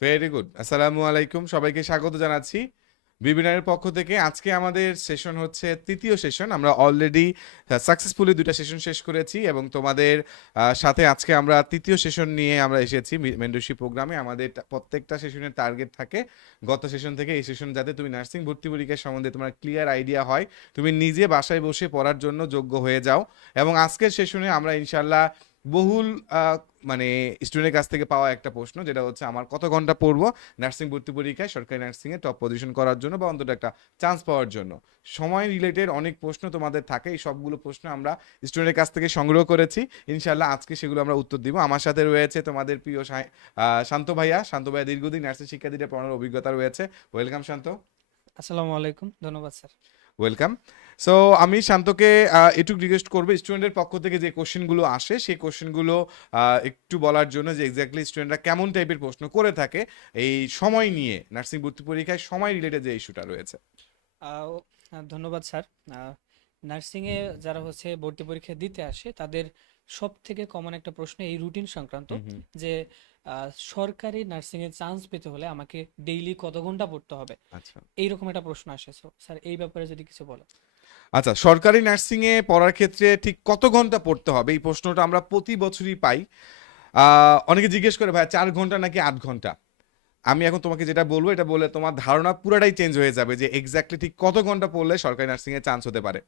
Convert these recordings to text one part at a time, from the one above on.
Very good. আসসালামু আলাইকুম, সবাইকে স্বাগত জানাচ্ছি বিবিনারের পক্ষ থেকে। আজকে আমাদের সেশন হচ্ছে তৃতীয় সেশন। আমরা অলরেডি সাকসেসফুলি দুইটা সেশন শেষ করেছি এবং তোমাদের সাথে আজকে আমরা তৃতীয় সেশন নিয়ে আমরা এসেছি মেন্টরশিপ প্রোগ্রামে। আমাদের প্রত্যেকটা সেশনের টার্গেট থাকে গত সেশন থেকে এই সেশন যাতে তুমি নার্সিং ভর্তি পরীক্ষার সম্বন্ধে তোমার ক্লিয়ার আইডিয়া হয়, তুমি নিজে বাসায় বসে পড়ার জন্য যোগ্য হয়ে যাও। এবং আজকের সেশনে আমরা ইনশাল্লাহ বহুল মানে স্টুডেন্টের কাছ থেকে পাওয়া একটা প্রশ্ন, যেটা হচ্ছে আমার কত ঘন্টা পড়বো নার্সিং ভর্তি পরীক্ষায় সরকারি নার্সিংয়ে টপ পজিশন করার জন্য বা অন্তত একটা চান্স পাওয়ার জন্য। সময় রিলেটেড অনেক প্রশ্ন তোমাদের থাকে, এই সবগুলো প্রশ্ন আমরা স্টুডেন্টের কাছ থেকে সংগ্রহ করেছি। ইনশাল্লাহ আজকে সেগুলো আমরা উত্তর দিব। আমার সাথে রয়েছে তোমাদের প্রিয় শান্ত ভাইয়া। শান্ত ভাইয়া দীর্ঘদিন নার্সিং শিক্ষার্থীদের পড়ানোর অভিজ্ঞতা রয়েছে। ওয়েলকাম শান্ত। আসসালামু আলাইকুম, ধন্যবাদ স্যার। ওয়েলকাম। সো আমি শান্তকে এটুকু রিকোয়েস্ট করবো, স্টুডেন্টের পক্ষ থেকে যে কোশ্চেনগুলো আসে সেই কোশ্চেনগুলো একটু বলার জন্য, যে এক্স্যাক্টলি স্টুডেন্টরা কেমন টাইপের প্রশ্ন করে থাকে এই সময় নিয়ে, নার্সিং ভর্তি পরীক্ষায় সময় রিলেটেড যে ইস্যুটা রয়েছে। আহ, ধন্যবাদ স্যার। নার্সিংয়ে যারা হচ্ছে ভর্তি পরীক্ষা দিতে আসে তাদের সব থেকে কমন একটা প্রশ্ন এই রুটিন সংক্রান্ত, হুম হুম। যে সরকারি নার্সিংয়ে চান্স পেতে হলে আমাকে ডেইলি কত ঘন্টা পড়তে হবে, আচ্ছা এইরকম একটা প্রশ্ন আসে। So, স্যার এই ব্যাপারে যদি কিছু বলেন। আচ্ছা, সরকারি নার্সিংয়ে পড়ার ক্ষেত্রে ঠিক কত ঘন্টা পড়তে হবে এই প্রশ্নটা আমরা প্রতি বছরই পাই। অনেকে জিজ্ঞেস করে ভাই 4 ঘন্টা নাকি 8 ঘন্টা। আমি এখন তোমাকে যেটা বলবো এটা বলে তোমার ধারণা পুরাটাই চেঞ্জ হয়ে যাবে যে এক্স্যাক্টলি ঠিক কত ঘন্টা পড়লে সরকারি নার্সিংয়ে চান্স হতে পারে।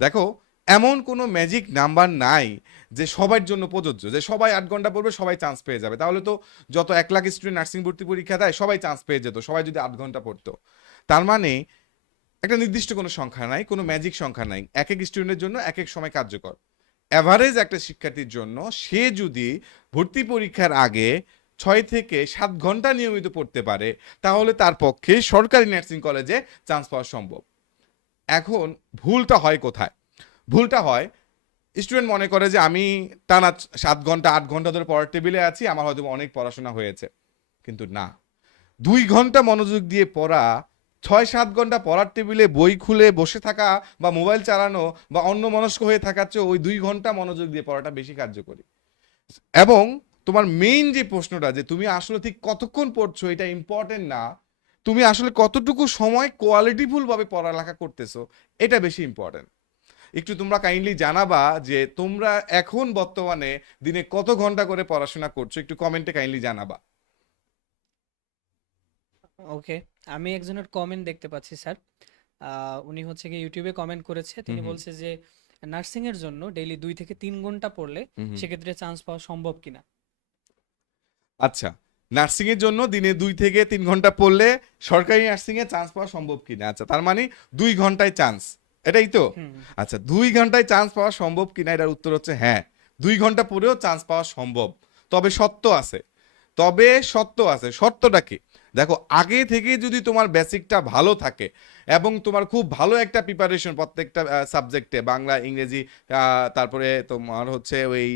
দেখো, এমন কোনো ম্যাজিক নাম্বার নাই যে সবার জন্য প্রযোজ্য, যে সবাই 8 ঘন্টা পড়বে সবাই চান্স পেয়ে যাবে। তাহলে তো যত 1 লাখ স্টুডেন্ট নার্সিং ভর্তি পরীক্ষা দেয় সবাই চান্স পেয়ে যেত, সবাই যদি 8 ঘন্টা পড়তো। তার মানে একটা নির্দিষ্ট কোনো সংখ্যা নাই, কোনো ম্যাজিক সংখ্যা নাই, এক এক স্টুডেন্টের জন্য এক এক সময় কার্যকর। অ্যাভারেজ একটা শিক্ষার্থীর জন্য সে যদি ভর্তি পরীক্ষার আগে 6 থেকে 7 ঘন্টা নিয়মিত পড়তে পারে তাহলে তার পক্ষে সরকারি নার্সিং কলেজে চান্স পাওয়া সম্ভব। এখন ভুলটা হয় কোথায়? ভুলটা হয় স্টুডেন্ট মনে করে যে আমি টানা 7 ঘন্টা 8 ঘন্টা ধরে পড়ার টেবিলে আছি, আমার হয়তো অনেক পড়াশোনা হয়েছে। কিন্তু না, 2 ঘন্টা মনোযোগ দিয়ে পড়া, 6-7 ঘন্টা পড়ার টেবিলে বই খুলে বসে থাকা বা মোবাইল চালানো বা অন্য মনস্ক হয়ে থাকার চেয়ে ওই 2 ঘন্টা মনোযোগ দিয়ে পড়াটা বেশি কার্যকরী। এবং তোমার মেইন যে প্রশ্নটা যে তুমি আসলে ঠিক কতক্ষণ পড়ছো এটা ইম্পর্টেন্ট না, তুমি আসলে কতটুকু সময় কোয়ালিটিফুল ভাবে পড়ালেখা করতেছো এটা বেশি ইম্পর্টেন্ট। একটু তোমরা কাইন্ডলি জানাবা যে তোমরা এখন বর্তমানে দিনে কত ঘন্টা করে পড়াশোনা করছো, একটু কমেন্টে কাইন্ডলি জানাবা। ওকে, আমি একজনের কমেন্ট দেখতে পাচ্ছি স্যার। উনি হচ্ছে কি ইউটিউবে কমেন্ট করেছে, হুম তিনি হুম বলছে যে নার্সিং এর জন্য ডেইলি 2 থেকে 3 ঘন্টা পড়লে হুম হুম। সেক্ষেত্রে চান্স পাওয়া সম্ভব কিনা। আচ্ছা, নার্সিং এর জন্য দিনে 2 থেকে 3 ঘন্টা পড়লে সরকারি নার্সিং এ চান্স পাওয়া সম্ভব কিনা? আচ্ছা, তার মানে 2 ঘন্টায় চান্স, এটাই তো? হুম। আচ্ছা, 2 ঘন্টায় চান্স পাওয়া সম্ভব কিনা এটার উত্তর হচ্ছে হ্যাঁ, 2 ঘন্টা পরেও চান্স পাওয়া সম্ভব। তবে সত্য আছে, তবে সত্য আছে। শর্তটা কি? দেখো, আগে থেকে যদি তোমার বেসিকটা ভালো থাকে এবং তোমার খুব ভালো একটা প্রিপারেশন প্রত্যেকটা সাবজেক্টে, বাংলা, ইংরেজি, তারপরে তোমার হচ্ছে ওই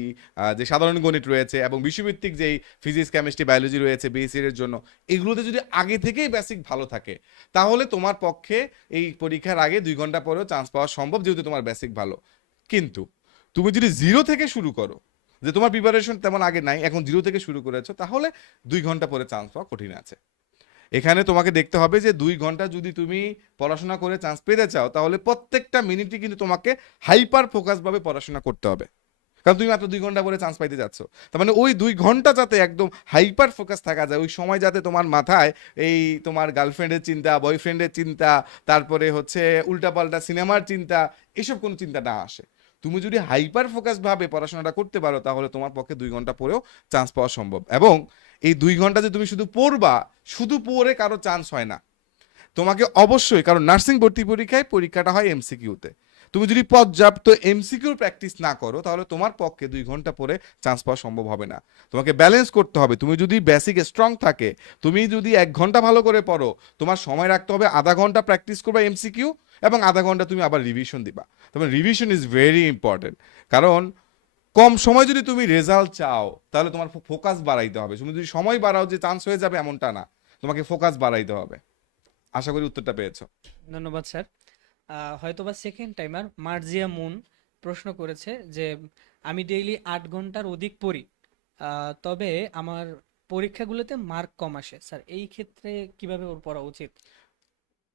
যে সাধারণ গণিত রয়েছে এবং বিশ্বভিত্তিক যেই ফিজিক্স, কেমিস্ট্রি, বায়োলজি রয়েছে বিএসসি এর জন্য, এগুলোতে যদি আগে থেকেই বেসিক ভালো থাকে তাহলে তোমার পক্ষে এই পরীক্ষার আগে 2 ঘন্টা পরেও চান্স পাওয়া সম্ভব, যেহেতু তোমার বেসিক ভালো। কিন্তু তুমি যদি জিরো থেকে শুরু করো, যে তোমার প্রিপারেশন তেমন আগে নাই, এখন জিরো থেকে শুরু করেছো, তাহলে 2 ঘন্টা পরে চান্স পাওয়া কঠিন আছে। এখানে তোমাকে দেখতে হবে যে 2 ঘন্টা যদি তুমি পড়াশোনা করে চান্স পেতে চাও তাহলে প্রত্যেকটা মিনিটই কিন্তু তোমাকে হাইপার ফোকাস ভাবে পড়াশোনা করতে হবে। কারণ তুমি মাত্র 2 ঘন্টা পরে চান্স পাইতে যাচ্ছ, তার মানে ওই 2 ঘন্টা যাতে একদম হাইপার ফোকাস থাকা যায়, ওই সময় যাতে তোমার মাথায় এই তোমার গার্লফ্রেন্ডের চিন্তা, বয়ফ্রেন্ডের চিন্তা, তারপরে হচ্ছে উল্টাপাল্টা সিনেমার চিন্তা, এসব কোনো চিন্তা না আসে। তুমি যদি হাইপার ফোকাস ভাবে পড়াশোনাটা করতে পারো তাহলে তোমার পক্ষে 2 ঘন্টা পরেও চান্স পাওয়া সম্ভব। এবং এই 2 ঘন্টা যে তুমি শুধু পড়বা, শুধু পড়ে কারো চান্স হয় না। তোমাকে অবশ্যই, কারণ নার্সিং ভর্তি পরীক্ষায় পরীক্ষাটা হয় এমসিকিউতে, তুমি যদি পর্যাপ্ত এমসিকিউর প্র্যাকটিস না করো তাহলে তোমার পক্ষে 2 ঘন্টা পরে চান্স পাওয়া সম্ভব হবে না। তোমাকে ব্যালেন্স করতে হবে। তুমি যদি বেসিক স্ট্রং থাকে, তুমি যদি 1 ঘন্টা ভালো করে পড়ো, তোমার সময় রাখতে হবে আধা ঘন্টা প্র্যাকটিস করবে এমসিকিউ এবং আধা ঘন্টা তুমি আবার রিভিশন দিবা। তবে রিভিশন ইজ ভেরি ইম্পর্টেন্ট, কারণ কম সময় যদি তুমি রেজাল্ট চাও তাহলে তোমার ফোকাস বাড়াইতে হবে। তুমি যদি সময় বাড়াও যে চান্স হয়ে যাবে এমনটা না, তোমাকে ফোকাস বাড়াইতে হবে। আশা করি উত্তরটা পেয়েছো। ধন্যবাদ স্যার। হয়তোবা সেকেন্ড টাইমার মার্জিয়া মুন প্রশ্ন করেছে যে আমি ডেইলি 8 ঘন্টার অধিক পড়ি, তবে আমার পরীক্ষাগুলোতে মার্ক কম আসে স্যার, এই ক্ষেত্রে কিভাবে ওর পড়া উচিত?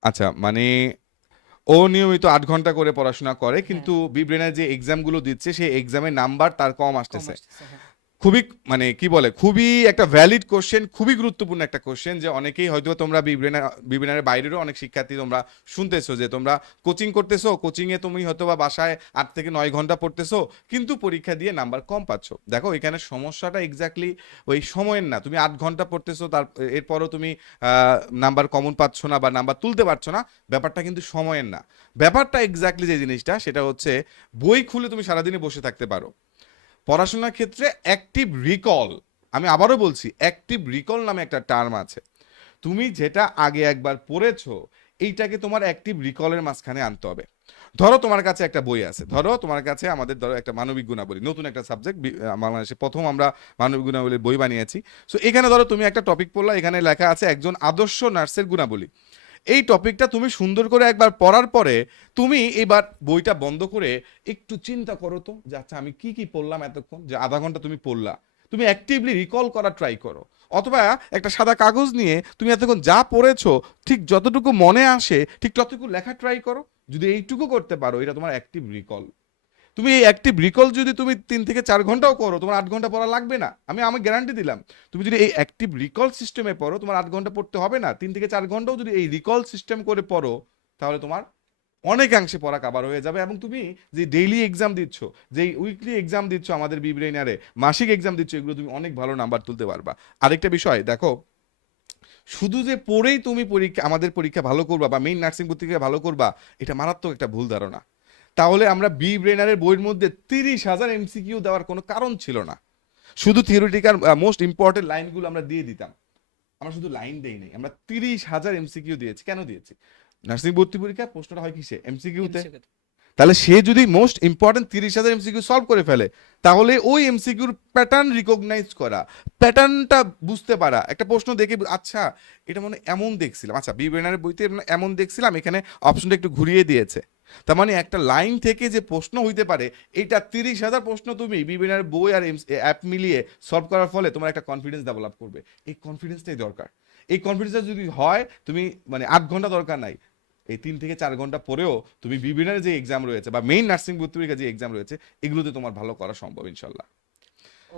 আচ্ছা, মানে ও নিয়মিত 8 ঘন্টা করে পড়াশোনা করে, হ্যাঁ, কিন্তু বিব্রেনের যে এক্সামগুলো দিচ্ছে সেই এক্সামের নাম্বার তার কম কম আসতেছে। আসতেছে, হ্যাঁ। খুবই মানে কি বলে, খুবই একটা ভ্যালিড কোশ্চেন, খুবই গুরুত্বপূর্ণ একটা কোশ্চেন, যে অনেকেই হয়তো তোমরা বিব্রেনারের বাইরেরও অনেক শিক্ষার্থী তোমরা শুনতেছো যে তোমরা কোচিং করতেছো, কোচিং এ তুমি হয়তো বা বাসায় 8 থেকে 9 ঘন্টা পড়তেছো, কিন্তু পরীক্ষা দিয়ে নাম্বার কম পাচ্ছো। দেখো এখানে সমস্যাটা এক্স্যাক্টলি ওই সময়ের না, তুমি 8 ঘন্টা পড়তেছো, তার এরপরও তুমি নাম্বার কমন পাচ্ছ না বা নাম্বার তুলতে পারছো না, ব্যাপারটা কিন্তু সময়ের না। ব্যাপারটা এক্স্যাক্টলি যে জিনিসটা, সেটা হচ্ছে বই খুলে তুমি সারাদিনে বসে থাকতে পারো। পড়াশোনার ক্ষেত্রে অ্যাক্টিভ রিকল, আমি আবারও বলছি, অ্যাক্টিভ রিকল নামে একটা টার্ম আছে। তুমি যেটা আগে একবার পড়েছো, এইটাকে তোমার অ্যাক্টিভ রিকলের মাঝখানে আনতে হবে। ধরো তোমার কাছে একটা বই আছে, ধরো তোমার কাছে আমাদের ধরো একটা মানবিক গুণাবলী, নতুন একটা সাবজেক্ট, বাংলাদেশে প্রথম আমরা মানবিক গুণাবলীর বই বানিয়েছি। সো এখানে ধরো তুমি একটা টপিক পড়লা, এখানে লেখা আছে একজন আদর্শ নার্সের গুণাবলী। এই টপিকটা তুমি সুন্দর করে একবার পড়ার পরে তুমি এবার বইটা বন্ধ করে একটু চিন্তা করো তো, যে আচ্ছা আমি কি কি পড়লাম এতক্ষণ, যে আধা ঘন্টা তুমি পড়লা, তুমি অ্যাক্টিভলি রিকল করার ট্রাই করো। অথবা একটা সাদা কাগজ নিয়ে তুমি এতক্ষণ যা পড়েছো ঠিক যতটুকু মনে আসে ঠিক ততটুকু লেখা ট্রাই করো। যদি এইটুকু করতে পারো, এটা তোমার অ্যাক্টিভ রিকল। তুমি এই অ্যাক্টিভ রিকল যদি তুমি 3 থেকে 4 ঘন্টাও করো, তোমার 8 ঘন্টা পড়া লাগবে না, আমি গ্যারান্টি দিলাম। তুমি যদি এই অ্যাক্টিভ রিকল সিস্টেমে পড়ো, তোমার 8 ঘন্টা পড়তে হবে না, 3 থেকে 4 ঘন্টাও যদি এই রিকল সিস্টেম করে পড়ো, তাহলে তোমার অনেকাংশে পড়া কাভার হয়ে যাবে। এবং তুমি যে ডেইলি এক্সাম দিচ্ছ, যে উইকলি এক্সাম দিচ্ছ আমাদের বিব্রেইনারে, মাসিক এক্সাম দিচ্ছ, এগুলো তুমি অনেক ভালো নাম্বার তুলতে পারবা। আরেকটা বিষয় দেখো, শুধু যে পড়েই তুমি আমাদের পরীক্ষা ভালো করবা বা মেইন নার্সিং পরীক্ষা ভালো করবা, এটা মারাত্মক একটা ভুল ধারণা। তাহলে আমরা বি ব্রেনারের বইয়ের মধ্যে 30,000 এমসিকিউ দেওয়ার কোনো কারণ ছিল না। শুধু থিওরিটিক্যাল মোস্ট ইম্পর্টেন্ট লাইনগুলো আমরা দিয়ে দিতাম। আমরা শুধু লাইন দেই নাই, আমরা 30,000 এমসিকিউ দিয়েছি। কেন দিয়েছি? নার্সিং ভর্তি পরীক্ষা প্রশ্নটা হয় কিসে? এমসিকিউতে। এমসিকিউ তে। তাহলে সে যদি মোস্ট ইম্পর্টেন্ট 30,000 এমসিকিউ সলভ করে ফেলে, তাহলে ওই এমসিকিউর প্যাটার্ন রিকগনাইজ করা, প্যাটার্নটা বুঝতে পারা, একটা প্রশ্ন দেখে আচ্ছা এটা মনে হয় এমন দেখছিলাম, আচ্ছা বি ব্রেনারের বইতে এমন দেখছিলাম, এখানে অপশনটা একটু ঘুরিয়ে দিয়েছে। তার মানে একটা লাইন থেকে যে প্রশ্ন হইতে পারে, এইটা 30,000 প্রশ্ন তুমি বি ব্রেনারের বই আর অ্যাপ মিলিয়ে সলভ করার ফলে তোমার একটা কনফিডেন্স ডেভেলপ করবে। এই কনফিডেন্সটাই দরকার। এই কনফিডেন্সটা যদি হয়, তুমি মানে 8 ঘন্টা দরকার নাই, এই 3 থেকে 4 ঘন্টা পরেও তুমি বিভিন্ন যে এক্সাম রয়েছে বা মেইন নার্সিং ভর্তি পরীক্ষা যে এক্সাম রয়েছে, এগুলোতে তোমার ভালো করা সম্ভব ইনশাল্লাহ।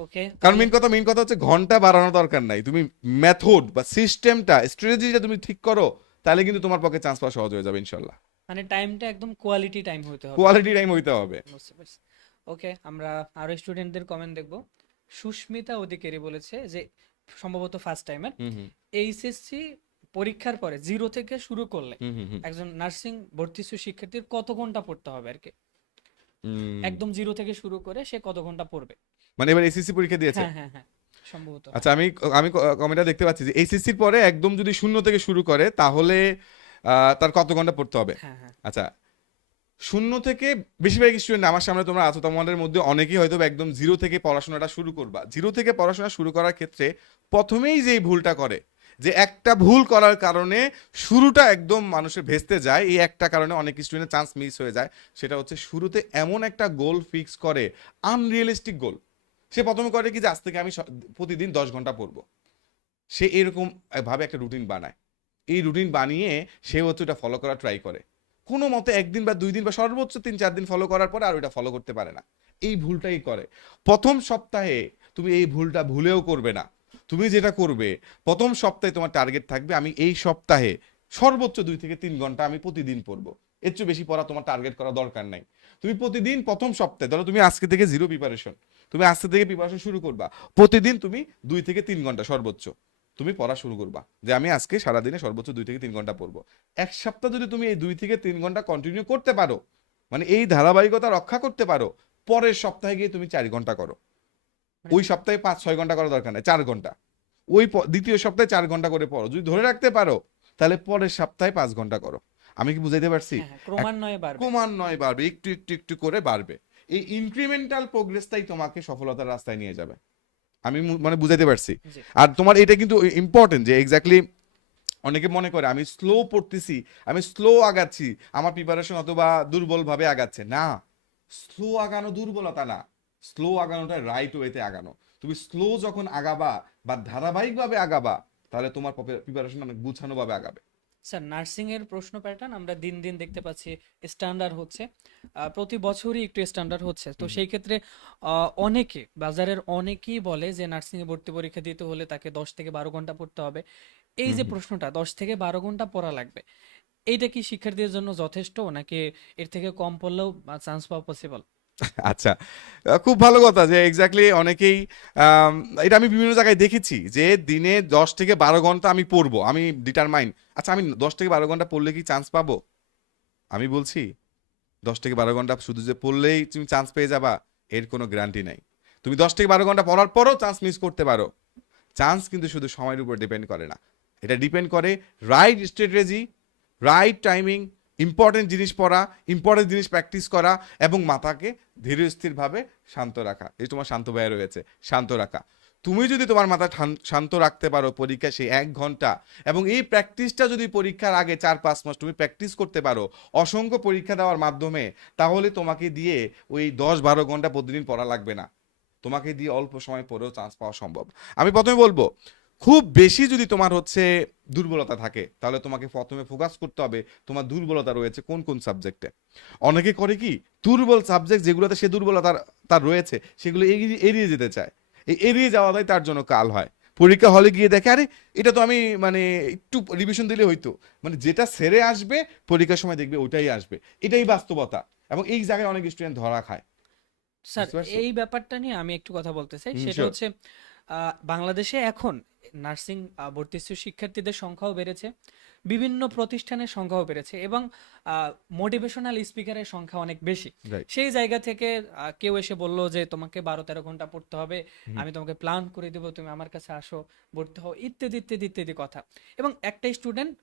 ওকে, কারণ তাহলে মেইন কথা হচ্ছে ঘন্টা বাড়ানোর দরকার নাই, তুমি মেথড বা সিস্টেমটা স্ট্র্যাটেজিটা তুমি ঠিক করো, তাহলে কিন্তু তোমার পক্ষে চান্স পাওয়া সহজ হয়ে যাবে ইনশাল্লাহ। মানে টাইমটা একদম কোয়ালিটি টাইম হতে হবে। কোয়ালিটি টাইম হইতে হবে। বুঝতে পারছি। ওকে, আমরা আরো স্টুডেন্টদের কমেন্ট দেখব। সুস্মিতা অধিকারী বলেছে যে সম্ভবত ফার্স্ট টাইমের হুম হুম এইচএসসি পরীক্ষার পরে জিরো থেকে শুরু করলে হুম হুম হুম একজন নার্সিং ভর্তিচ্ছু শিক্ষার্থীর কত ঘন্টা পড়তে হবে আর কি? হুম। একদম জিরো থেকে শুরু করে সে কত ঘন্টা পড়বে? মানে এবার এসএসসি পরীক্ষা দিয়েছে। হ্যাঁ, হ্যাঁ, হ্যাঁ, সম্ভবত হ্যাঁ। আচ্ছা, আমি আমি কমেন্টটা দেখতে পাচ্ছি যে এইচএসসির পরে একদম যদি 0 থেকে শুরু করে, তাহলে তার কত ঘন্টা পড়তে হবে। হ্যাঁ, হ্যাঁ, আচ্ছা, 0 থেকে, বেশিরভাগ স্টুডেন্ট আমার সামনে তোমরা আছো, তোমাদের মধ্যে অনেকেই হয়তো একদম 0 থেকে পড়াশোনাটা শুরু করবা। 0 থেকে পড়াশোনা শুরু করার ক্ষেত্রে প্রথমেই যেই ভুলটা করে, যে একটা ভুল করার কারণে শুরুটা একদম মানুষের ভেস্তে যায়, এই একটা কারণে অনেক স্টুডেন্টের চান্স মিস হয়ে যায়। সেটা হচ্ছে শুরুতে এমন একটা গোল ফিক্স করে, আনরিয়েলিস্টিক গোল। সে প্রথমে করে কি, যে আজ থেকে আমি প্রতিদিন 10 ঘন্টা পড়বো। সে এরকম ভাবে একটা রুটিন বানায়। এই রুটিন বানিয়ে সে হচ্ছে ওটা ফলো করা ট্রাই করে। কোনো মতে 1 দিন বা 2 দিন বা সর্বোচ্চ 3-4 দিন ফলো করার পরে আর ওটা ফলো করতে পারে না। এই ভুলটাই করে। প্রথম সপ্তাহে তুমি এই ভুলটা ভুলেও করবে না। তুমি যেটা করবে, প্রথম সপ্তাহে তোমার টার্গেট থাকবে, আমি এই সপ্তাহে সর্বোচ্চ 2 থেকে 3 ঘন্টা আমি প্রতিদিন পড়বো। এর চেয়ে বেশি পড়া তোমার টার্গেট করা দরকার নাই। তুমি প্রতিদিন প্রথম সপ্তাহে, ধরো তুমি আজকে থেকে জিরো প্রিপারেশন, তুমি আজকে থেকে প্রিপারেশন শুরু করবা। প্রতিদিন তুমি 2 থেকে 3 ঘন্টা সর্বোচ্চ তুমি পড়া শুরু করবা, যে আমি আজকে সারাদিনে সর্বোচ্চ 2 থেকে 3 ঘন্টা পড়বো। এক সপ্তাহ যদি তুমি এই 2 থেকে 3 ঘন্টা কন্টিনিউ করতে পারো, মানে এই ধারাবাহিকতা রক্ষা করতে পারো, পরের সপ্তাহে গিয়ে তুমি 4 ঘন্টা করো। মানে ওই সপ্তাহে 5-6 ঘন্টা করা দরকার নেই, 4 ঘন্টা। ওই দ্বিতীয় সপ্তাহে 4 ঘন্টা করে পড়ো, যদি ধরে রাখতে পারো, তাহলে পরের সপ্তাহে 5 ঘন্টা করো। আমি কি বুঝাইতে পারছি? হ্যাঁ, হ্যাঁ, ক্রমান্বয়ে বাড়বে। ক্রমান্বয়ে বাড়বে, একটু একটু একটু করে বাড়বে। এই ইনক্রিমেন্টাল প্রোগ্রেসটাই তোমাকে সফলতার রাস্তায় নিয়ে যাবে। আমি মানে বুঝাইতে পারছি? জি। আর তোমার এটা কিন্তু ইম্পর্টেন্ট, যে এক্স্যাক্টলি অনেকে মনে করে আমি স্লো পড়তেছি, আমি স্লো আগাচ্ছি, আমার প্রিপারেশন অথবা দুর্বল ভাবে আগাচ্ছে না। স্লো আগানো দুর্বলতা না, স্লো আগানোটা রাইট ওয়েতে আগানো। তুমি স্লো যখন আগাবা বা ধারাবাহিকভাবে আগাবা, তাহলে তোমার প্রিপারেশন অনেক গুছানোভাবে আগাবে। স্যার, নার্সিং এর প্রশ্ন প্যাটার্ন আমরা দিন দিন দেখতে পাচ্ছি স্ট্যান্ডার্ড হচ্ছে, প্রতি বছরই একটু স্ট্যান্ডার্ড হচ্ছে। তো সেই ক্ষেত্রে অনেকে, বাজারের অনেকেই বলে যে নার্সিং এ ভর্তি পরীক্ষা দিতে হলে তাকে 10 থেকে 12 ঘন্টা পড়তে হবে। এই যে প্রশ্নটা 10 থেকে 12 ঘন্টা পড়া লাগবে, এইটা কি শিক্ষার্থীদের জন্য যথেষ্ট, নাকি এর থেকে কম পড়লেও চান্স পাওয়া পসিবল? আচ্ছা, খুব ভালো কথা যে এক্স্যাক্টলি অনেকেই আম, এটা আমি বিভিন্ন জায়গায় দেখেছি যে দিনে 10 থেকে 12 ঘন্টা আমি পড়বো, আমি ডিটারমাইন। আচ্ছা, আমি 10 থেকে 12 ঘন্টা পড়লে কি চান্স পাবো? আমি বলছি 10 থেকে 12 ঘন্টা শুধু যে পড়লেই তুমি চান্স পেয়ে যাবা, এর কোনো গ্যারান্টি নাই। তুমি 10 থেকে 12 ঘন্টা পড়ার পরও চান্স মিস করতে পারো। চান্স কিন্তু শুধু সময়ের উপর ডিপেন্ড করে না, এটা ডিপেন্ড করে right strategy, right timing, important জিনিস পড়া, ইম্পর্টেন্ট জিনিস প্র্যাকটিস করা, এবং মাথাকে ধীরে স্থিরভাবে শান্ত রাখা। এই তোমার শান্ত ব্যয় রয়েছে, শান্ত রাখা। তুমি যদি তোমার মাথা শান্ত রাখতে পারো পরীক্ষা সেই 1 ঘন্টা, এবং এই প্র্যাকটিসটা যদি পরীক্ষার আগে 4-5 মাস তুমি প্র্যাকটিস করতে পারো অসংখ্য পরীক্ষা দেওয়ার মাধ্যমে, তাহলে তোমাকে দিয়ে ওই 10-12 ঘন্টা প্রতিদিন পড়া লাগবে না। তোমাকে দিয়ে অল্প সময় পরেও চান্স পাওয়া সম্ভব। আমি প্রথমে বলবো, খুব বেশি যদি তোমার হচ্ছে দুর্বলতা থাকে, তাহলে তোমাকে প্রথমে ফোকাস করতে হবে তোমার দুর্বলতা রয়েছে কোন কোন সাবজেক্টে। অনেকে করে কি, দুর্বল সাবজেক্ট যেগুলোতে সে দুর্বলতা তার রয়েছে সেগুলো এড়িয়ে যেতে চায়। এই এড়িয়ে যাওয়াটাই তার জন্য কাল হয়। পরীক্ষা হলে গিয়ে দেখে, আরে এটা তো আমি মানে একটু রিভিশন দিলে হইতো, মানে যেটা সেরে আসবে পরীক্ষার সময় দেখবে ওটাই আসবে। এটাই বাস্তবতা, এবং এই জায়গায় অনেক স্টুডেন্ট ধরা খায়। স্যার, বুঝতে পারছো? এই ব্যাপারটা নিয়ে আমি একটু কথা বলতে চাই। সেটা শিওর। হচ্ছে বাংলাদেশে এখন নার্সিং ভর্তিচ্ছু শিক্ষার্থীদের সংখ্যাও বেড়েছে, বিভিন্ন প্রতিষ্ঠানের সংখ্যাও বেড়েছে, এবং মোটিভেশনাল স্পিকারের সংখ্যা অনেক বেশি। রাইট। সেই জায়গা থেকে কেউ এসে বলল যে তোমাকে 12-13 ঘন্টা পড়তে হবে, আমি তোমাকে প্ল্যান করে দেবো, তুমি আমার কাছে আসো, ভর্তি হও, ইত্যাদি ইত্যাদি ইত্যাদি কথা। এবং একটা স্টুডেন্ট,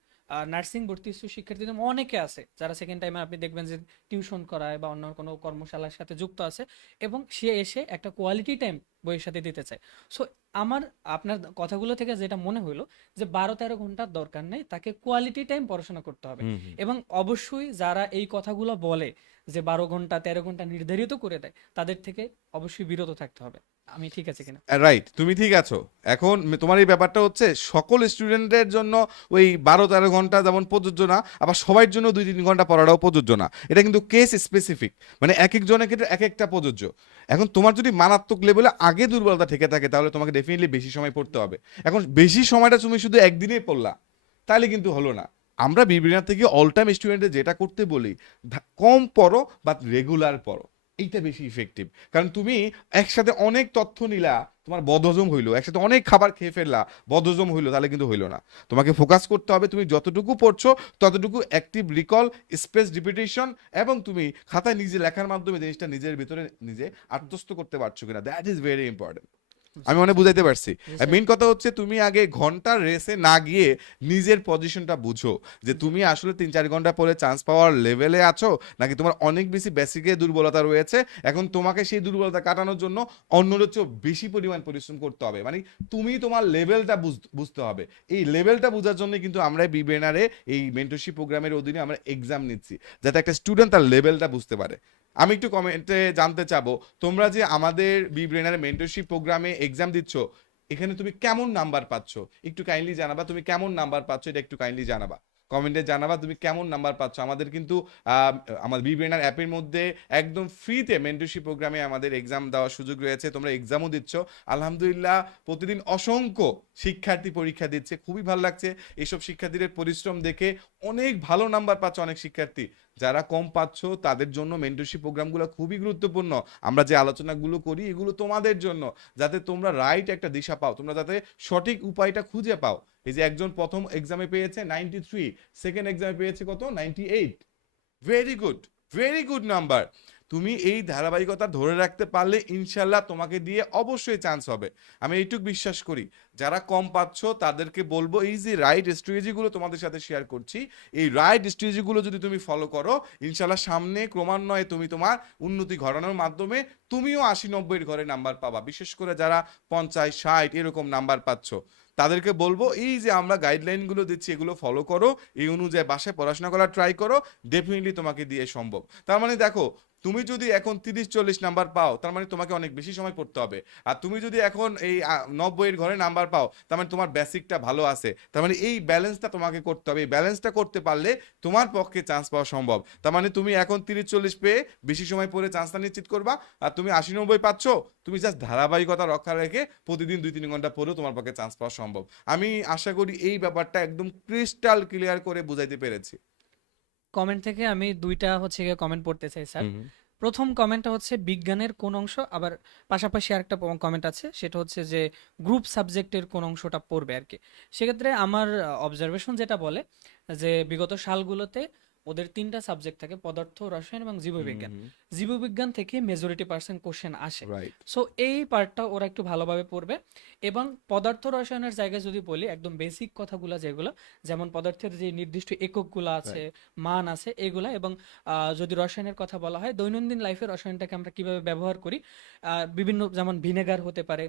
নার্সিং ভর্তিচ্ছু শিক্ষার্থীদের অনেকে আছে যারা সেকেন্ড টাইমে আপনি দেখবেন যে টিউশন করায় বা অন্য কোনো কর্মশালার সাথে যুক্ত আছে, এবং সে এসে একটা কোয়ালিটি টাইম বইয়ের সাথে দিতে চায়। সো আমার আপনার কথাগুলো থেকে যেটা মনে হলো যে 12-13 ঘন্টার দরকার নেই, তাকে কোয়ালিটি টাইম পড়াশোনা করতে হবে। হুম হুম। এবং অবশ্যই যারা এই কথাগুলো বলে যে 12 ঘন্টা 13 ঘন্টা নির্ধারিত করে দেয়, তাদের থেকে অবশ্যই বিরত থাকতে হবে। আমি ঠিক আছে কিনা? রাইট, তুমি ঠিক আছো। এখন তোমার এই ব্যাপারটা হচ্ছে সকল স্টুডেন্টের জন্য ওই 12-13 ঘন্টা যেমন প্রযোজ্য না, আবার সবার জন্য 2-3 ঘন্টা পড়াটাও প্রযোজ্য না। এটা কিন্তু কেস স্পেসিফিক, মানে এক একজনের ক্ষেত্রে এক একটা প্রযোজ্য। এখন তোমার যদি মারাত্মক লেভেলে আগে দুর্বলতা থেকে থাকে, তাহলে তোমাকে ডেফিনেটলি বেশি সময় পড়তে হবে। এখন বেশি সময়টা তুমি শুধু একদিনেই পড়লা, তাহলে কিন্তু হলো না। আমরা বিবিএন থেকে অল টাইম স্টুডেন্টদের যেটা করতে বলি, কম পড়ো বা রেগুলার পড়ো, এইটা বেশি ইফেক্টিভ। কারণ তুমি একসাথে অনেক তথ্য নিলা, তোমার বদহজম হইলো, একসাথে অনেক খাবার খেয়ে ফেললা, বদহজম হইলো, তাহলে কিন্তু হইলো না। তোমাকে ফোকাস করতে হবে তুমি যতটুকু পড়ছো ততটুকু অ্যাক্টিভ রিকল, স্পেস রিপিটেশন, এবং তুমি খাতায় নিজে লেখার মাধ্যমে জিনিসটা নিজের ভিতরে নিজে আত্মস্থ করতে পারছো কিনা, দ্যাট ইজ ভেরি ইম্পর্টেন্ট। আমি মনে বুঝাইতে পারছি। জি স্যার। মেইন কথা হচ্ছে তুমি আগে ঘন্টার রেসে না গিয়ে নিজের পজিশনটা বুঝো, যে তুমি আসলে 3-4 ঘন্টা পরে চান্স পাওয়ার লেভেলে আছো, নাকি তোমার অনেক বেশি বেসিকে দুর্বলতা রয়েছে। এখন তোমাকে সেই দুর্বলতা কাটানোর জন্য অন্যদের চেয়েও বেশি পরিমাণ পরিশ্রম করতে হবে, মানে তুমি তোমার লেভেলটা বুঝতে হবে। এই লেভেলটা বোঝার জন্য কিন্তু আমরা বিবেনারে এই মেন্টরশিপ প্রোগ্রামের অধীনে আমরা এক্সাম নিচ্ছি, যাতে একটা স্টুডেন্ট তার লেভেলটা বুঝতে পারে। আমি একটু কমেন্টে জানতে চাবো, তোমরা যে আমাদের বি ব্রেনার মেন্টরশিপ প্রোগ্রামে এক্সাম দিচ্ছ, এখানে তুমি কেমন নাম্বার পাচ্ছ একটু কাইন্ডলি জানাবা। তুমি কেমন নাম্বার পাচ্ছ এটা একটু কাইন্ডলি জানাবা, কমেন্টে জানাবা তুমি কেমন নাম্বার পাচ্ছ। আমাদের কিন্তু আমাদের বি ব্রেনার অ্যাপের মধ্যে একদম ফ্রিতে মেন্টরশিপ প্রোগ্রামে আমাদের এক্সাম দেওয়ার সুযোগ রয়েছে, তোমরা এক্সামও দিচ্ছ। আলহামদুলিল্লাহ, প্রতিদিন অসংখ্য শিক্ষার্থী পরীক্ষা দিচ্ছে, খুবই ভালো লাগছে এইসব শিক্ষার্থীদের পরিশ্রম দেখে। অনেক ভালো নাম্বার পাচ্ছে অনেক শিক্ষার্থী। যারা কম পাচ্ছ তাদের জন্য মেন্টরশিপ প্রোগ্রামগুলো খুবই গুরুত্বপূর্ণ। আমরা যে আলোচনাগুলো করি এগুলো তোমাদের জন্য, যাতে তোমরা রাইট একটা দিশা পাও, তোমরা যাতে সঠিক উপায়টা খুঁজে পাও। এই যে একজন প্রথম এক্সামে পেয়েছে 93, সেকেন্ড এক্সামে পেয়েছে কত, 98। Very good, very good number. তুমি এই ধারাবাহিকতা ধরে রাখতে পারলে ইনশাল্লাহ তোমাকে দিয়ে অবশ্যই চান্স হবে, আমি এইটুক বিশ্বাস করি। যারা কম পাচ্ছ তাদেরকে বলবো, এই যে রাইট স্ট্র্যাটেজিগুলো তোমাদের সাথে শেয়ার করছি, এই রাইট স্ট্র্যাটেজিগুলো যদি তুমি ফলো করো, ইনশাল্লাহ সামনে ক্রমান্বয়ে তুমি তোমার উন্নতি ঘটানোর মাধ্যমে তুমিও 80-90 ঘরে নাম্বার পাবা। বিশেষ করে যারা 50-60 এরকম নাম্বার পাচ্ছ, তাদেরকে বলবো এই যে আমরা গাইডলাইনগুলো দিচ্ছি এগুলো ফলো করো, এই অনুযায়ী বাসায় পড়াশোনা করার ট্রাই করো, ডেফিনেটলি তোমাকে দিয়ে সম্ভব। তার মানে দেখো, তুমি যদি এখন 30-40 নাম্বার পাও তার মানে তোমাকে অনেক বেশি সময় পড়তে হবে। আর তুমি যদি এখন এই 90 এর ঘরে নাম্বার পাও তার মানে তোমার বেসিকটা ভালো আছে। তার মানে এই ব্যালেন্সটা তোমাকে করতে হবে। এই ব্যালেন্সটা করতে পারলে তোমার পক্ষে চান্স পাওয়া সম্ভব। তার মানে তুমি এখন 30-40 পেয়ে বেশি সময় পড়ে চান্সটা নিশ্চিত করবা। আর তুমি 80-90 পাচ্ছ, তুমি জাস্ট ধারাবাহিকতা রক্ষা রেখে প্রতিদিন 2-3 ঘন্টা পড়েও তোমার পক্ষে চান্স পাওয়া সম্ভব। আমি আশা করি এই ব্যাপারটা একদম ক্রিস্টাল ক্লিয়ার করে বুঝাইতে পেরেছি। কমেন্ট থেকে আমি দুইটা হচ্ছে গিয়ে কমেন্ট পড়তে চাই স্যার। হুম, প্রথম কমেন্টটা হচ্ছে বিজ্ঞানের কোন অংশ, আবার পাশাপাশি আরেকটা কমেন্ট আছে সেটা হচ্ছে যে গ্রুপ সাবজেক্টের কোন অংশটা পড়বে আর কি। সেক্ষেত্রে আমার অবজারভেশন যেটা বলে যে বিগত সালগুলোতে ওদের 3টা সাবজেক্ট থাকে, পদার্থ, রসায়ন এবং জীববিজ্ঞান। জীববিজ্ঞান থেকে মেজরিটি পার্সেন্ট কোশ্চেন আসে। রাইট। সো এই পার্টটা ওরা একটু ভালোভাবে পড়বে। এবং পদার্থ রসায়নের জায়গায় যদি বলি একদম বেসিক কথাগুলো যেগুলো, যেমন পদার্থের যে নির্দিষ্ট এককগুলো আছে, মান আছে এগুলা, এবং যদি রসায়নের কথা বলা হয় দৈনন্দিন লাইফে রসায়নটাকে আমরা কিভাবে ব্যবহার করি, বিভিন্ন যেমন ভিনেগার হতে পারে,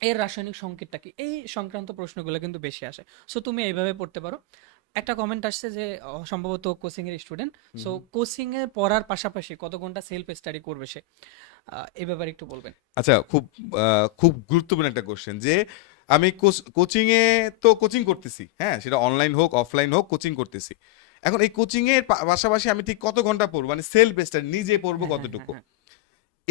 এর রাসায়নিক সংকেতটা কি, এই সংক্রান্ত প্রশ্নগুলো কিন্তু বেশি আসে। সো তুমি এইভাবে পড়তে পারো। একটা কমেন্ট আসছে যে সম্ভবত কোচিং এর স্টুডেন্ট, সো কোচিং এ পড়ার পাশাপাশি কত ঘন্টা সেলফ স্টাডি করবে সে, এই ব্যাপারে একটু বলবেন। আচ্ছা, খুব গুরুত্বপূর্ণ একটা কোশ্চেন যে আমি কোচিং এ তো কোচিং করতেছি, হ্যাঁ, সেটা অনলাইন হোক অফলাইন হোক কোচিং করতেছি। এখন এই কোচিং এর পাশাপাশি আমি ঠিক কত ঘন্টা পড়বো, মানে সেলফ স্টাডি নিজে পড়বো হ্যাঁ, হ্যাঁ, হ্যাঁ, কতটুকু, হ্যাঁ।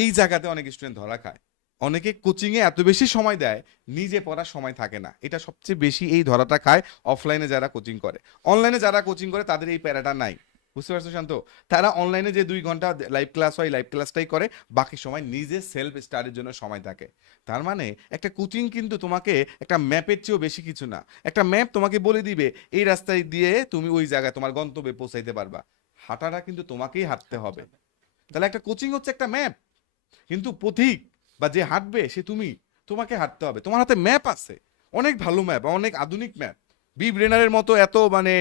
এই জায়গাতে অনেক স্টুডেন্ট ধরা খায়। অনেকে কোচিং এ এত বেশি সময় দেয়, নিজে পড়ার সময় থাকে না। এটা সবচেয়ে বেশি এই ধরাটা খায় অফলাইনে যারা কোচিং করে। অনলাইনে যারা কোচিং করে তাদের এই প্যারাটা নাই। বুঝতে পারছো শান্ত? তারা অনলাইনে যে 2 ঘন্টা লাইভ ক্লাস হয় লাইভ ক্লাসটাই করে, বাকি সময় নিজে সেলফ স্টাডির জন্য সময় থাকে। তার মানে একটা কোচিং কিন্তু তোমাকে একটা ম্যাপের চেয়েও বেশি কিছু না। একটা ম্যাপ তোমাকে বলে দিবে এই রাস্তায় দিয়ে তুমি ওই জায়গায় তোমার গন্তব্যে পৌঁছাইতে পারবা। হাঁটাটা কিন্তু তোমাকেই হাঁটতে হবে। তাহলে একটা কোচিং হচ্ছে একটা ম্যাপ, কিন্তু পথিক বা যে হাঁটবে সে তুমি। তোমাকে হাঁটতে হবে, তোমার হাতে ম্যাপ আছে, অনেক ভালো ম্যাপ, অনেক আধুনিক ম্যাপ। বি ব্রেনারের মতো এত মানে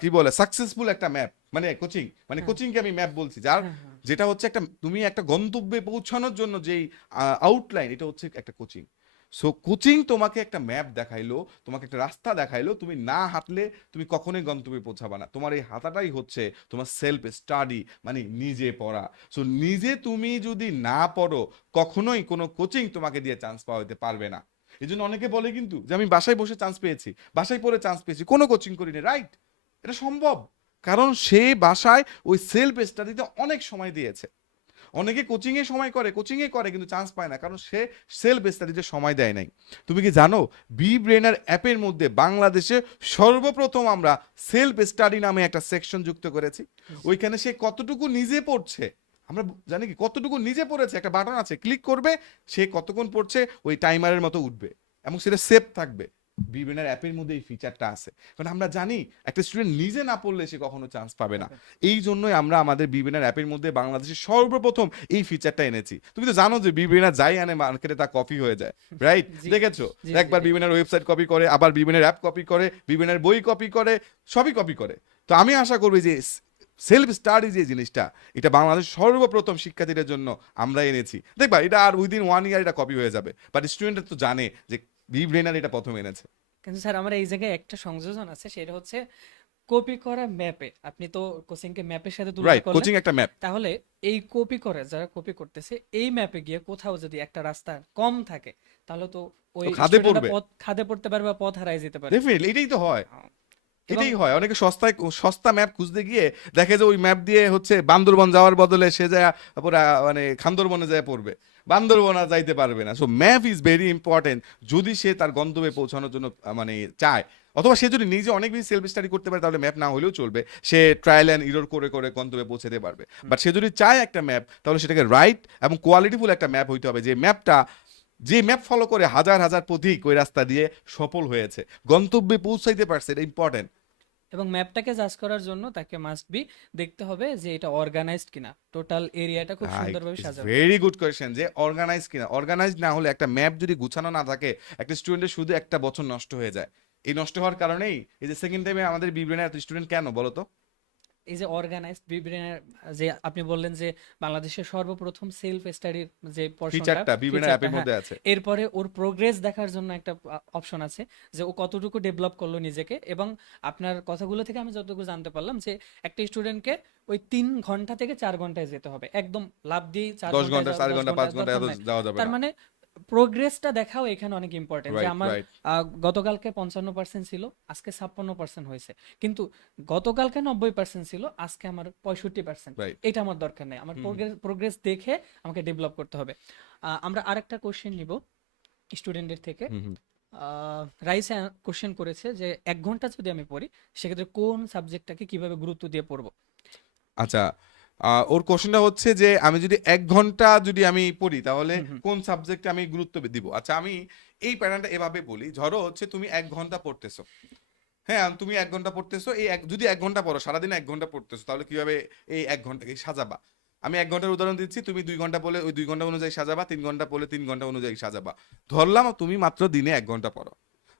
কি বলে সাকসেসফুল একটা ম্যাপ, মানে কোচিং, মানে হ্যাঁ, কোচিংকে আমি ম্যাপ বলছি, যার হ্যাঁ, হ্যাঁ। যেটা হচ্ছে একটা তুমি একটা গন্তব্যে পৌঁছানোর জন্য যেই আউটলাইন, এটা হচ্ছে একটা কোচিং। সো কোচিং তোমাকে একটা ম্যাপ দেখাইলো, তোমাকে একটা রাস্তা দেখাইলো, তুমি না হাঁটলে তুমি কখনোই গন্তব্যে পৌঁছাবা না। তোমার এই হাঁটাটাই হচ্ছে তোমার সেলফ স্টাডি, মানে নিজে পড়া। সো নিজে তুমি যদি না পড়ো, কখনোই কোনো কোচিং তোমাকে দিয়ে চান্স পাওয়া হতে পারবে না। এই জন্য অনেকে বলে কিন্তু যে আমি বাসায় বসে চান্স পেয়েছি, বাসায় পড়ে চান্স পেয়েছি, কোনো কোচিং করিনি। রাইট, এটা সম্ভব, কারণ সে বাসায় ওই সেলফ স্টাডিতে অনেক সময় দিয়েছে। অনেকে কোচিং এ সময় করে, কোচিং এ করে কিন্তু চান্স পায় না, কারণ সে সেলফ স্টাডিতে সময় দেয় নাই। তুমি কি জানো বি ব্রেনার অ্যাপের মধ্যে বাংলাদেশে সর্বপ্রথম আমরা সেলফ স্টাডি নামে একটা সেকশন যুক্ত করেছি। ওইখানে সে কতটুকু নিজে পড়ছে আমরা জানি কি, কতটুকু নিজে পড়েছে একটা বাটন আছে, ক্লিক করবে, সে কতক্ষণ পড়ছে ওই টাইমারের মতো উঠবে এবং সেটা সেভ থাকবে। বিবেনার অ্যাপের মধ্যে এই ফিচারটা আছে, কারণ আমরা জানি একটা স্টুডেন্ট নিজে না পড়লে সে কখনো চান্স পাবে না। এই জন্যই আমরা আমাদের বিবেনার অ্যাপের মধ্যে বাংলাদেশের সর্বপ্রথম এই ফিচারটা এনেছি। তুমি তো জানো যে বিবেনার যাই আনে মার্কেটে তা কপি হয়ে যায়, রাইট? জি, দেখেছো, জি, জি, একবার জি। বিবেনার ওয়েবসাইট কপি করে, আবার বিবেনার অ্যাপ কপি করে, বিবেনার বই কপি করে, সবই কপি করে। তো আমি আশা করবো যে সেলফ স্টাডি যে জিনিসটা, এটা বাংলাদেশ সর্বপ্রথম শিক্ষার্থীদের জন্য আমরা এনেছি। দেখবা এটা আর উইদিন 1 ইয়ার এটা কপি হয়ে যাবে, বাট স্টুডেন্টরা তো জানে যে বি ব্রেনার এটা প্রথম এনেছে। কিন্তু স্যার আমার এই জায়গায় একটা সংযোজন আছে, সেটা হচ্ছে কপি করা ম্যাপে। আপনি তো কোচিং কে ম্যাপের সাথে তুলনা রাইট, করলেন, কোচিং একটা ম্যাপ। তাহলে এই কপি করে যারা কপি করতেছে এই ম্যাপে গিয়ে কোথাও যদি একটা রাস্তা কম থাকে, তাহলে তো ওই তো খাদে স্টুডেন্টরা পড়বে, পথ খাদে পড়তে পারবে বা পথ হারায় যেতে পারে। ডেফিনেটলি এটাই তো হয়। আহ, এবং এটাই হয়, অনেকে সস্তা ম্যাপ খুঁজতে গিয়ে দেখে যে ওই ম্যাপ দিয়ে হচ্ছে বান্দরবন যাওয়ার বদলে সে যায় পুরা মানে খান্দরবনে যায় পড়বে, বান্দরবন আর যাইতে পারবে না। So map is very important যদি সে তার গন্তব্যে পৌঁছানোর জন্য মানে চায়, অথবা সে যদি নিজে অনেক বেশি সেলফ স্টাডি করতে পারে তাহলে ম্যাপ না হলেও চলবে, সে ট্রায়াল অ্যান্ড ইরর করে করে গন্তব্যে পৌঁছাতে পারবে। বাট সে যদি চায় একটা ম্যাপ, তাহলে সেটাকে রাইট এবং কোয়ালিটিফুল একটা ম্যাপ হইতে হবে, যে ম্যাপ ফলো করে হাজার হাজার পথিক ওই রাস্তা দিয়ে সফল হয়েছে, গন্তব্যে পৌঁছাইতে পারছে, এটা ইম্পর্টেন্ট। এবং ম্যাপটাকে জাজ করার জন্য তাকে মাস্ট বি দেখতে হবে যে এটা অর্গানাইজড কিনা, টোটাল এরিয়াটা খুব রাইট, সুন্দরভাবে ইটস সাজানো। ভেরি গুড কোয়েশ্চেন যে অর্গানাইজ কিনা। অর্গানাইজ না হলে, একটা ম্যাপ যদি গুছানো না থাকে, একটা স্টুডেন্টের শুধু একটা বছর নষ্ট হয়ে যায়। এই নষ্ট হওয়ার কারণেই এই যে সেকেন্ড টাইমে আমাদের বিব্রেনে এত স্টুডেন্ট কেন বলো তো? এই যে অর্গানাইজড বিবিএনের, যে আপনি বললেন যে বাংলাদেশের সর্বপ্রথম সেলফ স্টাডির যে পোর্শনটা, ফিচারটা বিবিএনের অ্যাপের হ্যাঁ, মধ্যে আছে। এরপরে ওর প্রোগ্রেস দেখার জন্য একটা অপশন আছে যে ও কতটুকু ডেভেলপ করলো নিজেকে। এবং আপনার কথাগুলো থেকে আমি যতটুকু জানতে পারলাম যে একটা স্টুডেন্টকে ওই 3 ঘন্টা থেকে 4 ঘন্টায় যেতে হবে, একদম লাভ দিয়ে 10 4 ঘন্টায় ঘন্টা, 4 10 ঘন্টা, 5 ঘন্টায় ঘন্টা এত দরকার নাই। যাওয়া যাবে তার না। মানে প্রোগ্রেসটা দেখাও এখানে অনেক ইম্পর্টেন্ট, যে রাইট, আমার রাইট, গতকালকে 55% ছিল, আজকে 56% হয়েছে, কিন্তু গতকালকে 90% ছিল, আজকে আমার 65%। রাইট। এটা আমার দরকার নেই, আমার প্রোগ্রেস দেখে আমাকে ডেভেলপ করতে হবে। আমরা আরেকটা কোশ্চেন নিব স্টুডেন্টদের থেকে। হুম, হুম। রাইসা কোশ্চেন করেছে যে 1 ঘন্টা যদি আমি পড়ি, সেক্ষেত্রে কোন সাবজেক্টটাকে কিভাবে গুরুত্ব দিয়ে পড়বো? আচ্ছা, ওর কোশ্চেনটা হচ্ছে যে আমি যদি 1 ঘন্টা যদি আমি পড়ি তাহলে হুম, হুম, কোন সাবজেক্টে আমি গুরুত্ব দিব। আচ্ছা, আমি এই প্যাটার্নটা এভাবে বলি, ধরো হচ্ছে তুমি 1 ঘন্টা পড়তেছো। হ্যাঁ, তুমি 1 ঘন্টা পড়তেছো, যদি 1 ঘন্টা পড়ো, সারাদিনে 1 ঘন্টা পড়তেছো, তাহলে কিভাবে এই 1 ঘন্টাকে সাজাবা? আমি 1 ঘন্টার উদাহরণ দিচ্ছি, তুমি 2 ঘন্টা পড়লে ওই 2 ঘন্টা অনুযায়ী সাজাবা, 3 ঘন্টা পড়লে 3 ঘন্টা অনুযায়ী সাজাবা। ধরলাম তুমি মাত্র দিনে 1 ঘন্টা পড়ো,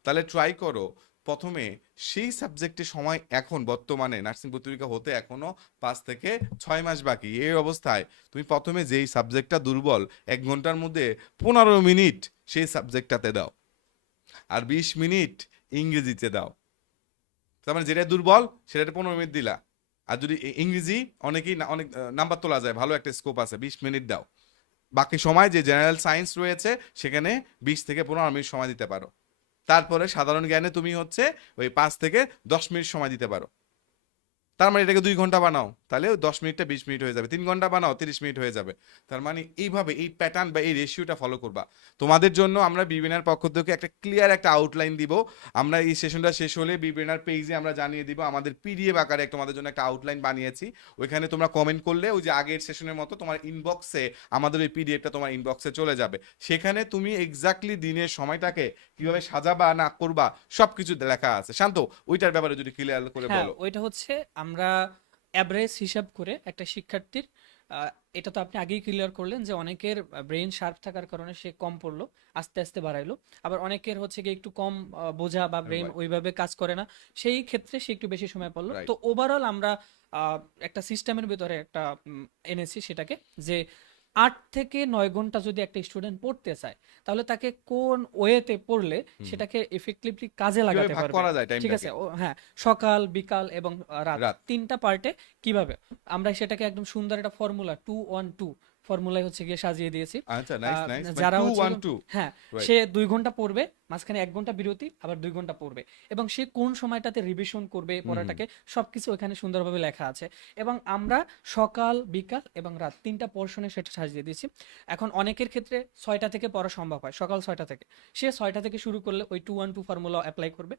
তাহলে ট্রাই করো প্রথমে সেই সাবজেক্টে সময়, এখন বর্তমানে নার্সিং পত্রিকা হতে এখনো 5 থেকে 6 মাস বাকি, এই অবস্থায় তুমি প্রথমে যেই সাবজেক্টটা দুর্বল 1 ঘন্টার মধ্যে 15 মিনিট সেই সাবজেক্টটাতে দাও, আর 20 মিনিট ইংরেজিতে দাও। তার মানে যেটা দুর্বল সেটাতে 15 মিনিট দিলা। আর যদি ইংরেজি অনেকেই অনেক নাম্বার তোলা যায়, ভালো একটা স্কোপ আছে, 20 মিনিট দাও। বাকি সময় যে জেনারেল সায়েন্স রয়েছে সেখানে 20 থেকে 15 মিনিট সময় দিতে পারো। তারপরে সাধারণ জ্ঞানে তুমি হচ্ছে ওই 5 থেকে 10 মিনিট সময় দিতে পারো। তার মানে এটাকে 2 ঘন্টা বানাও, তাহলে ওই 10 মিনিটটা 20 মিনিট হয়ে যাবে। 3 ঘন্টা বানাও, 30 মিনিট হয়ে যাবে। তার মানে এইভাবে এই প্যাটার্ন বা এই রেশিওটা ফলো করবা। তোমাদের জন্য আমরা বিবিএনার পক্ষ থেকে একটা ক্লিয়ার একটা আউটলাইন দিব। আমরা এই সেশনটা শেষ হলে বিবিএনার পেজে আমরা জানিয়ে দিব, আমাদের পিডিএফ আকারে তোমাদের জন্য একটা আউটলাইন বানিয়েছি। ওইখানে তোমরা কমেন্ট করলে ওই যে আগের সেশনের মতো তোমার ইনবক্সে আমাদের ওই পিডিএফটা তোমার ইনবক্সে চলে যাবে। সেখানে তুমি এক্স্যাক্টলি দিনের সময়টাকে কিভাবে সাজাবা না করবা সবকিছু লেখা আছে। শান্ত, ওইটার ব্যাপারে যদি ক্লিয়ার করে হ্যাঁ, বলো। ওইটা হচ্ছে আমরা অ্যাভারেজ হিসাব করে একটা শিক্ষার্থীর, এটা তো আপনি আগেই ক্লিয়ার করলেন যে অনেকের ব্রেন শার্প থাকার কারণে সে কম পড়লো, আস্তে আস্তে বাড়াইলো। আবার অনেকের হচ্ছে কি একটু কম বোঝা বা ব্রেন ওইভাবে কাজ করে না, সেই ক্ষেত্রে সে একটু বেশি সময় পড়লো। রাইট। তো ওভারঅল আমরা একটা সিস্টেমের ভিতরে একটা এনেছি সেটাকে, যে 8 থেকে 9 ঘন্টা যদি একটা স্টুডেন্ট পড়তে চায়, তাহলে তাকে কোন ওয়েতে পড়লে সেটাকে এফেক্টিভলি কাজে কিভাবে লাগাতে ভাগ পারবে। করা যায় ঠিক আছে, টাইমটাকে? ও হ্যাঁ, সকাল বিকাল এবং রাত, রাত। 3টা পার্টে কিভাবে আমরা সেটাকে একদম সুন্দর একটা ফর্মুলা 2-1-2 ফর্মুলায় হচ্ছে গিয়ে সাজিয়ে দিয়েছি। আচ্ছা, নাইস নাইস, মানে যারা 2 হচ্ছে 1 2। হ্যাঁ, রাইট। সে 2 ঘন্টা পড়বে, মাঝখানে 1 ঘন্টা বিরতি, আবার 2 ঘন্টা পড়বে, এবং সে কোন সময়টাতে রিভিশন করবে পড়াটাকে, সবকিছু ওখানে সুন্দরভাবে লেখা আছে। এবং আমরা সকাল বিকাল এবং রাত 3টা পোর্শনে সেটা সাজিয়ে দিয়েছি। এখন অনেকের ক্ষেত্রে 6টা থেকে পড়া সম্ভব হয়, সকাল 6টা থেকে, সে 6টা থেকে শুরু করলে ওই 2-1-2 ফর্মুলা অ্যাপ্লাই করবে।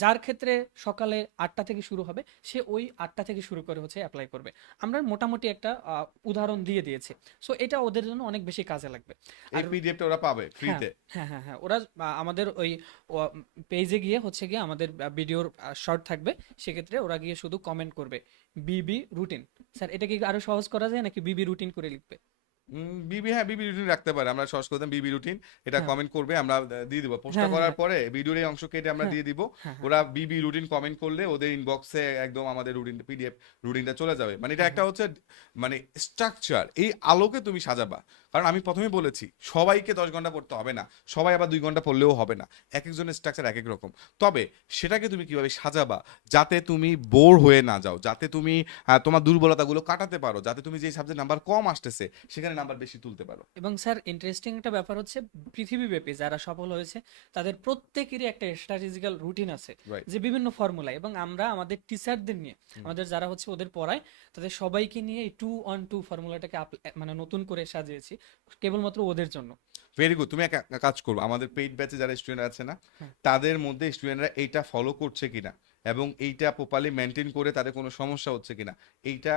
যার ক্ষেত্রে সকালে 8টা থেকে শুরু হবে, সে ওই 8টা থেকে শুরু করে হচ্ছে অ্যাপ্লাই করবে। আমরা মোটামুটি একটা উদাহরণ দিয়ে দিয়েছি। সো এটা ওদের জন্য অনেক বেশি কাজে লাগবে। এই আর পিডিএফটা ওরা পাবে হ্যাঁ, ফ্রিতে? হ্যাঁ, হ্যাঁ, হ্যাঁ, ওরা আমাদের ওই পেজে গিয়ে হচ্ছে গিয়ে আমাদের ভিডিওর শর্ট থাকবে, সেক্ষেত্রে ওরা গিয়ে শুধু কমেন্ট করবে বিবি রুটিন। স্যার, এটা কি আরো সহজ করা যায় নাকি বিবি রুটিন করে লিখবে? বিবি, হ্যাঁ বিবি রুটিন রাখতে পারে, আমরা সহজ করে দিলাম বিবি রুটিন। এটা হ্যাঁ, কমেন্ট করবে, আমরা দিয়ে দিব পোস্টটা হ্যাঁ, হ্যাঁ, করার হ্যাঁ, পরে ভিডিওর এই অংশ কেটে আমরা হ্যাঁ, দিয়ে দিব। হ্যাঁ, হ্যাঁ, ওরা বিবি রুটিন কমেন্ট করলে ওদের ইনবক্সে একদম আমাদের রুটিন পিডিএফ রুটিনটা চলে যাবে। মানে এটা হ্যাঁ, একটা হচ্ছে মানে স্ট্রাকচার, এই আলোকে তুমি সাজাবা। কারণ আমি প্রথমে বলেছি সবাইকে 10 ঘন্টা পড়তে হবে না, সবাই আবার 2 ঘন্টা পড়লেও হবে না, এক একজনের স্ট্রাকচার এক এক রকম। তবে সেটাকে তুমি কিভাবে সাজাবা যাতে তুমি বোর হয়ে না যাও, যাতে তুমি তোমার দুর্বলতাগুলো কাটাতে পারো, যাতে তুমি যে সাবজেক্ট নাম্বার কম আসতেছে সেখানে নাম্বার বেশি তুলতে পারো। এবং স্যার ইন্টারেস্টিং একটা ব্যাপার হচ্ছে, পৃথিবীব্যাপী যারা সফল হয়েছে তাদের প্রত্যেকেরই একটা স্ট্র্যাটেজিক্যাল রুটিন আছে, রাইট। যে বিভিন্ন ফর্মুলা। এবং আমরা আমাদের টিচারদের নিয়ে, আমাদের যারা হচ্ছে ওদের পড়ায়, তাদের সবাইকে নিয়ে এই 2-1-2 ফর্মুলাটাকে মানে নতুন করে সাজিয়েছি কেবলমাত্র ওদের জন্য। Very good. তুমি এক এক কাজ করবো, আমাদের পেইড ব্যাচে যারা স্টুডেন্ট আছে না, হ্যাঁ, তাদের মধ্যে স্টুডেন্টরা এইটা ফলো করছে কিনা এবং এইটা প্রপারলি মেনটেন করে তাদের কোনো সমস্যা হচ্ছে কিনা, এইটা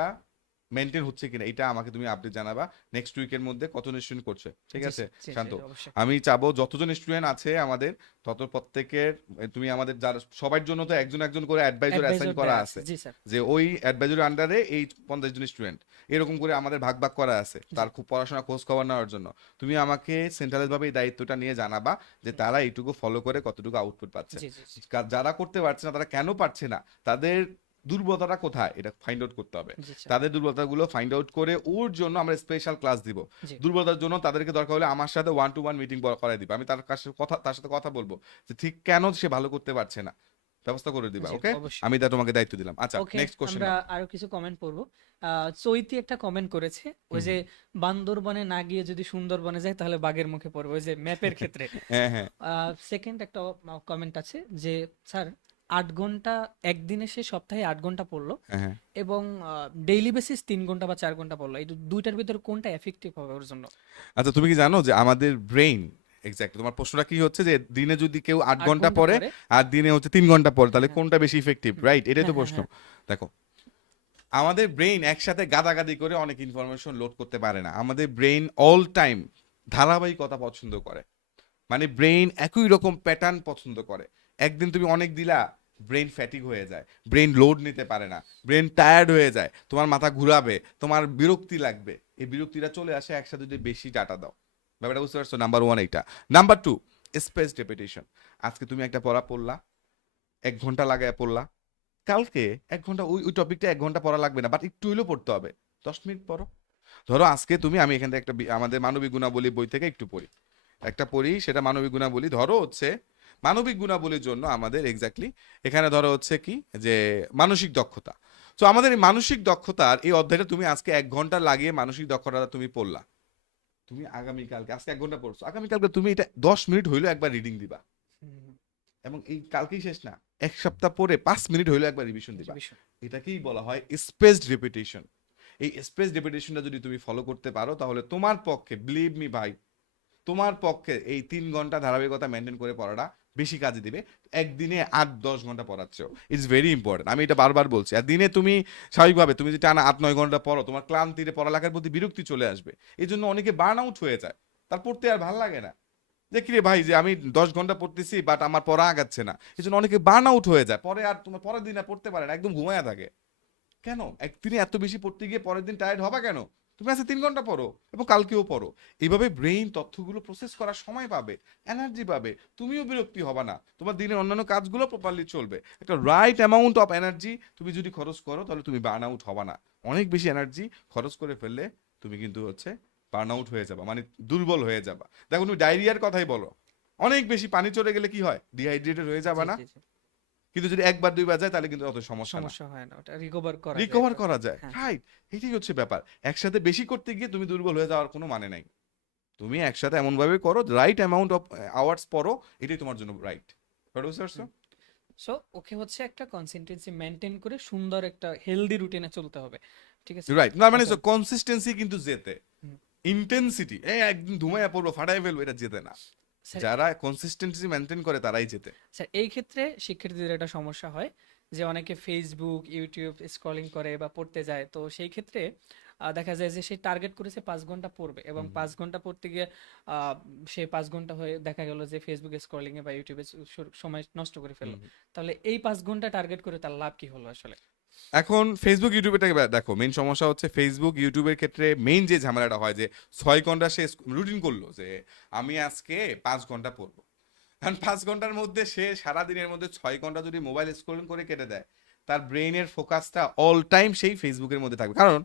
মেনটেন হচ্ছে কিনা, এটা আমাকে তুমি আপডেট জানাবা নেক্সট উইকের মধ্যে কতজন স্টুডেন্ট করছে, ঠিক জি আছে? জি শান্ত, জি, অবশ্যই। আমি চাবো যতজন স্টুডেন্ট আছে আমাদের তত প্রত্যেকের তুমি আমাদের যারা সবার জন্য তো একজন একজন করে অ্যাডভাইজর অ্যাসাইন অ্যাডভাইজার করা দেয়া আছে, আছে, জি স্যার। যে ওই অ্যাডভাইজরের আন্ডারে এই 50 জন স্টুডেন্ট এরকম করে আমাদের ভাগ ভাগ করা আছে জি তার খুব পড়াশোনা খোঁজ খবর নেওয়ার জন্য। তুমি আমাকে সেন্ট্রালাইজ ভাবে এই দায়িত্বটা নিয়ে জানাবা যে তারা এইটুকু ফলো করে কতটুকু আউটপুট পাচ্ছে। জি জি জি। যারা করতে পারছে না তারা কেন পারছে না, তাদের দুর্বলতাটা কোথায় এটা ফাইন্ড আউট করতে হবে। জি স্যার। তাদের দুর্বলতাগুলো ফাইন্ড আউট করে ওর জন্য আমরা স্পেশাল ক্লাস দিব। জি দুর্বলতার জন্য তাদেরকে দরকার হলে আমার সাথে ওয়ান টু ওয়ান মিটিং করাই দিব। আমি তার সাথে কথা বলবো যে ঠিক কেন সে ভালো করতে পারছে না, ব্যবস্থা করে দিবা। জি ওকে, অবশ্যই। আমি তা তোমাকে দায়িত্ব দিলাম। আচ্ছা, ওকে, নেক্সট কোশ্চেন। আমরা আরো কিছু কমেন্ট পড়বো। চৈতি একটা কমেন্ট করেছে, ওই যে বান্দরবনে না গিয়ে যদি সুন্দরবনে যায় তাহলে বাঘের মুখে পড়বে, ওই যে ম্যাপের ক্ষেত্রে। হ্যাঁ হ্যাঁ সেকেন্ড একটা কমেন্ট আছে যে স্যার 8 ঘন্টা একদিনে সে সপ্তাহে 8 ঘন্টা পড়লো হ্যাঁ হ্যাঁ। এবং ডেইলি বেসিস 3 ঘন্টা বা 4 ঘন্টা পড়লো, এই দুইটার ভিতরে কোনটা এফেক্টিভ হবে ওর জন্য? আচ্ছা, তুমি কি জানো যে আমাদের ব্রেইন, এক্স্যাক্টলি তোমার প্রশ্নটা কি হচ্ছে যে দিনে যদি কেউ 8 আট ঘন্টা ঘন্টা পড়ে পরে। আর দিনে হচ্ছে 3 ঘন্টা পড়ে তাহলে হ্যাঁ কোনটা বেশি ইফেক্টিভ, রাইট? এটাই তো হ্যাঁ হ্যাঁ প্রশ্ন। হ্যাঁ। দেখো, আমাদের ব্রেইন একসাথে গাদাগাদি করে অনেক ইনফরমেশন লোড করতে পারে না। আমাদের ব্রেইন অল টাইম ধারাবাহিকতা পছন্দ করে, মানে ব্রেইন একই রকম প্যাটার্ন পছন্দ করে। একদিন তুমি অনেক দিলা, ব্রেইন ফ্যাটিক হয়ে যায়, ব্রেইন লোড নিতে পারে না, ব্রেইন টায়ার্ড হয়ে যায়, তোমার মাথা ঘুরাবে, তোমার বিরক্তি লাগবে। এই বিরক্তিটা চলে আসে একসাথে যদি বেশি ডাটা দাও। ব্যাপারটা বুঝতে পারছো? নাম্বার ওয়ান এইটা। Number two, space repetition. আজকে তুমি একটা পড়া পড়লা, 1 ঘন্টা লাগায় পড়লা, কালকে 1 ঘন্টা ওই ওই টপিকটা 1 ঘন্টা পড়া লাগবে না, বাট একটু হইলেও পড়তে হবে। 10 মিনিট পড়ো। ধরো আজকে তুমি, আমি এখান থেকে একটা আমাদের মানবিক গুণাবলী বই থেকে একটু পড়ি, একটা পড়ি, সেটা মানবিক গুণাবলী। ধরো হচ্ছে মানবিক গুণাবলীর জন্য আমাদের এক্স্যাক্টলি এখানে ধরো হচ্ছে কি যে মানসিক দক্ষতা। তো আমাদের এই মানসিক দক্ষতার এই অধ্যায়টা তুমি আজকে 1 ঘন্টা লাগিয়ে মানসিক দক্ষতাটা তুমি পড়লা। তুমি আগামীকালকে, আজকে 1 ঘন্টা পড়ছো, আগামীকালকে তুমি এটা 10 মিনিট হইলেও একবার রিডিং দিবা। হুম, এবং এই কালকেই শেষ না, 1 সপ্তাহ পরে 5 মিনিট হইলেও একবার রিভিশন দিবা। exhibition। এটাকেই বলা হয় স্পেসড রেপিটেশন। এই স্পেস রেপিটেশনটা যদি তুমি ফলো করতে পারো তাহলে তোমার পক্ষে, বিলিভ মি ভাই, তোমার পক্ষে এই 3 ঘন্টা ধারাবাহিকতা মেনটেন করে পড়াটা বেশি কাজে দিবে একদিনে 8-10 ঘন্টা পড়াচ্ছেও। ইটস ভেরি ইম্পর্টেন্ট, আমি এটা বারবার বলছি। আর দিনে তুমি স্বাভাবিকভাবে তুমি যদি টানা 8-9 ঘন্টা পড়ো, তোমার ক্লান্তিতে পড়ালেখার প্রতি বিরক্তি চলে আসবে। এই জন্য অনেকে বার্ন আউট হয়ে যায়, তার পড়তে আর ভালো লাগে না। যে কিরে ভাই, যে আমি 10 ঘন্টা পড়তেছি বাট আমার পড়া আগাচ্ছে না, এই জন্য অনেকে বার্ন আউট হয়ে যায়, পরে আর তোমার পরের দিন আর পড়তে পারে না, একদম ঘুমায়া থাকে। কেন? একদিনে এত বেশি পড়তে গিয়ে পরের দিন টায়ার্ড হবা কেন? তুমি আজকে 3 ঘন্টা পড়ো এবং কালকেও পড়ো। এইভাবে ব্রেইন তথ্যগুলো প্রসেস করার সময় পাবে, এনার্জি পাবে, তুমিও বিরক্তি হবা না, তোমার দিনের অন্যান্য কাজগুলো প্রপারলি চলবে। একটা রাইট অ্যামাউন্ট অফ এনার্জি তুমি যদি খরচ করো তাহলে তুমি বার্ন আউট হবা না। অনেক বেশি এনার্জি খরচ করে ফেললে তুমি কিন্তু হচ্ছে বার্ন আউট হয়ে যাবা, মানে দুর্বল হয়ে যাবা। দেখো, তুমি ডায়রিয়ার কথাই বলো, অনেক বেশি পানি চলে গেলে কি হয়? ডিহাইড্রেটেড হয়ে যাবা জি না? জি জি। কিন্তু যদি একবার দুইবার যায় তাহলে কিন্তু অত সমস্যা না, সমস্যা হয় না, ওটা রিকভার করা যায় রিকভার তো। করা যায়, হ্যাঁ। রাইট? এটাই হচ্ছে ব্যাপার। একসাথে বেশি করতে গিয়ে তুমি দুর্বল হয়ে যাওয়ার কোনো মানে নাই। তুমি একসাথে এমন ভাবে করো, রাইট অ্যামাউন্ট অফ আওয়ার্স পড়ো, এটাই তোমার জন্য রাইট। বুঝতে পারছো? সো ওকে হচ্ছে একটা কনসিস্টেন্সি মেনটেন করে সুন্দর একটা হেলদি রুটিনে চলতে হবে, ঠিক আছে? রাইট, না মানে আচ্ছা। কনসিস্টেন্সি কিন্তু যেতে, হুম। ইন্টেন্সিটি এই একদিন ধুমাইয়া পড়বো ফাটাই ফেলবো এটা যেতে না। স্যার, যারা কনসিস্টেন্সি মেনটেন করে তারাই যেতে। স্যার এই ক্ষেত্রে শিক্ষার্থীদের একটা সমস্যা হয় যে অনেকে ফেসবুক ইউটিউব স্ক্রলিং করে বা পড়তে যায়, তো সেই ক্ষেত্রে দেখা যায় যে সে টার্গেট করেছে 5 ঘন্টা পড়বে এবং 5 ঘন্টা পড়তে গিয়ে আহ, সে 5 ঘন্টা হয়ে দেখা গেল যে ফেসবুক স্ক্রলিং এ বা ইউটিউবে সময় নষ্ট করে ফেললো। তাহলে এই 5 ঘন্টা টার্গেট করে তার লাভ কি হলো আসলে? এখন ফেসবুক ইউটিউবেটাকে দেখো, মেইন সমস্যা হচ্ছে ফেসবুক ইউটিউবের ক্ষেত্রে মেইন যে ঝামেলাটা হয় যে 6 ঘন্টা সে রুটিন করলো যে আমি আজকে 5 ঘন্টা পড়বো। কারণ 5 ঘন্টার মধ্যে সে সারাদিনের মধ্যে 6 ঘন্টা যদি মোবাইল স্ক্রলিং করে কেটে দেয়, তার ব্রেইনের ফোকাসটা অল টাইম সেই ফেসবুকের মধ্যে থাকবে। কারণ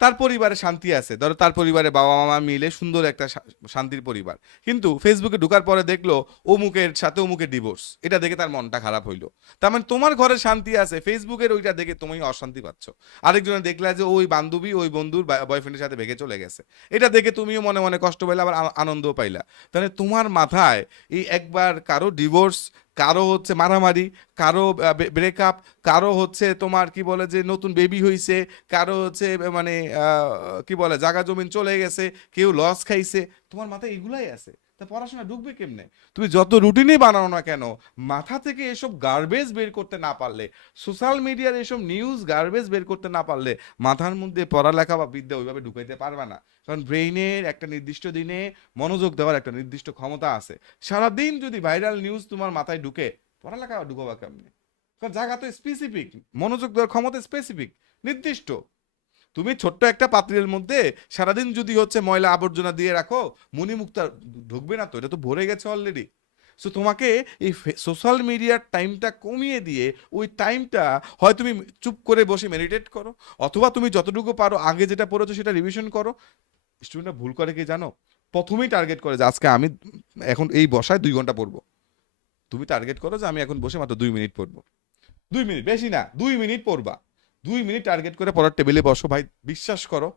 তার পরিবারে শান্তি আছে, ধরো তার পরিবারে বাবা মামা মিলে সুন্দর একটা শান্তির পরিবার, কিন্তু ফেসবুকে ঢোকার পরে দেখলো অমুকের সাথে অমুকের ডিভোর্স, এটা দেখে তার মনটা খারাপ হইলো। তার মানে তোমার ঘরে শান্তি আছে, ফেসবুকের ওইটা দেখে তুমি অশান্তি পাচ্ছ। আরেকজনে দেখলা যে ওই বান্ধবী ওই বন্ধুর বয়ফ্রেন্ডের সাথে ভেগে চলে গেছে, এটা দেখে তুমিও মনে মনে কষ্ট পাইলা, আবার আনন্দও পাইলা। তাহলে তোমার মাথায় এই একবার কারো ডিভোর্স, কারো হচ্ছে মারামারি, কারো ব্রেকআপ, কারো হচ্ছে তোমার কি বলে যে নতুন বেবি হইছে, কারো হচ্ছে মানে কি বলে জাগা জমিন চলে গেছে, কেউ লস খাইছে, তোমার মাথায় এগুলাই আছে। তা পড়াশোনা ঢুকবে কেমনে? তুমি যত রুটিনই বানাও না কেন, মাথা থেকে এসব গার্বেজ বের করতে না পারলে, সোশ্যাল মিডিয়ার এসব নিউজ গার্বেজ বের করতে না পারলে মাথার মধ্যে পড়ালেখা বা বিদ্যা ওইভাবে ঢুকাইতে পারবা না। কারণ ব্রেইনের একটা নির্দিষ্ট দিনে মনোযোগ দেওয়ার একটা নির্দিষ্ট ক্ষমতা আছে। সারাদিন যদি ভাইরাল নিউজ তোমার মাথায় ঢুকে, পড়ালেখা ঢুকাবা কেমনে? কারণ জায়গা তো স্পেসিফিক, মনোযোগ দেওয়ার ক্ষমতা স্পেসিফিক, নির্দিষ্ট। তুমি ছোট্ট একটা পাত্রের মধ্যে সারাদিন যদি হচ্ছে ময়লা আবর্জনা দিয়ে রাখো, মণিমুক্তা ঢুকবে না তো, এটা তো ভরে গেছে অলরেডি। সো তোমাকে এই সোশ্যাল মিডিয়ার টাইমটা কমিয়ে দিয়ে ওই টাইমটা হয় তুমি চুপ করে বসে মেডিটেট করো, অথবা তুমি যতটুকু পারো আগে যেটা পড়েছো সেটা রিভিশন করো। স্টুডেন্টরা ভুল করে কি জানো, প্রথমেই টার্গেট করে যে আজকে আমি এখন এই বসায় 2 ঘন্টা পড়বো। তুমি টার্গেট করো যে আমি এখন বসে মাত্র 2 মিনিট পড়বো, 2 মিনিট, বেশি না, 2 মিনিট পড়বা। 2 মিনিট টার্গেট করে পড়ার টেবিলে বসো ভাই, বিশ্বাস করো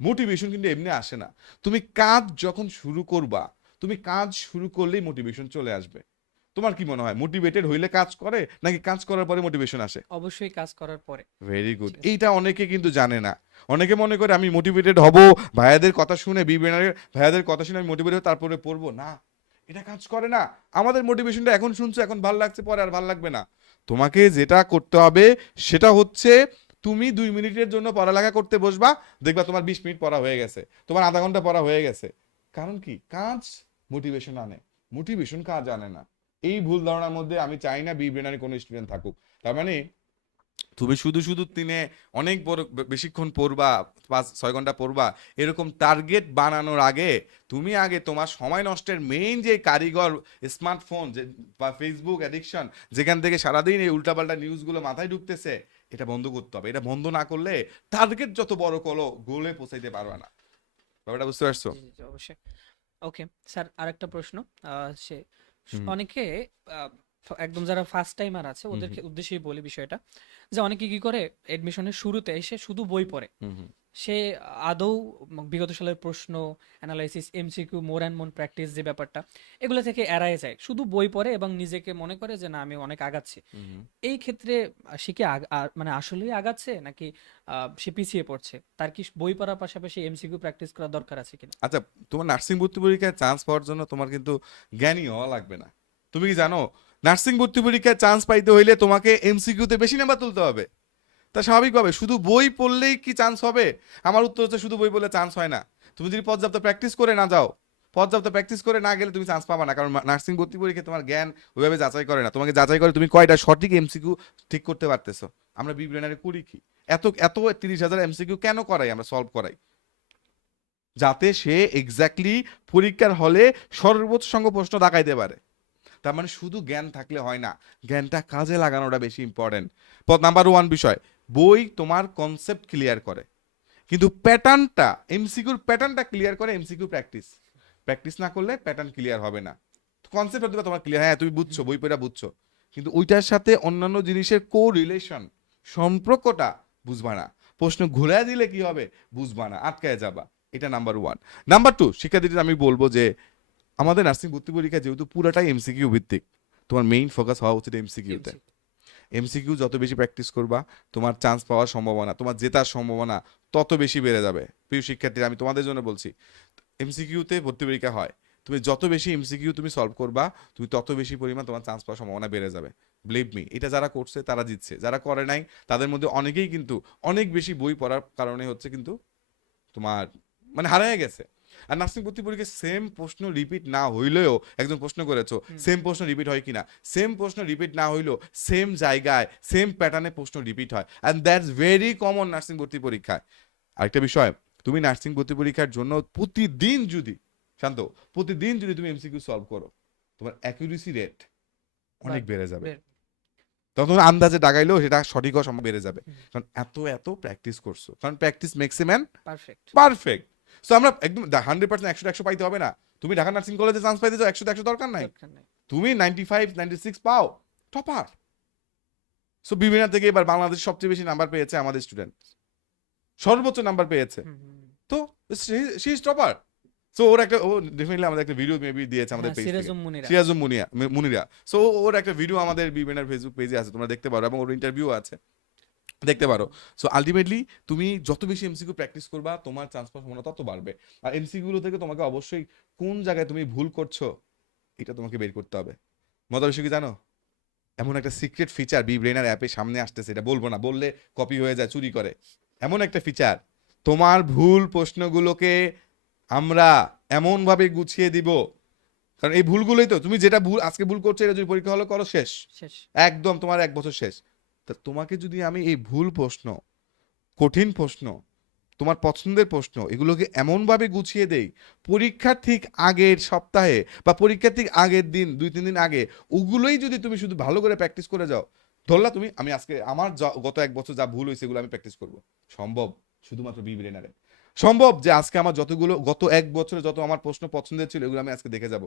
মোটিভেশন কিন্তু এমনি আসে না। তুমি কাজ যখন শুরু করবা, তুমি কাজ শুরু করলেই মোটিভেশন চলে আসবে। তোমার কি মনে হয় মোটিভেটেড হইলে কাজ করে নাকি কাজ করার পরে মোটিভেশন আসে? অবশ্যই কাজ করার পরে। Very good. ঠিক আছে। এইটা অনেকে কিন্তু জানে না। অনেকে মনে করে আমি মোটিভেটেড হব ভাইয়াদের কথা শুনে, ভাইয়াদের কথা শুনে আমি মোটিভেটেড তারপরে পড়বো না। এটা কাজ করে না। আমাদের মোটিভেশনটা এখন শুনছো, এখন ভাল লাগছে, পরে আর ভাল লাগবে না। তোমাকে যেটা করতে হবে সেটা হচ্ছে তুমি 2 মিনিটের জন্য পড়ালেখা করতে বসবা, দেখবা তোমার 20 মিনিট পড়া হয়ে গেছে, তোমার আধা ঘন্টা পড়া হয়ে গেছে। কারণ কি, কাজ মোটিভেশন আনে, মোটিভেশন কাজ আনে না। এই ভুল ধারণার মধ্যে আমি চাই না বি ব্রেনারে কোনো স্টুডেন্ট থাকুক। তার মানে তুমি শুধু শুধু দিনে অনেক বড় বেশিক্ষণ পড়বা, 5-6 ঘন্টা পড়বা, এরকম টার্গেট বানানোর আগে তুমি আগে তোমার সময় নষ্টের মেইন যে কারিগর স্মার্টফোন বা ফেসবুক অ্যাডিকশন, যেখান থেকে সারাদিন এই উল্টাপাল্টা নিউজগুলো মাথায় ঢুকতেছে, এটা বন্ধ করতে হবে। এটা বন্ধ না করলে টার্গেট যত বড় করো গোলে পৌঁছাইতে পারবে না। ব্যাপারটা বুঝতে পারছো? জি, জি, জি, অবশ্যই। ওকে স্যার, আরেকটা প্রশ্ন। সে হুম অনেকে একদম যারা ফার্স্ট টাইমার আছে হুম ওদেরকে উদ্দেশ্যেই বলি বিষয়টা, যে অনেকে কি করে এডমিশনের শুরুতে এসে শুধু বই পড়ে। হুম হুম সে আদৌ বিগত সালের প্রশ্ন analysis, MCQ, more and more practice যে ব্যাপারটা, এগুলো থেকে এড়ায় যায়, শুধু বই পড়ে এবং নিজেকে মনে করে যে না আমি অনেক আগাচ্ছি। হুম। এই ক্ষেত্রে সে কি মানে আসলেই আগাচ্ছে নাকি সে পিছিয়ে পড়ছে? তার কি বই পড়ার পাশাপাশি এমসিকিউ প্র্যাকটিস করা দরকার আছে কিনা? আচ্ছা, তোমার নার্সিং ভর্তি পরীক্ষায় চান্স পাওয়ার জন্য তোমার কিন্তু জ্ঞানী হওয়া লাগবে না। তুমি কি জানো নার্সিং ভর্তি পরীক্ষায় চান্স পাইতে হইলে তোমাকে এমসিকিউতে বেশি নাম্বার তুলতে হবে। তা স্বাভাবিকভাবে শুধু বই পড়লেই কি চান্স হবে? আমার উত্তর হচ্ছে শুধু বই পড়লে চান্স হয় না। তুমি যদি পর্যাপ্ত প্র্যাকটিস করে না যাও, পর্যাপ্ত প্র্যাকটিস করে না গেলে তুমি চান্স পাবা না। কারণ নার্সিং ভর্তি পরীক্ষায় তোমার জ্ঞান ওইভাবে যাচাই করে না, তোমাকে যাচাই করে তুমি কয়টা সঠিক এমসিকিউ ঠিক করতে পারতেছো। আমরা বিব্রেনারে করি কি, এত এত 30,000 এমসিকিউ কেন করাই, আমরা সলভ করাই যাতে সে এক্স্যাক্টলি পরীক্ষার হলে সর্বোচ্চ সংখ্যক প্রশ্ন দাগাইতে পারে। তার মানে শুধু জ্ঞান থাকলে হয় না, জ্ঞানটা কাজে লাগানোটা বেশি ইম্পর্টেন্ট। নাম্বার 1 বিষয়, বই তোমার কনসেপ্ট ক্লিয়ার করে, কিন্তু প্যাটার্নটা, এমসিকিউর প্যাটার্নটা ক্লিয়ার করে এমসিকিউ প্র্যাকটিস। প্র্যাকটিস না করলে প্যাটার্ন ক্লিয়ার হবে না। কনসেপ্ট হয়তো তোমার ক্লিয়ার, হ্যাঁ তুমি বুঝছো, বই পড়া বুঝছো, কিন্তু ওইটার সাথে অন্যান্য জিনিসের কো রিলেশন, সম্পর্কটা বুঝবা না। প্রশ্ন ঘুরে দিলে কি হবে বুঝবা না, আটকায় যাবা। এটা নাম্বার 1। নাম্বার 2, শিক্ষার্থীদের আমি বলবো যে আমাদের নার্সিং ভর্তি পরীক্ষা যেহেতু পুরোটাই এমসিকিউ ভিত্তিক, তোমার মেইন ফোকাস হওয়া উচিত এমসিকিউতে। MCQ এমসিকিউ যত বেশি প্র্যাকটিস করবা, তোমার চান্স পাওয়ার সম্ভাবনা, তোমার জেতার সম্ভাবনা তত বেশি বেড়ে যাবে। প্রিয় শিক্ষার্থীরা, আমি তোমাদের জন্য বলছি, এমসিকিউতে ভর্তি পরীক্ষা হয়, তুমি যত বেশি এমসিকিউ তুমি সলভ করবা, তুমি তত বেশি পরিমাণ তোমার চান্স পাওয়ার সম্ভাবনা বেড়ে যাবে। বিলিভ মি, এটা যারা করছে তারা জিতছে, যারা করে নাই তাদের মধ্যে অনেকেই কিন্তু অনেক বেশি বই পড়ার কারণে হচ্ছে কিন্তু তোমার মানে হারিয়ে গেছে। আর নার্সিং ভর্তি পরীক্ষায় সেম প্রশ্ন রিপিট না হইলেও, একজন প্রশ্ন করেছো সেম প্রশ্ন রিপিট হয় কিনা, সেম প্রশ্ন রিপিট না হইলেও সেম জায়গায় সেম প্যাটার্নে প্রশ্ন রিপিট হয়, and that's very common nursing ভর্তি পরীক্ষায়। আরেকটা বিষয়, তুমি নার্সিং ভর্তি পরীক্ষার জন্য প্রতিদিন যদি প্রতিদিন যদি তুমি এমসিকিউ সলভ করো, তোমার অ্যাকুরেসি রেট অনেক বেড়ে যাবে। বের। তখন আন্দাজে দাগাইলেও সেটা সঠিক হওয়া সম্ভব বেড়ে যাবে, কারণ এত প্র্যাকটিস করছো। কারণ practice makes a man perfect. Perfect. So আমরা একদম 100% 100 পাইতে হবে না। তুমি ঢাকা নার্সিং কলেজে চান্স পাইতে চাও, 100 দরকার নাই। দরকার নেই। তুমি 95-96 পাও, টপার। সো বিভিন্ন থেকে এবার বাংলাদেশ সবচেয়ে বেশি নাম্বার পেয়েছে আমাদের স্টুডেন্ট, সর্বোচ্চ নাম্বার পেয়েছে। হুম, হুম, হুম। তো শি ইজ টপার। সো ওর একটা, ও ডেফিনেটলি আমাদের একটা ভিডিও মেবি দিয়েছে আমাদের হ্যাঁ, পেজ থেকে, সিরাজুম মুনিরা। সিরাজুম মুনিরা। সো ওর একটা ভিডিও আমাদের বিবেনার ফেসবুক পেজে আছে, তোমরা দেখতে পারো, এবং ওর ইন্টারভিউ আছে, দেখতে পারো। সো আলটিমেটলি তুমি যত বেশি এমসিকিউ প্র্যাকটিস করবা, তোমার চান্স পাওয়ার সম্ভাবনা তত বাড়বে। আর এমসিকিউ থেকে তোমাকে অবশ্যই কোন জায়গায় তুমি ভুল করছো এটা তোমাকে বের করতে হবে। মজার বিষয় কি জানো, এমন একটা সিক্রেট ফিচার বি ব্রেনার অ্যাপে সামনে আসতেছে, এটা বলবো না, বললে কপি হয়ে যায়, চুরি করে। এমন একটা ফিচার, তোমার ভুল প্রশ্নগুলোকে আমরা এমন ভাবে গুছিয়ে দিব, কারণ এই ভুলগুলোই তো তুমি যেটা ভুল আজকে ভুল করছো, এটা যদি পরীক্ষা হলো করো শেষ, শেষ। একদম তোমার 1 বছর শেষ। তা তোমাকে যদি আমি এই ভুল প্রশ্ন, কঠিন প্রশ্ন তোমার পছন্দের প্রশ্ন এগুলোকে এমনভাবে গুছিয়ে দেই, পরীক্ষার ঠিক আগের সপ্তাহে বা পরীক্ষার ঠিক আগের দিন 2-3 দিন আগে ওগুলোই যদি তুমি শুধু ভালো করে প্র্যাকটিস করে যাও, ধরলা তুমি আমি আজকে আমার গত 1 বছর যা ভুল হয়েছে এগুলো আমি প্র্যাকটিস করব, সম্ভব? শুধুমাত্র বি ব্রেনারে সম্ভব যে আজকে আমার যতগুলো গত 1 বছরে যত আমার প্রশ্ন পছন্দের ছিল এগুলো আমি আজকে দেখে যাব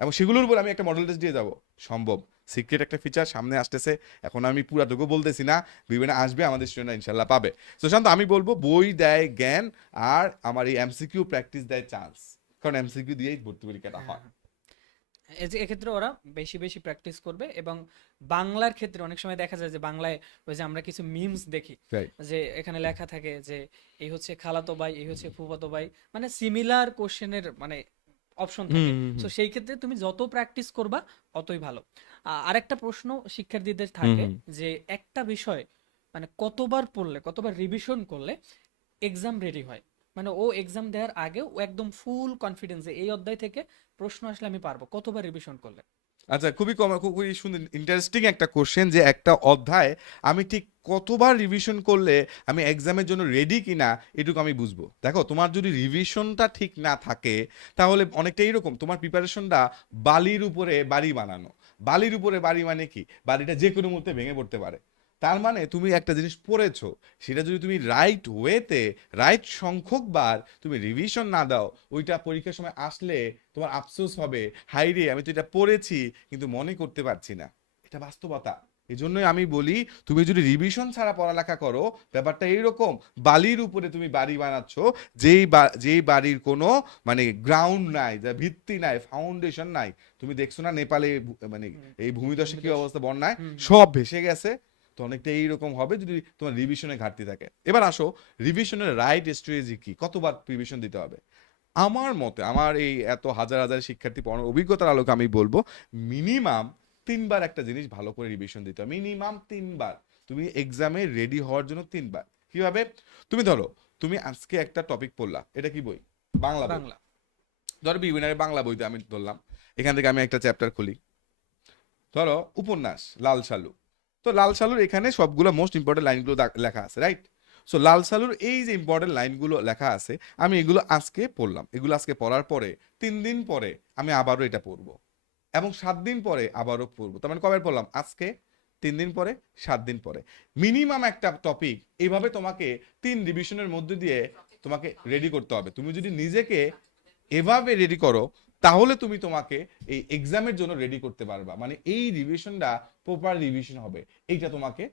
এবং সেগুলোর উপর আমি একটা মডেল টেস্ট দিয়ে যাব, সম্ভব। সিক্রেট একটা ফিচার সামনে আসতেছে, এখন আমি পুরাটুকু বলতেছি না, বিভিন্ন আসবে, আমাদের স্টুডেন্টরা ইনশাল্লাহ পাবে। তো শান্ত, আমি বলবো বই দেয় জ্ঞান আর আমার এই এমসিকিউ প্র্যাকটিস দেয় চান্স, কারণ এমসিকিউ দিয়েই ভর্তি পরীক্ষাটা হ্যাঁ, হয়। এক্ষেত্রে ওরা বেশি বেশি প্র্যাকটিস করবে। এবং বাংলার ক্ষেত্রে অনেক সময় দেখা যায় যে বাংলায় ওই যে আমরা কিছু মিমস দেখি, রাইট। যে এখানে লেখা থাকে যে এই হচ্ছে খালাতো ভাই, এই হচ্ছে ফুফাতো ভাই, মানে সিমিলার কোশ্চেনের মানে অপশন হুম থাকে। হুম সো হুম সেই ক্ষেত্রে তুমি যত প্র্যাকটিস করবা অতই ভালো। আরেকটা প্রশ্ন শিক্ষার্থীদের হুম থাকে হুম। যে একটা বিষয় মানে কতবার পড়লে, কতবার রিভিশন করলে এক্সাম রেডি হয়। মানে ও এক্সাম দেওয়ার আগে ও একদম ফুল কনফিডেন্স এই অধ্যায় থেকে প্রশ্ন আসলে আমি পারবো, কতবার রিভিশন করলে। আচ্ছা, খুবই কম, খুবই সুন্দর ইন্টারেস্টিং একটা কোশ্চেন যে একটা অধ্যায় আমি ঠিক কতবার রিভিশন করলে আমি এক্সামের জন্য রেডি কিনা এটুকু আমি বুঝবো। দেখো, তোমার যদি রিভিশনটা ঠিক না থাকে তাহলে অনেকটা এইরকম, তোমার প্রিপারেশনটা বালির উপরে বাড়ি বানানো। বালির উপরে বাড়ি মানে কি, বাড়িটা যে কোনো মুহূর্তে ভেঙে পড়তে পারে। তার মানে তুমি একটা জিনিস পড়েছো, সেটা যদি তুমি রাইট ওয়েতে রাইট সংখ্যক বার তুমি রিভিশন না দাও, ওইটা পরীক্ষার সময় আসলে তোমার আফসোস হবে, হাই রে আমি তো এটা পড়েছি কিন্তু মনে করতে পারছি না। এটা বাস্তবতা। এই জন্যই আমি বলি, তুমি যদি রিভিশন ছাড়া পড়ালেখা করো, ব্যাপারটা এইরকম, বালির উপরে তুমি বাড়ি বানাচ্ছ, যেই বাড়ির কোনো মানে গ্রাউন্ড নাই, যা ভিত্তি নাই, ফাউন্ডেশন নাই। তুমি দেখছো না নেপালে মানে হুম, এই ভূমিধসে কি ভূমিধস। অবস্থা, বন্যায় হুম হুম। সব ভেসে গেছে। তো অনেকটা এইরকম হবে যদি তোমার রিভিশনে ঘাটতি থাকে। এবার আসো, রিভিশনের রাইট স্ট্র্যাটেজি কি, কতবার রিভিশন দিতে হবে? আমার মতে, আমার এই এত হাজার হাজার শিক্ষার্থী পড়ানোর অভিজ্ঞতার আলোকে আমি বলবো, মিনিমাম 3বার একটা জিনিস ভালো করে রিভিশন দিতে হবে, মিনিমাম 3বার। তুমি এক্সামে রেডি হওয়ার জন্য 3বার। কিভাবে? তুমি ধরো তুমি আজকে একটা টপিক পড়লা, এটা কি বই? বাংলা বই। বাংলা। ধরো বিভিন্ন বাংলা বইতে আমি ধরলাম, এখান থেকে আমি একটা চ্যাপ্টার খুলি, ধরো উপন্যাস লাল সালু। তো লাল সালুর এখানে সবগুলো মোস্ট ইম্পর্টেন্ট লাইনগুলো লেখা আছে, রাইট? সো লাল সালুর এই যে ইম্পর্টেন্ট লাইনগুলো লেখা আছে, আমি এগুলো আজকে পড়লাম, এগুলো আজকে পড়ার পরে 3 দিন পরে আমি আবারও এটা পড়বো এবং 7 দিন পরে আবারও পড়বো। তার মানে কবে পড়লাম? আজকে, 3 দিন পরে, 7 দিন পরে। মিনিমাম একটা টপিক এইভাবে তোমাকে 3 রিভিশনের মধ্যে দিয়ে তোমাকে রেডি করতে হবে। তুমি যদি নিজেকে এভাবে রেডি করো, তাহলে তুমি তোমাকে এই এক্সামের জন্য রেডি করতে পারবা। মানে এই রিভিশনটা প্রপার রিভিশন হবে, এইটা তোমাকে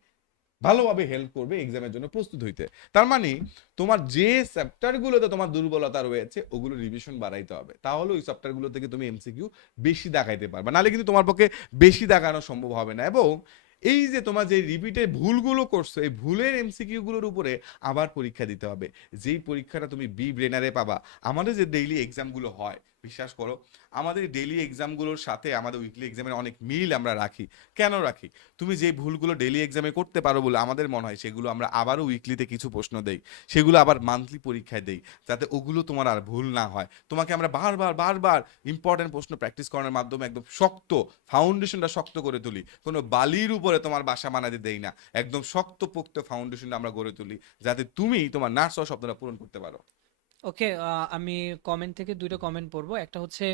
ভালোভাবে হেল্প করবে এক্সামের জন্য প্রস্তুত হইতে। তার মানে তোমার যে চ্যাপ্টারগুলোতে তোমার দুর্বলতা রয়েছে ওগুলো রিভিশন বাড়াইতে হবে, তাহলে ওই চ্যাপ্টারগুলো থেকে তুমি এমসিকিউ বেশি দেখাইতে পারবে, নাহলে কিন্তু তোমার পক্ষে বেশি দেখানো সম্ভব হবে না। এবং এই যে তোমার যে রিপিটে ভুলগুলো করছো, এই ভুলের এমসিকিউ গুলোর উপরে আবার পরীক্ষা দিতে হবে, যেই পরীক্ষাটা তুমি বি ব্রেনারে পাবা। আমাদের যে ডেইলি এক্সামগুলো হয়, বিশ্বাস করো, আমাদের ডেইলি এক্সামগুলোর সাথে আমাদের উইকলি এক্সামের অনেক মিল আমরা রাখি। কেন রাখি? তুমি যে ভুলগুলো ডেইলি এক্সামে করতে পারো বলে আমাদের মনে হয়, সেগুলো আমরা আবারও উইকলিতে কিছু প্রশ্ন দেই, সেগুলো আবার মান্থলি পরীক্ষায় দেই, যাতে ওগুলো তোমার আর ভুল না হয়। তোমাকে আমরা বারবার বারবার ইম্পর্টেন্ট প্রশ্ন প্র্যাকটিস করার মাধ্যমে একদম শক্ত ফাউন্ডেশনটা শক্ত করে তুলি, কোনো বালির উপরে তোমার বাসা বানাতে দেই না, একদম শক্ত পোক্ত ফাউন্ডেশনটা আমরা গড়ে তুলি, যাতে তুমি তোমার নার্স হওয়ার স্বপ্নটা পূরণ করতে পারো। ওকে, আমি কমেন্ট থেকে দুইটা কমেন্ট পড়বো। একটা হচ্ছে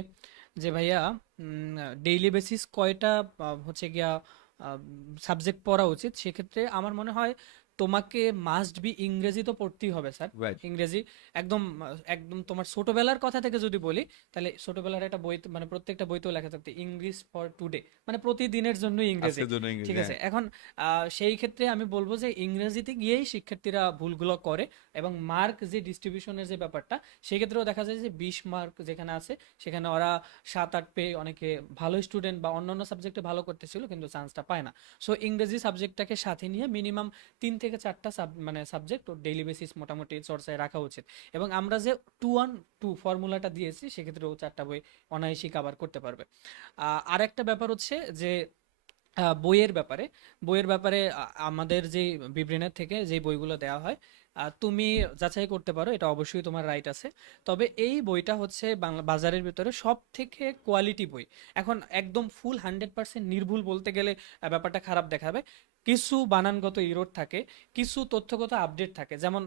যে ভাইয়া ডেইলি বেসিস কয়টা হচ্ছে গিয়া সাবজেক্ট পড়া উচিত। সেক্ষেত্রে আমার মনে হয় তোমাকে মাস্ট বি ইংরেজি তো পড়তেই হবে স্যার। রাইট। ইংরেজি একদম একদম তোমার ছোটবেলার কথা থেকে যদি বলি, তাহলে ছোটবেলার একটা বই মানে প্রত্যেকটা বইতেও লেখা থাকতো ইংলিশ ফর টুডে, মানে প্রতিদিনের জন্য ইংরেজি। আজকের জন্য ঠিক ইংরেজি, আছে, হ্যাঁ। এখন সেই ক্ষেত্রে আমি বলবো যে ইংরেজিতে গিয়েই শিক্ষার্থীরা ভুলগুলো করে। এবং মার্ক যে ডিস্ট্রিবিউশনের যে ব্যাপারটা, সেক্ষেত্রেও দেখা যায় যে 20 মার্ক যেখানে আছে সেখানে ওরা 7-8 পেয়ে অনেকে ভালো স্টুডেন্ট বা অন্যান্য সাবজেক্টে ভালো করতেছিল কিন্তু চান্সটা পায় না। সো ইংরেজি সাবজেক্টটাকে সাথে নিয়ে মিনিমাম 3 থেকে 4টা মানে সাবজেক্ট ডেইলি বেসিস মোটামুটি চর্চায় রাখা উচিত। এবং আমরা যে 2-1-2 ফর্মুলাটা দিয়েছি সেক্ষেত্রে ও 4টা বই অনায়াসই কাভার করতে পারবে। আর একটা ব্যাপার হচ্ছে যে বইয়ের ব্যাপারে, আমাদের যে বিব্রেনের থেকে যে বইগুলো দেওয়া হয়, তুমি যাচাই করতে পারো, এটা অবশ্যই তোমার রাইট আছে। তবে এই বইটা হচ্ছে বাংলা বাজারের ভিতরে সব থেকে কোয়ালিটি বই। এখন একদম ফুল 100% নির্ভুল বলতে গেলে ব্যাপারটা খারাপ দেখাবে। কিছু বানানগত ইরোড থাকে, কিছু তথ্যগত আপডেট থাকে। যেমন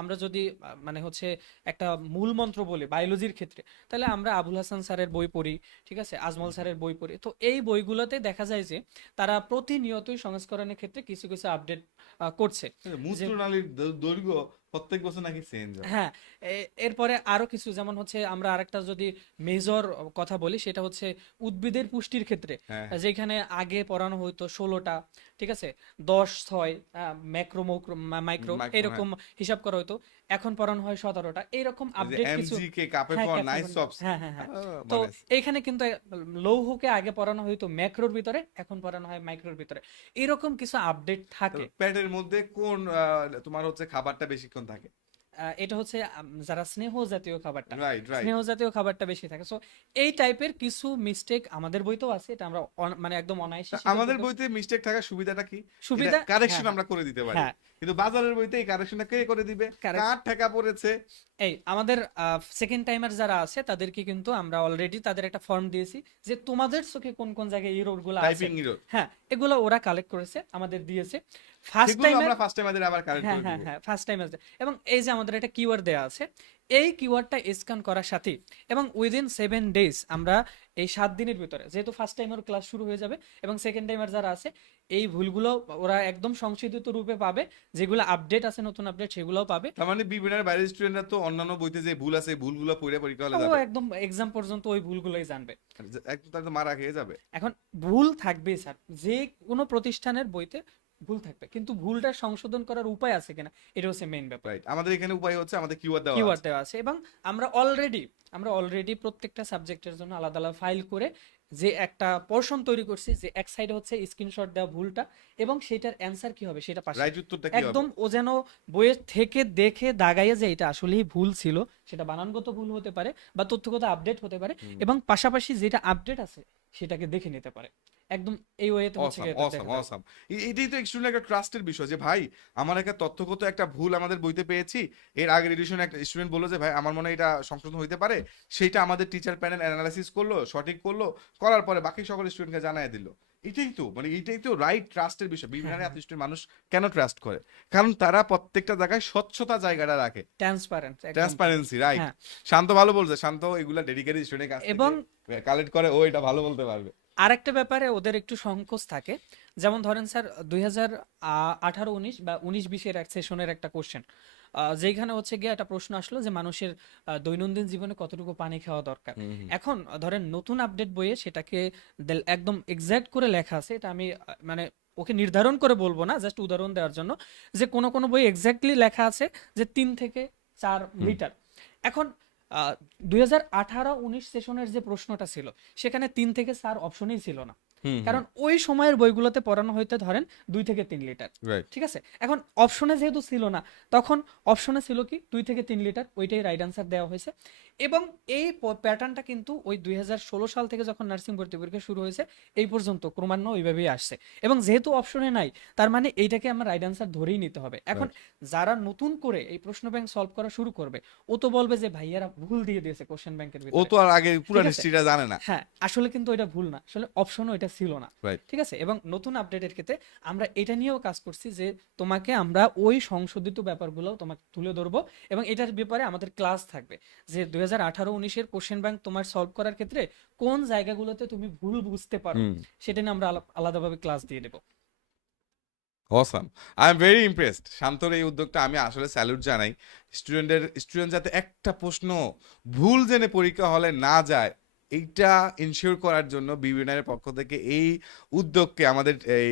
আমরা যদি মানে হচ্ছে একটা মূল মন্ত্র বলি বায়োলজির ক্ষেত্রে, তাহলে আমরা আবুল হাসান স্যারের বই পড়ি, ঠিক আছে, আজমল স্যারের বই পড়ি। তো এই বইগুলোতে দেখা যায় যে তারা প্রতিনিয়তই সংস্করণের ক্ষেত্রে কিছু কিছু আপডেট করছে। যে মূত্রনালীর দৈর্ঘ্য প্রত্যেক বছর নাকি চেঞ্জ হয়। হ্যাঁ, এরপরে আরো কিছু, যেমন হচ্ছে আমরা আরেকটা যদি মেজর কথা বলি, সেটা হচ্ছে উদ্ভিদের পুষ্টির ক্ষেত্রে, হ্যাঁ হ্যাঁ। যেখানে আগে পড়ানো হতো 16টা, ঠিক আছে, 10 6 ম্যাক্রো মাইক্রো মাইক্রো, হ্যাঁ। এরকম হিসাব করা হতো, এখন পড়ানো হয় 17টা, এইরকম ওই যে আপডেট কিছু। এমজি কে কাপে হ্যাঁ, পাওয়া ক্যাপে নাইস সবস। হ্যাঁ হ্যাঁ হ্যাঁ। তো মনে আছে। এইখানে কিন্তু লৌহকে আগে পড়ানো হয়তো ম্যাক্রোর ভিতরে, এখন পড়ানো হয় মাইক্রোর ভিতরে, এরকম কিছু আপডেট থাকে। পেটের মধ্যে কোন তোমার হচ্ছে খাবারটা বেশিক্ষণ থাকে? এটা হচ্ছে যারা স্নেহ জাতীয় খাবারটা, রাইট রাইট। স্নেহ জাতীয় খাবারটা বেশি থাকে। সো এই টাইপের কিছু মিস্টেক আমাদের বইতেও আছে, এটা আমরা মানে একদম অনায়াসে স্বীকার আমাদের করতে বইতে মিস্টেক থাকার সুবিধাটা কি? সুবিধা। কারেকশন হ্যাঁ হ্যাঁ আমরা করে দিতে পারি। হ্যাঁ, কিন্তু বাজারের বইতে এই কারেকশনটা কে করে দিবে? কার ঠেকা পড়েছে? এই আমাদের সেকেন্ড টাইমার যারা আছে তাদেরকে কিন্তু আমরা অলরেডি তাদের একটা ফর্ম দিয়েছি যে তোমাদের চোখে কোন কোন জায়গায় এরর গুলো আছে, টাইপিং এরর। হ্যাঁ, এগুলো ওরা কালেক্ট করেছে, আমাদের দিয়েছে। ফার্স্ট সেগুলো টাইমের, আমরা ফার্স্ট টাইম আমাদের আবার কারেক্ট হ্যাঁ করে হ্যাঁ দিব। হ্যাঁ, ফার্স্ট টাইম আছে। এবং এই যে আমাদের একটা কিওয়ার্ড দেওয়া আছে, এই কিওয়ার্ডটা স্ক্যান করার সাথে এবং উইদিন 7 ডেজ, আমরা এই 7 দিনের ভিতরে, যেহেতু ফার্স্ট টাইমের ক্লাস শুরু হয়ে যাবে এবং সেকেন্ড টাইমার যারা আছে, এই ভুলগুলো ওরা একদম সংশোধিত রূপে পাবে, যেগুলো আপডেট আছে, নতুন আপডেট, সেগুলোও পাবে। তার মানে বিবিনার বাইরের স্টুডেন্টরা তো অন্যান্য বইতে যে ভুল আছে এই ভুলগুলো পড়ে পরীক্ষা হলে ও যাবে, একদম এক্সাম পর্যন্ত ওই ভুলগুলোই জানবে। একদম তার তো মারা খেয়ে যাবে। এখন ভুল থাকবেই স্যার, যে কোনো প্রতিষ্ঠানের বইতে ভুল থাকবে, কিন্তু ভুলটা সংশোধন করার উপায় আছে কিনা, এটা হচ্ছে মেইন ব্যাপার। রাইট, আমাদের এখানে উপায় হচ্ছে আমাদের কিওয়ার্ড দেওয়া কিওয়ার্ড আছে। দেওয়া আছে এবং আমরা অলরেডি প্রত্যেকটা সাবজেক্টের জন্য আলাদা আলাদা ফাইল করে যে একটা পোরশন তৈরি করছি, যে এক সাইডে হচ্ছে স্ক্রিনশট দেওয়া ভুলটা এবং সেটার অ্যান্সার কি হবে সেটা পাশে, রাইট উত্তরটা কি হবে? একদম ও যেন বইয়ের থেকে দেখে দাগাইয়ে যে এটা আসলেই ভুল ছিল, সেটা বানানগত ভুল হতে পারে বা তথ্যগত আপডেট হতে পারে, এবং পাশাপাশি যেটা আপডেট আছে সেটাকে দেখে নিতে পারে। একদম এই ওয়েতে হচ্ছে অসাম গিয়ে এটা অসাম দেখা যাবে। অসাম। এটাই তো স্টুডেন্ট একটা ট্রাস্টের বিষয় যে ভাই আমার একটা তথ্যগত একটা ভুল আমাদের বইতে পেয়েছি, এর আগের এডিশনে একটা স্টুডেন্ট বললো যে ভাই আমার মনে হয় এটা সংশোধন হইতে পারে, সেইটা আমাদের টিচার প্যানেল অ্যানালাইসিস করলো, সঠিক করলো, করার পরে বাকি সকল স্টুডেন্টকে জানায় দিল। এটাই তো রাইট ট্রাস্টের বিষয়। বিভিন্ন হ্যাঁ, এত স্টুডেন্ট মানুষ কেন ট্রাস্ট করে? কারণ তারা প্রত্যেকটা জায়গায় স্বচ্ছতা জায়গাটা রাখে, ট্রান্সপারেন্ট একদম। Transparency, right. হ্যাঁ, শান্ত ভালো বলছে, শান্ত এগুলা ডেডিকেটেড স্টুডেন্টের কাছ এবং থেকে কালেক্ট করে, ও এটা ভালো বলতে পারবে। আরেকটা ব্যাপারে ওদের একটু সংকোচ থাকে, যেমন ধরেন স্যার 2018-19 বা 19-20-এর এক সেশনের একটা কোশ্চেন, যেখানে হচ্ছে গিয়ে একটা প্রশ্ন আসলো যে মানুষের দৈনন্দিন জীবনে কতটুকু পানি খাওয়া দরকার। হুম হুম। এখন ধরেন নতুন আপডেট বইয়ে সেটাকে একদম এক্সাক্ট করে লেখা আছে, এটা আমি মানে ওকে নির্ধারণ করে বলবো না, জাস্ট উদাহরণ দেওয়ার জন্য, যে কোনো কোনো বই এক্স্যাক্টলি লেখা আছে যে 3 থেকে 4 লিটার। এখন 2018-19 সেশনের যে প্রশ্নটা ছিল সেখানে 3 থেকে 4 অপশনই ছিল না, কারণ ওই সময়ের বইগুলোতে পড়ানো হইতে ধরেন 2 থেকে 3 লিটার, রাইট। ঠিক আছে। এখন অপশনে যেহেতু ছিল না, তখন অপশনে ছিল কি 2 থেকে 3 লিটার, ওইটাই রাইট আনসার দেওয়া হয়েছে। এবং এই প্যাটার্নটা কিন্তু ওই 2016 সাল থেকে যখন নার্সিং ভর্তি পরীক্ষা শুরু হয়েছে এই পর্যন্ত ক্রমান্বয়ে ওইভাবেই আসছে। এবং যেহেতু অপশনে নাই, তার মানে এইটাকে আমার রাইট আনসার ধরেই নিতে হবে। এখন যারা নতুন করে এই প্রশ্ন ব্যাংক সলভ করা শুরু করবে, ও তো বলবে যে ভাইয়ারা ভুল দিয়ে দিয়েছে কোশ্চেন ব্যাংকের ও ভিতরে। তো আর আগে পুরো ঠিক আছে? হিস্ট্রিটা জানে না। হ্যাঁ, আসলে কিন্তু এটা ভুল না, আসলে অপশনও এটা ছিল না, রাইট। ঠিক আছে। এবং নতুন আপডেটের ক্ষেত্রে আমরা এটা নিয়েও কাজ করছি যে তোমাকে আমরা ওই সংশোধিত ব্যাপারগুলো তোমাকে তুলে ধরবো, এবং এটার ব্যাপারে আমাদের ক্লাস থাকবে যে 2018-19-এর কোশ্চেন ব্যাংক তোমার সলভ করার ক্ষেত্রে কোন জায়গাগুলোতে তুমি ভুল বুঝতে পারো, সেটা নিয়ে আমরা আলাদাভাবে ক্লাস দিয়ে দেবো। Awesome, I am very impressed. শান্তর এই উদ্যোগটা আমি আসলে স্যালুট জানাই। স্টুডেন্ট যাতে একটা প্রশ্ন ভুল জেনে পরীক্ষা হলে না যায়, এইটা ইনশিওর করার জন্য বিবিএনের পক্ষ থেকে এই উদ্যোগকে আমাদের এই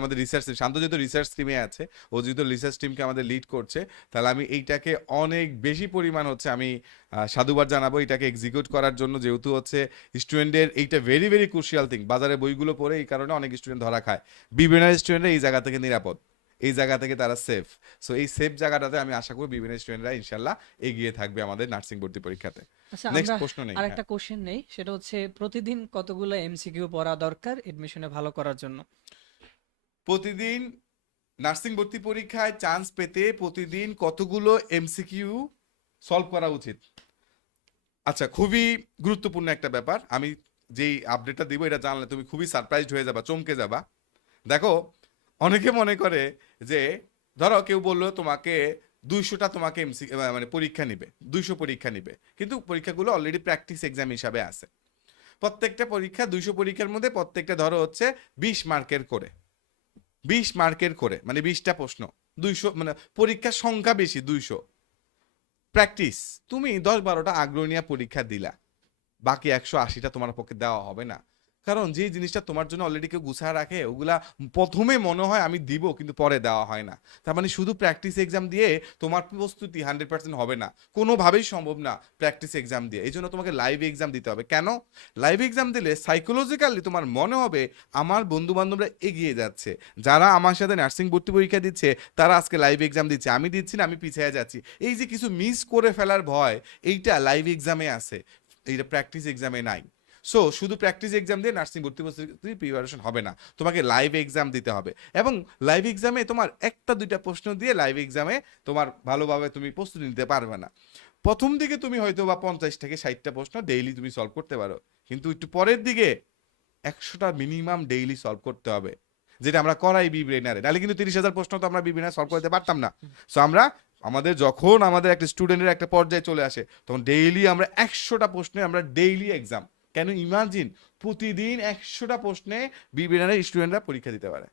আমাদের শান্ত যেহেতু রিসার্চ টিমে আছে, ও যেহেতু রিসার্চ টিমকে আমাদের লিড করছে, তাহলে আমি এইটাকে অনেক বেশি পরিমাণ হচ্ছে আমি সাধুবাদ জানাবো এটাকে এক্সিকিউট করার জন্য। যেহেতু হচ্ছে স্টুডেন্টের এইটা ভেরি ভেরি ক্রুশিয়াল থিং, বাজারে বইগুলো পড়ে এই কারণে অনেক স্টুডেন্ট ধরা খায়। বিবিএনের স্টুডেন্টরা এই জায়গা থেকে নিরাপদ, এই জায়গা থেকে তারা সেফ। সো এই সেফ জায়গাটাতে আমি আশা করি বিবিএনের স্টুডেন্টরা ইনশাল্লাহ এগিয়ে থাকবে আমাদের নার্সিং ভর্তি পরীক্ষাতে। আচ্ছা, নেক্সট আমরা প্রশ্ন নেই। আরেকটা কোশ্চেন নেই, সেটা হচ্ছে প্রতিদিন কতগুলো এমসিকিউ পড়া দরকার এডমিশনে ভালো করার জন্য? প্রতিদিন নার্সিং ভর্তি পরীক্ষায় চান্স পেতে প্রতিদিন কতগুলো এমসিকিউ সলভ করা উচিত? আচ্ছা, খুবই গুরুত্বপূর্ণ একটা ব্যাপার। আমি যেই আপডেটটা দিব এটা জানলে তুমি খুবই সারপ্রাইজড হয়ে যাবা, চমকে যাবা। দেখো, অনেকে মনে করে যে ধরো কেউ বললো তোমাকে 200টা তোমাকে মানে পরীক্ষা নিবে, 200 পরীক্ষা নিবে, কিন্তু পরীক্ষাগুলো অলরেডি প্র্যাকটিস এক্সাম হিসাবে আছে। প্রত্যেকটা পরীক্ষা 200 পরীক্ষার মধ্যে প্রত্যেকটা ধরো হচ্ছে 20 মার্কের করে, 20 মার্কের করে মানে 20টা প্রশ্ন, 200 মানে পরীক্ষার সংখ্যা বেশি 200। প্র্যাকটিস তুমি 10-12টা আগ্রহ নিয়ে পরীক্ষা দিলা, বাকি 180টা তোমার পক্ষে দেওয়া হবে না। কারণ যে জিনিসটা তোমার জন্য অলরেডি কেউ গুছায় রাখে ওগুলা প্রথমে মনে হয় আমি দিব, কিন্তু পরে দেওয়া হয় না। তার মানে শুধু প্র্যাকটিস এক্সাম দিয়ে তোমার প্রস্তুতি 100% হবে না, কোনোভাবেই সম্ভব না প্র্যাকটিস এক্সাম দিয়ে। এই জন্য তোমাকে লাইভ এক্সাম দিতে হবে। কেন? লাইভ এক্সাম দিলে সাইকোলজিক্যালি তোমার মনে হবে আমার বন্ধু বান্ধবরা এগিয়ে যাচ্ছে, যারা আমার সাথে নার্সিং ভর্তি পরীক্ষা দিচ্ছে তারা আজকে লাইভ এক্সাম দিচ্ছে, আমি দিচ্ছি না, আমি পিছিয়ে যাচ্ছি। এই যে কিছু মিস করে ফেলার ভয়, এইটা লাইভ এক্সামে আছে, এইটা প্র্যাকটিস এক্সামে নাই। সো শুধু প্র্যাকটিস এক্সাম দিয়ে নার্সিং ভর্তি প্রিপারেশন হবে না, তোমাকে লাইভ এক্সাম দিতে হবে। এবং লাইভ এক্সামে তোমার 1-2টা প্রশ্ন দিয়ে লাইভ এক্সামে তোমার ভালোভাবে তুমি প্রস্তুতি নিতে পারবে না। প্রথম দিকে তুমি হয়তো বা 50 থেকে 60টা প্রশ্ন ডেইলি তুমি সলভ করতে পারো, কিন্তু একটু পরের দিকে 100টা মিনিমাম ডেইলি সলভ করতে হবে, যেটা আমরা করাই বি ব্রেনারে। নাহলে কিন্তু 30,000 প্রশ্ন তো আমরা বি ব্রেনারে সলভ করতে পারতাম না। সো আমরা যখন আমাদের একটা স্টুডেন্টের একটা পর্যায়ে চলে আসে তখন ডেইলি আমরা 100টা প্রশ্নে আমরা ডেইলি এক্সাম। কেন? ইমাজিন প্রতিদিন 100টা প্রশ্নে বি ব্রেনারে স্টুডেন্টরা পরীক্ষা দিতে পারে।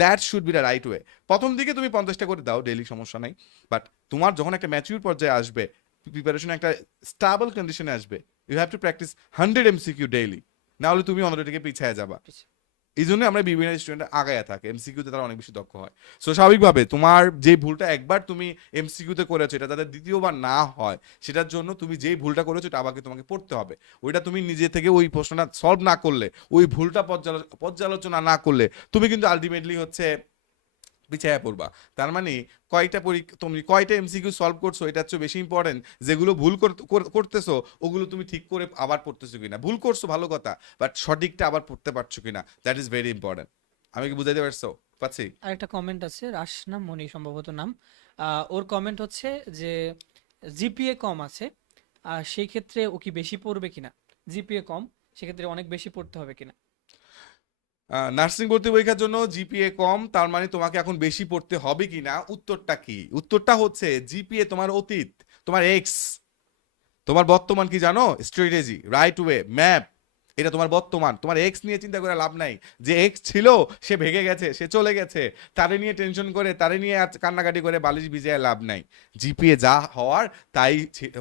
That should be the right way. প্রথম দিকে তুমি 50টা করে দাও ডেইলি, সমস্যা নাই। বাট তোমার যখন একটা ম্যাচিউর পর্যায়ে আসবে, প্রিপারেশন একটা স্টেবল কন্ডিশনে আসবে, you have to practice 100 MCQ daily, না হলে তুমি অন্যদের থেকে পিছিয়ে যাবা। এই জন্য আমরা বিভিন্ন স্টুডেন্ট আগায় থাকে, এমসিকিউতে তারা অনেক বেশি দক্ষ হয়। সো স্বাভাবিকভাবে তোমার যে ভুলটা একবার তুমি এমসিকিউতে করেছো এটা যাতে দ্বিতীয়বার না হয়, সেটার জন্য তুমি যেই ভুলটা করেছো এটা আবার তোমাকে পড়তে হবে। ওইটা তুমি নিজে থেকে ওই প্রশ্নটা সলভ না করলে, ওই ভুলটা পর্যালোচনা না করলে তুমি কিন্তু আলটিমেটলি হচ্ছে পিছিয়ে পড়বা। তার মানে কয়টা পরীক্ষা তুমি কয়টা এমসিকিউ সলভ করছো এটা হচ্ছে বেশি ইম্পর্টেন্ট। যেগুলো ভুল করতেছো ওগুলো তুমি ঠিক করে আবার পড়তেছো কিনা। ভুল করছো ভালো কথা, বাট সঠিকটা আবার পড়তে পারছো কিনা, দ্যাট ইজ ভেরি ইম্পর্টেন্ট। আমি কি বুঝাইতে পারছি? আরেকটা কমেন্ট আছে, রাশনা মনি সম্ভবত নাম। ওর কমেন্ট হচ্ছে যে জিপিএ কম আছে, সেই ক্ষেত্রে ও কি বেশি পড়বে কিনা? জিপিএ কম, সেক্ষেত্রে অনেক বেশি পড়তে হবে কিনা? নার্সিং ভর্তি পরীক্ষার জন্য জিপিএ কম, তার মানে তোমাকে এখন বেশি পড়তে হবে কিনা? উত্তরটা কি? উত্তরটা হচ্ছে জিপিএ তোমার অতীত, তোমার এক্স। তোমার বর্তমান কি জানো? Strategy, right way, map. এটা তোমার বর্তমান। তোমার এক্স নিয়ে চিন্তা করে লাভ নাই। যে এক্স ছিল সে ভেগে গেছে, সে চলে গেছে, তারে নিয়ে টেনশন করে, তারে নিয়ে কান্নাকাটি করে বালিশ ভিজিয়ে লাভ নাই। জিপিএ যা হওয়ার তাই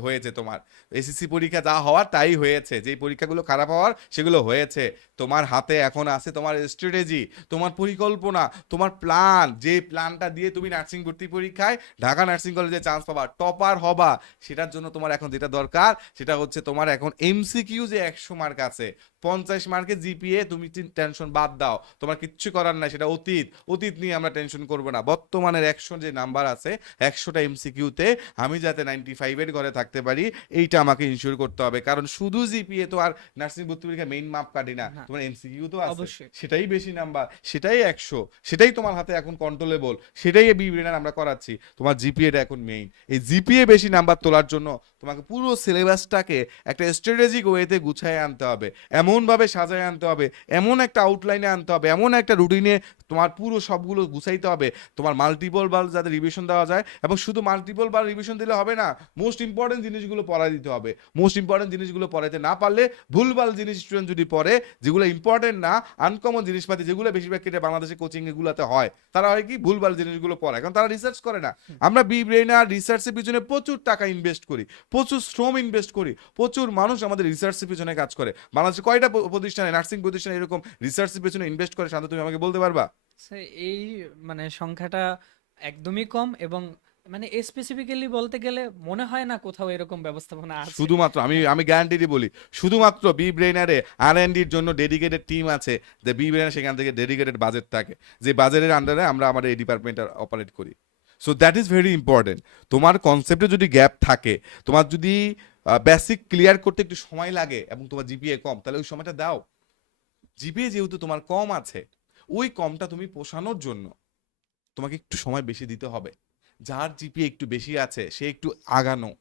হয়েছে। তোমার এসএসসি পরীক্ষা যা হওয়ার তাই হয়েছে। যেই পরীক্ষাগুলো খারাপ হওয়ার সেগুলো হয়েছে। তোমার হাতে এখন আছে তোমার স্ট্র্যাটেজি, তোমার পরিকল্পনা, তোমার প্ল্যান। যে প্ল্যানটা দিয়ে তুমি নার্সিং ভর্তি পরীক্ষায় ঢাকা নার্সিং কলেজে চান্স পাবা, টপার হবা, সেটার জন্য তোমার এখন যেটা দরকার সেটা হচ্ছে তোমার এখন এমসিকিউ যে 100 মার্ক আছে, 50 মার্কের জিপিএ তুমি টেনশন বাদ দাও, তোমার কিচ্ছু করার নাই, সেটা অতীত। অতীত নিয়ে আমরা টেনশন করবো না। বর্তমানের 100 যে নাম্বার আছে, 100টা এমসিকিউতে আমি যাতে 95-এর ঘরে থাকতে পারি, এইটা আমাকে ইনশিওর করতে হবে। কারণ শুধু জিপিএ তো আর নার্সিং ভর্তি পরীক্ষা মেইন মাপ কাটি না, না, তোমার এমসিকিউ তো আছে, অবশ্যই। সেটাই বেশি নাম্বার, সেটাই 100, সেটাই তোমার হাতে এখন কন্ট্রোলেবল, সেটাই বি ব্রেনার আমরা করাচ্ছি। তোমার জিপিএটা এখন মেইন। এই জিপিএ বেশি নাম্বার তোলার জন্য তোমাকে পুরো সিলেবাসটাকে একটা স্ট্র্যাটেজিক ওয়েতে গুছায় আনতে হবে, এমনভাবে সাজায় আনতে হবে, এমন একটা আউটলাইনে আনতে হবে, এমন একটা রুটিনে তোমার পুরো সবগুলো গুছাইতে হবে। তোমার মাল্টিপল বার যাতে রিভিশন দেওয়া যায়, এবং শুধু মাল্টিপল বার রিভিশন দিলে হবে না, মোস্ট ইম্পর্টেন্ট জিনিসগুলো পড়াই দিতে হবে। মোস্ট ইম্পর্টেন্ট জিনিসগুলো পড়াইতে না পারলে, ভুলভাল জিনিস স্টুডেন্ট যদি পড়ে, যেগুলো ইম্পর্টেন্ট না, আনকমন জিনিসপাতি যেগুলো বেশিরভাগ ক্ষেত্রে বাংলাদেশে কোচিং এগুলোতে হয়, তারা হয় কি ভুলভাল জিনিসগুলো পড়ায়, কারণ তারা রিসার্চ করে না। আমরা বি ব্রেইনার রিসার্চের পিছনে প্রচুর টাকা ইনভেস্ট করি, প্রচুর শ্রম ইনভেস্ট করি, প্রচুর মানুষ আমাদের রিসার্চের পিছনে কাজ করে। বাংলাদেশে কয়টা প্রতিষ্ঠানে, নার্সিং প্রতিষ্ঠানে এরকম রিসার্চের পিছনে ইনভেস্ট করে শান্ত, তুমি আমাকে বলতে পারবা? এই মানে সংখ্যাটা একদমই কম, এবং মানে স্পেসিফিক্যালি বলতে গেলে মনে হয় না কোথাও এরকম ব্যবস্থাপনা আছে। শুধুমাত্র আমি আমি গ্যারান্টি দিয়ে বলি, শুধুমাত্র বি ব্রেইনারে আর&ডির জন্য ডেডিকেটেড টিম আছে, যে বি ব্রেইনার সেখান থেকে ডেডিকেটেড বাজেট থাকে, যে বাজেটের আন্ডারে আমরা আমাদের এই ডিপার্টমেন্টটা অপারেট করি। So that is very important. তোমার কনসেপ্টে যদি গ্যাপ থাকে, তোমার যদি বেসিক ক্লিয়ার করতে একটু সময় লাগে এবং তোমার জিপিএ কম, তাহলে ওই সময়টা দাও। জিপিএ যেহেতু তোমার কম আছে, ওই কমটা তুমি পোষানোর জন্য তোমাকে একটু সময় বেশি দিতে হবে। যার জিপিএ একটু বেশি আছে সে একটু আগানো,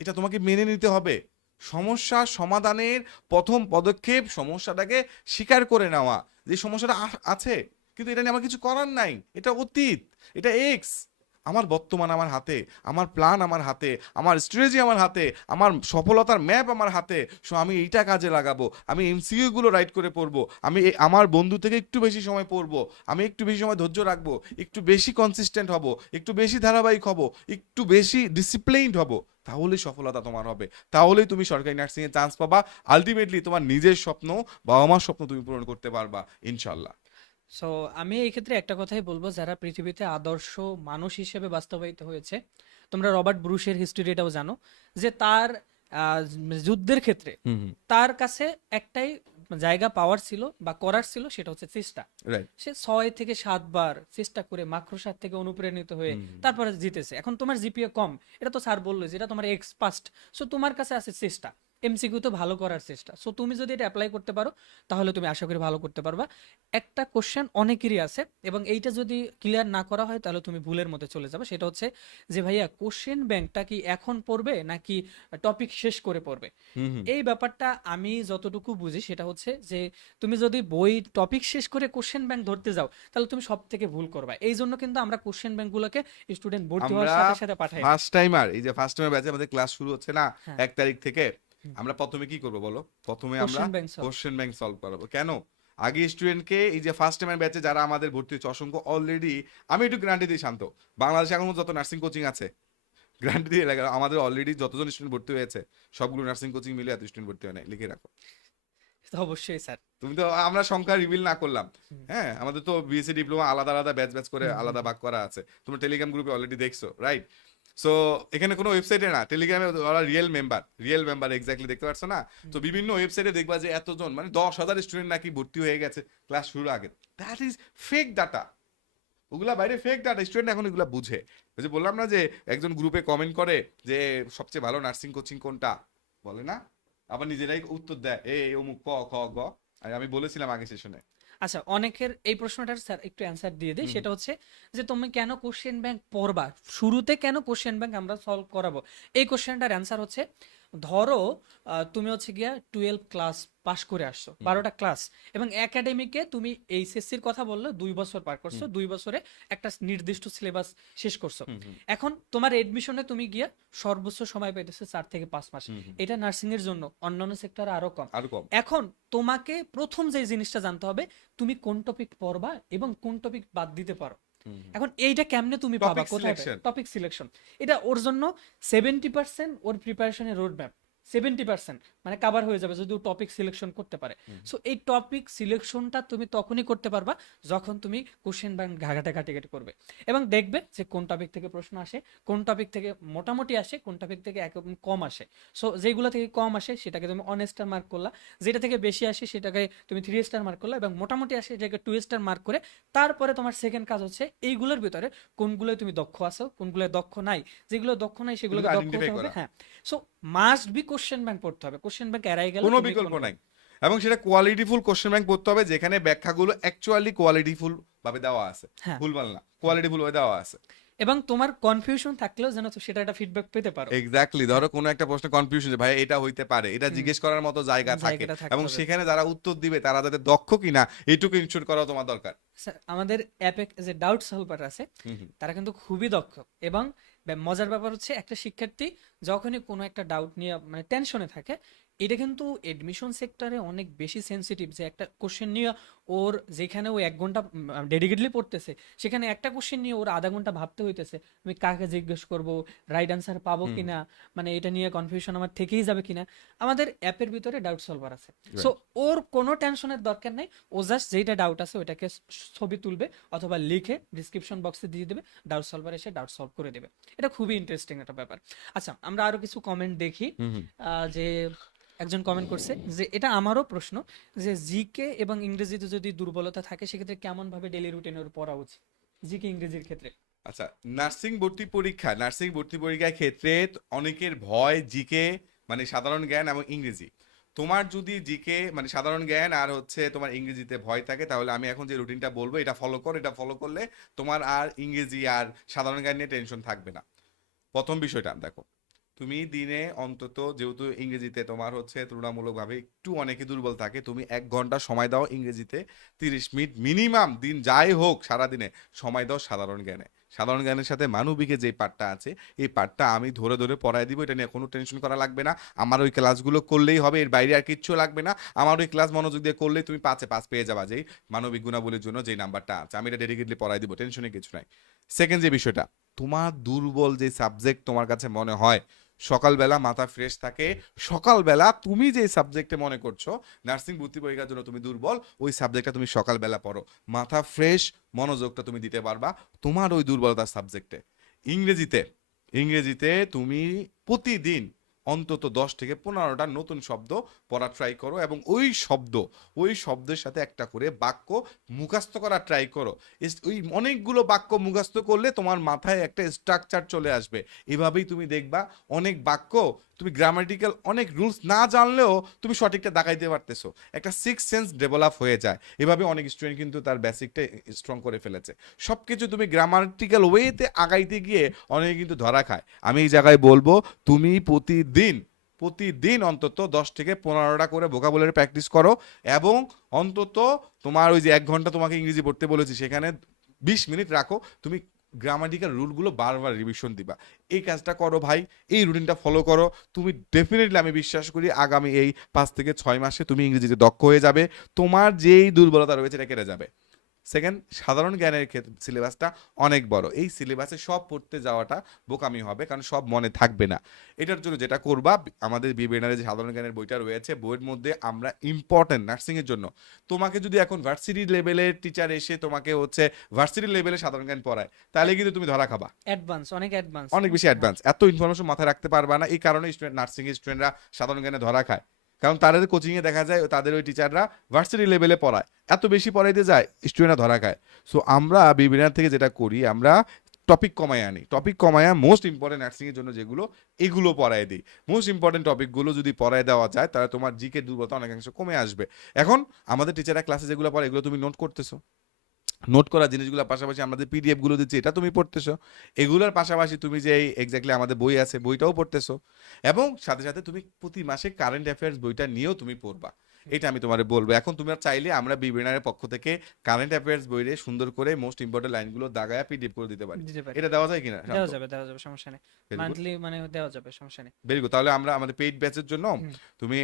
এটা তোমাকে মেনে নিতে হবে। সমস্যা সমাধানের প্রথম পদক্ষেপ সমস্যাটাকে স্বীকার করে নেওয়া, যে সমস্যাটা আছে, কিন্তু এটা নিয়ে আমার কিছু করার নাই, এটা অতীত, এটা এক্স। আমার বর্তমান আমার হাতে, আমার প্ল্যান আমার হাতে, আমার স্ট্র্যাটেজি আমার হাতে, আমার সফলতার ম্যাপ আমার হাতে। সো আমি এইটা কাজে লাগাবো, আমি এমসিকিউ গুলো রাইট করে পড়বো, আমি আমার বন্ধু থেকে একটু বেশি সময় পড়বো, আমি একটু বেশি সময় ধৈর্য রাখবো, একটু বেশি কনসিস্টেন্ট হব, একটু বেশি ধারাবাহিক হব, একটু বেশি ডিসিপ্লিনড হব। তাহলেই সফলতা তোমার হবে, তাহলেই তুমি সরকারি নার্সিং এ চান্স পাবা। আলটিমেটলি তোমার নিজের স্বপ্ন, বাবা মার স্বপ্ন তুমি পূরণ করতে পারবা ইনশাল্লাহ। সো আমি এই ক্ষেত্রে একটা কথাই বলবো, যারা পৃথিবীতে আদর্শ মানুষ হিসেবে বাস্তবায়িত হয়েছে, তোমরা রবার্ট ব্রুশের হিস্টোরিটাও জানো, যে তার যুদ্ধের ক্ষেত্রে হুম। তার কাছে একটাই জায়গা পাওয়ার ছিল বা করার ছিল, সেটা হচ্ছে চেষ্টা। রাইট। সে 6 থেকে 7 বার চেষ্টা করে মাকড়সার থেকে অনুপ্রাণিত হয়ে তারপরে জিতেছে। এখন তোমার জিপিএ কম, এটা তো স্যার বললো যে এটা তোমার এক্স পাস্ট, সো তোমার কাছে আছে চেষ্টা, এমসিকিউ তো ভালো করার চেষ্টা। সো তুমি যদি এটা অ্যাপ্লাই করতে পারো তাহলে তুমি আশা করি ভালো করতে পারবা। একটা কোশ্চেন অনেকেরই আছে, এবং এইটা যদি ক্লিয়ার না করা হয় তাহলে তুমি ভুলের মধ্যে চলে যাবে। সেটা হচ্ছে যে ভাইয়া, কোশ্চেন ব্যাংকটা কি এখন পড়বে নাকি টপিক শেষ করে পড়বে? হুম হুম। এই ব্যাপারটা আমি যতটুকু বুঝি সেটা হচ্ছে যে তুমি যদি বই টপিক শেষ করে কোশ্চেন ব্যাংক ধরতে যাও তাহলে তুমি সব থেকে ভুল করবা। এই জন্য কিন্তু আমরা কোশ্চেন ব্যাংকগুলোকে স্টুডেন্ট ভর্তি হওয়ার আমরা সাথে সাথে পাঠাই না। ফার্স্ট টাইমার, এই যে ফার্স্ট টাইমার ব্যাচে আমাদের ক্লাস শুরু হচ্ছে না হ্যাঁ, 1 তারিখ থেকে, হুম, আমরা প্রথমে কি করব বলো? প্রথমে আমরা question bank solve. Question bank solve করাবো। কেন? আগে স্টুডেন্টকে, এই যে ফার্স্ট টাইমার ব্যাচে যারা আমাদের ভর্তি হচ্ছে অসংখ্য অলরেডি, আমি একটু গ্যারান্টি দিই শান্ত, বাংলাদেশে এখন যত নার্সিং কোচিং আছে, গ্যারান্টি দিয়ে লাগে আমাদের অলরেডি যতজন স্টুডেন্ট ভর্তি হয়েছে সবগুলো নার্সিং কোচিং মিলে এত স্টুডেন্ট ভর্তি হয় নাই, লিখে রাখো। তো অবশ্যই স্যার। তুমি তো, আমরা সংখ্যা রিভিল না করলাম, হুম, হ্যাঁ আমাদের তো বিএসসি ডিপ্লোমা আলাদা আলাদা ব্যাচ ব্যাচ করে হুম, হুম, আলাদা ভাগ করা আছে, তোমরা টেলিগ্রাম গ্রুপে অলরেডি দেখছো, রাইট? সো এখানে কোনো ওয়েবসাইটে না, টেলিগ্রামে ওরা রিয়েল মেম্বার এক্স্যাক্টলি দেখতে পাচ্ছ না? তো হুম। বিভিন্ন ওয়েবসাইটে দেখবা যে এতজন, মানে 10,000 স্টুডেন্ট নাকি ভর্তি হয়ে গেছে ক্লাস শুরুর আগে। দ্যাট ইজ ফেক ডাটা, ওগুলা বাইরে ফেক ডাটা, স্টুডেন্ট এখন এগুলা বুঝে। ওই যে বললাম না যে একজন গ্রুপে কমেন্ট করে যে সবচেয়ে ভালো নার্সিং কোচিং কোনটা, বলে না, আবার নিজেরাই উত্তর দেয় এ অমুক ক খ গ। আর আমি বলেছিলাম আগে সেশনে। আচ্ছা, অনেকের এই প্রশ্নটার স্যার একটু অ্যান্সার দিয়ে দিই। হুম সেটা হচ্ছে যে তুমি কেন কোশ্চেন ব্যাংক পড়বা, শুরুতে কেন কোশ্চেন ব্যাংক আমরা সলভ করাবো? এই কোশ্চেনটার অ্যান্সার হচ্ছে, ধরো তুমি হচ্ছে গিয়া 12 ক্লাস পাশ করে আসছো, হুম 12টা ক্লাস, এবং একাডেমিকে তুমি এইচএসসির কথা বললে 2 বছর পার করছো, হুম 2 বছরে একটা নির্দিষ্ট সিলেবাস শেষ করছো। হুম হুম এখন তোমার এডমিশনে তুমি গিয়া সর্বোচ্চ সময় পাইতেছো 4 থেকে 5 মাস। হুম হুম। এটা নার্সিং এর জন্য, অন্যান্য সেক্টরে আরো কম। আরো কম। এখন তোমাকে প্রথম যে জিনিসটা জানতে হবে, তুমি কোন টপিক পড়বা এবং কোন টপিক বাদ দিতে পারো। এখন এইটা কেমনে তুমি পাবা, টপিক কোথায়? সিলেকশন। Topic selection. এটা ওর জন্য 70% ওর প্রিপারেশনের রোড ম্যাপ, 70% মানে কাভার হয়ে যাবে যদি ও টপিক সিলেকশন করতে পারে। সো এই টপিক সিলেকশনটা তুমি তখনই করতে পারবা যখন তুমি কোশ্চেন ব্যাংক ঘাটাঘাটি করবে, এবং দেখবে যে কোন টপিক থেকে প্রশ্ন আসে, কোন টপিক থেকে মোটামুটি আসে, কোন টপিক থেকে একদম কম আসে। সো যেগুলো থেকে কম আসে সেটাকে তুমি 1 স্টার মার্ক করলা, যেটা থেকে বেশি আসে সেটাকে তুমি 3 স্টার মার্ক করলা, এবং মোটামুটি আসে এটাকে 2 স্টার মার্ক করে তারপরে তোমার সেকেন্ড কাজ হচ্ছে এইগুলোর ভিতরে কোনগুলোয় তুমি দক্ষ আছো, কোনগুলোয় দক্ষ নাই, যেগুলো দক্ষ নাই সেগুলোকে এগুলো দক্ষ হতে আইডেন্টিফাই হবে। করা, হ্যাঁ। So must be question bank পড়তে হবে, কোশ্চেন ব্যাংক এড়াই গেলে কোনো তুমি বিকল্প কোনো। নাই। এবং সেটা কোয়ালিটিফুল কোশ্চেন ব্যাংক পড়তে হবে যেখানে ব্যাখ্যাগুলো অ্যাকচুয়ালি কোয়ালিটিফুল ভাবে দেওয়া আছে, হ্যাঁ, ভুলভাল না, কোয়ালিটিফুল ভাবে দেওয়া আছে। এবং তোমার কনফিউশন থাকলেও যেন তো সেটা একটা ফিডব্যাক পেতে পারো। এক্স্যাক্টলি, হ্যাঁ, ধরো কোনো একটা প্রশ্ন কনফিউশন যে ভাই এটা হইতে পারে, এটা হুম, জিজ্ঞেস করার মতো জায়গা থাকে, জায়গাটা থাকতে এবং হবে। সেখানে যারা উত্তর দিবে তারা যাতে দক্ষ কিনা এইটুকু ইনশিওর করা তোমার দরকার। স্যার, আমাদের অ্যাপে যে ডাউট সলভার আছে হুম হুম তারা কিন্তু খুবই দক্ষ, এবং মজার ব্যাপার হচ্ছে একটা শিক্ষার্থী যখনই কোনো একটা ডাউট নিয়ে মানে টেনশনে থাকে, এটা কিন্তু এডমিশন সেক্টরে অনেক বেশি সেনসিটিভ, যে একটা কোশ্চেন নিয়ে ওর, যেখানে ও 1 ঘন্টা ডেডিকেটলি পড়তেছে, সেখানে একটা কোশ্চেন নিয়ে ওর আধা ঘন্টা ভাবতে হইতেছে আমি কাকে জিজ্ঞেস করব, রাইট আনসার পাবো হুম। কিনা, মানে এটা নিয়ে কনফিউশন আমার থেকেই যাবে কিনা। আমাদের অ্যাপের ভিতরে ডাউট সলভার আছে, সো রাইট। ওর কোনো টেনশনের দরকার নেই। ও জাস্ট যেটা ডাউট আছে ওইটাকে ছবি তুলবে অথবা লিখে ডিসক্রিপশন বক্সে দিয়ে দেবে, ডাউট সলভার এসে ডাউট সলভ করে দেবে। এটা খুবই ইন্টারেস্টিং একটা ব্যাপার। আচ্ছা, আমরা আরো কিছু কমেন্ট দেখি। হুম হুম। যে একজন কমেন্ট করছে যে এটা আমারও প্রশ্ন, যে জিকে এবং ইংরেজিতে যদি দুর্বলতা থাকে সেক্ষেত্রে কেমন ভাবে ডেইলি রুটিনের পড়া উচিত জিকে ইংরেজির ক্ষেত্রে? আচ্ছা, নার্সিং ভর্তি পরীক্ষার ক্ষেত্রে অনেকের ভয় জিকে, মানে সাধারণ জ্ঞান এবং ইংরেজি। তোমার যদি জিকে মানে সাধারণ জ্ঞান আর হচ্ছে তোমার ইংরেজিতে ভয় থাকে, তাহলে আমি এখন যে রুটিনটা বলবো এটা ফলো করো, এটা ফলো করলে তোমার আর ইংরেজি আর সাধারণ জ্ঞান নিয়ে টেনশন থাকবে না। প্রথম বিষয়টা দেখো, তুমি দিনে অন্তত, যেহেতু ইংরেজিতে তোমার হচ্ছে তুলনামূলকভাবে একটু অনেকে দুর্বল থাকে, তুমি 1 ঘন্টা সময় দাও ইংরেজিতে, 30 মিনিট মিনিমাম, দিন যাই হোক সারাদিনে সময় দাও সাধারণ জ্ঞানে। সাধারণ জ্ঞানের সাথে মানবিকে যে পার্টটা আছে, এই পার্টটা আমি ধরে ধরে পড়ায় দিব, এটা নিয়ে কোনো টেনশন করা লাগবে না। আমার ওই ক্লাসগুলো করলেই হবে, এর বাইরে আর কিচ্ছু লাগবে না। আমার ওই ক্লাস মনোযোগ দিয়ে করলেই তুমি 5-এ 5 পেয়ে যাবা, যেই মানবিক গুণাবলীর জন্য যেই নাম্বারটা আছে, আমি এটা ডেডিকেটলি পড়াই দিব, টেনশনে কিছু নাই। সেকেন্ড যে বিষয়টা, তোমার দুর্বল যে সাবজেক্ট তোমার কাছে মনে হয়, সকালবেলা মাথা ফ্রেশ থাকে, সকালবেলা তুমি যে সাবজেক্টে মনে করছো নার্সিং ভর্তি পরীক্ষার জন্য তুমি দুর্বল, ওই সাবজেক্টটা তুমি সকালবেলা পড়ো, মাথা ফ্রেশ, মনোযোগটা তুমি দিতে পারবা তোমার ওই দুর্বলতার সাবজেক্টে। ইংরেজিতে, ইংরেজিতে তুমি প্রতিদিন অন্তত 10 থেকে 15টা নতুন শব্দ পড়া ট্রাই করো, এবং ওই শব্দের সাথে একটা করে বাক্য মুখস্থ করা ট্রাই করো। ওই অনেকগুলো বাক্য মুখস্থ করলে তোমার মাথায় একটা স্ট্রাকচার চলে আসবে। এভাবেই তুমি দেখবা অনেক বাক্য, তুমি গ্রামাটিক্যাল অনেক রুলস না জানলেও তুমি সঠিকটা দেখাইতে পারতেছো, একটা সিক্স সেন্স ডেভেলপ হয়ে যায়। এভাবে অনেক স্টুডেন্ট কিন্তু তার বেসিকটা স্ট্রং করে ফেলেছে। সবকিছু তুমি গ্রামাটিক্যাল ওয়েতে আগাইতে গিয়ে অনেকে কিন্তু ধরা খায়। আমি এই জায়গায় বলবো, তুমি প্রতিদিন অন্তত 10 থেকে 15টা করে ভোকাবুলারি প্র্যাকটিস করো, এবং অন্তত তোমার ওই যে 1 ঘন্টা তোমাকে ইংরেজি পড়তে বলেছি, সেখানে 20 মিনিট রাখো, তুমি গ্রামাটিক্যাল রুলগুলো বারবার রিভিশন দিবা। এই কাজটা করো ভাই, এই রুটিনটা ফলো করো, তুমি ডেফিনেটলি, আমি বিশ্বাস করি আগামী এই 5 থেকে 6 মাসে তুমি ইংরেজিতে দক্ষ হয়ে যাবে, তোমার যেই দুর্বলতা রয়েছে এটা কেটে যাবে। সেকেন্ড, সাধারণ জ্ঞানের ক্ষেত্রে সিলেবাসটা অনেক বড়, এই সিলেবাসে সব পড়তে যাওয়াটা বোকামি হবে, কারণ সব মনে থাকবে না। এটার জন্য যেটা করবা, আমাদের বিবেনারে যে সাধারণ জ্ঞানের বইটা রয়েছে, বইয়ের মধ্যে আমরা ইম্পর্টেন্ট নার্সিংয়ের জন্য, তোমাকে যদি এখন ভার্সিটি লেভেলের টিচার এসে তোমাকে হচ্ছে ভার্সিটি লেভেলে সাধারণ জ্ঞান পড়ায়, তাহলে কিন্তু তুমি ধরা খাবা, অ্যাডভান্স, অনেক অ্যাডভান্স। অনেক বেশি অ্যাডভান্স, এত ইনফরমেশন মাথায় রাখতে পারবা না। এই কারণে স্টুডেন্ট, নার্সিং এর স্টুডেন্টরা সাধারণ জ্ঞানে ধরা খায়, কারণ তাদের কোচিং এ দেখা যায় তাদের ওই টিচাররা ভার্সিটি লেভেলে পড়ায়, এত বেশি পড়াইতে যায় স্টুডেন্টরা ধরা খায়। সো আমরা বিবিনার থেকে যেটা করি, আমরা টপিক কমায় আনি, টপিক কমায়া মোস্ট ইম্পর্টেন্ট নার্সিং এর জন্য যেগুলো, এগুলো পড়ায় দিই। মোস্ট ইম্পর্টেন্ট টপিকগুলো যদি পড়ায় দেওয়া যায়, তাহলে তোমার জিকে দুর্বলতা অনেকাংশ কমে আসবে। এখন আমাদের টিচাররা ক্লাসে যেগুলো পড়ে, এগুলো তুমি নোট করতেছো, নোট করা জিনিসগুলোর পাশাপাশি আমাদের পিডিএফ গুলো দিচ্ছি, এটা তুমি পড়তেছো, এগুলোর পাশাপাশি তুমি যে এক্স্যাক্টলি আমাদের বই আছে বইটাও পড়তেছো, এবং সাথে সাথে তুমি প্রতি মাসে কারেন্ট অ্যাফেয়ার্স বইটা নিয়েও তুমি পড়বা। এটা আমি তোমারে বলবো। এখন তুমি চাইলে আমরা বিবিনারের পক্ষ থেকে কারেন্ট অ্যাফেয়ার্স বইরে সুন্দর করে মোস্ট ইম্পর্টেন্ট লাইনগুলো দাগায়া পিডিএফ করে দিতে পারি। দিতে পারি। এটা দেওয়া যায় কিনা দেওয়া শান্ত? যাবে, দেওয়া যাবে, সমস্যা নেই। ভেরি গুড, মান্থলি মানে দেওয়া যাবে, সমস্যা নেই। Very good. তাহলে আমরা আমাদের পেইড ব্যাচের জন্য হুম। তুমি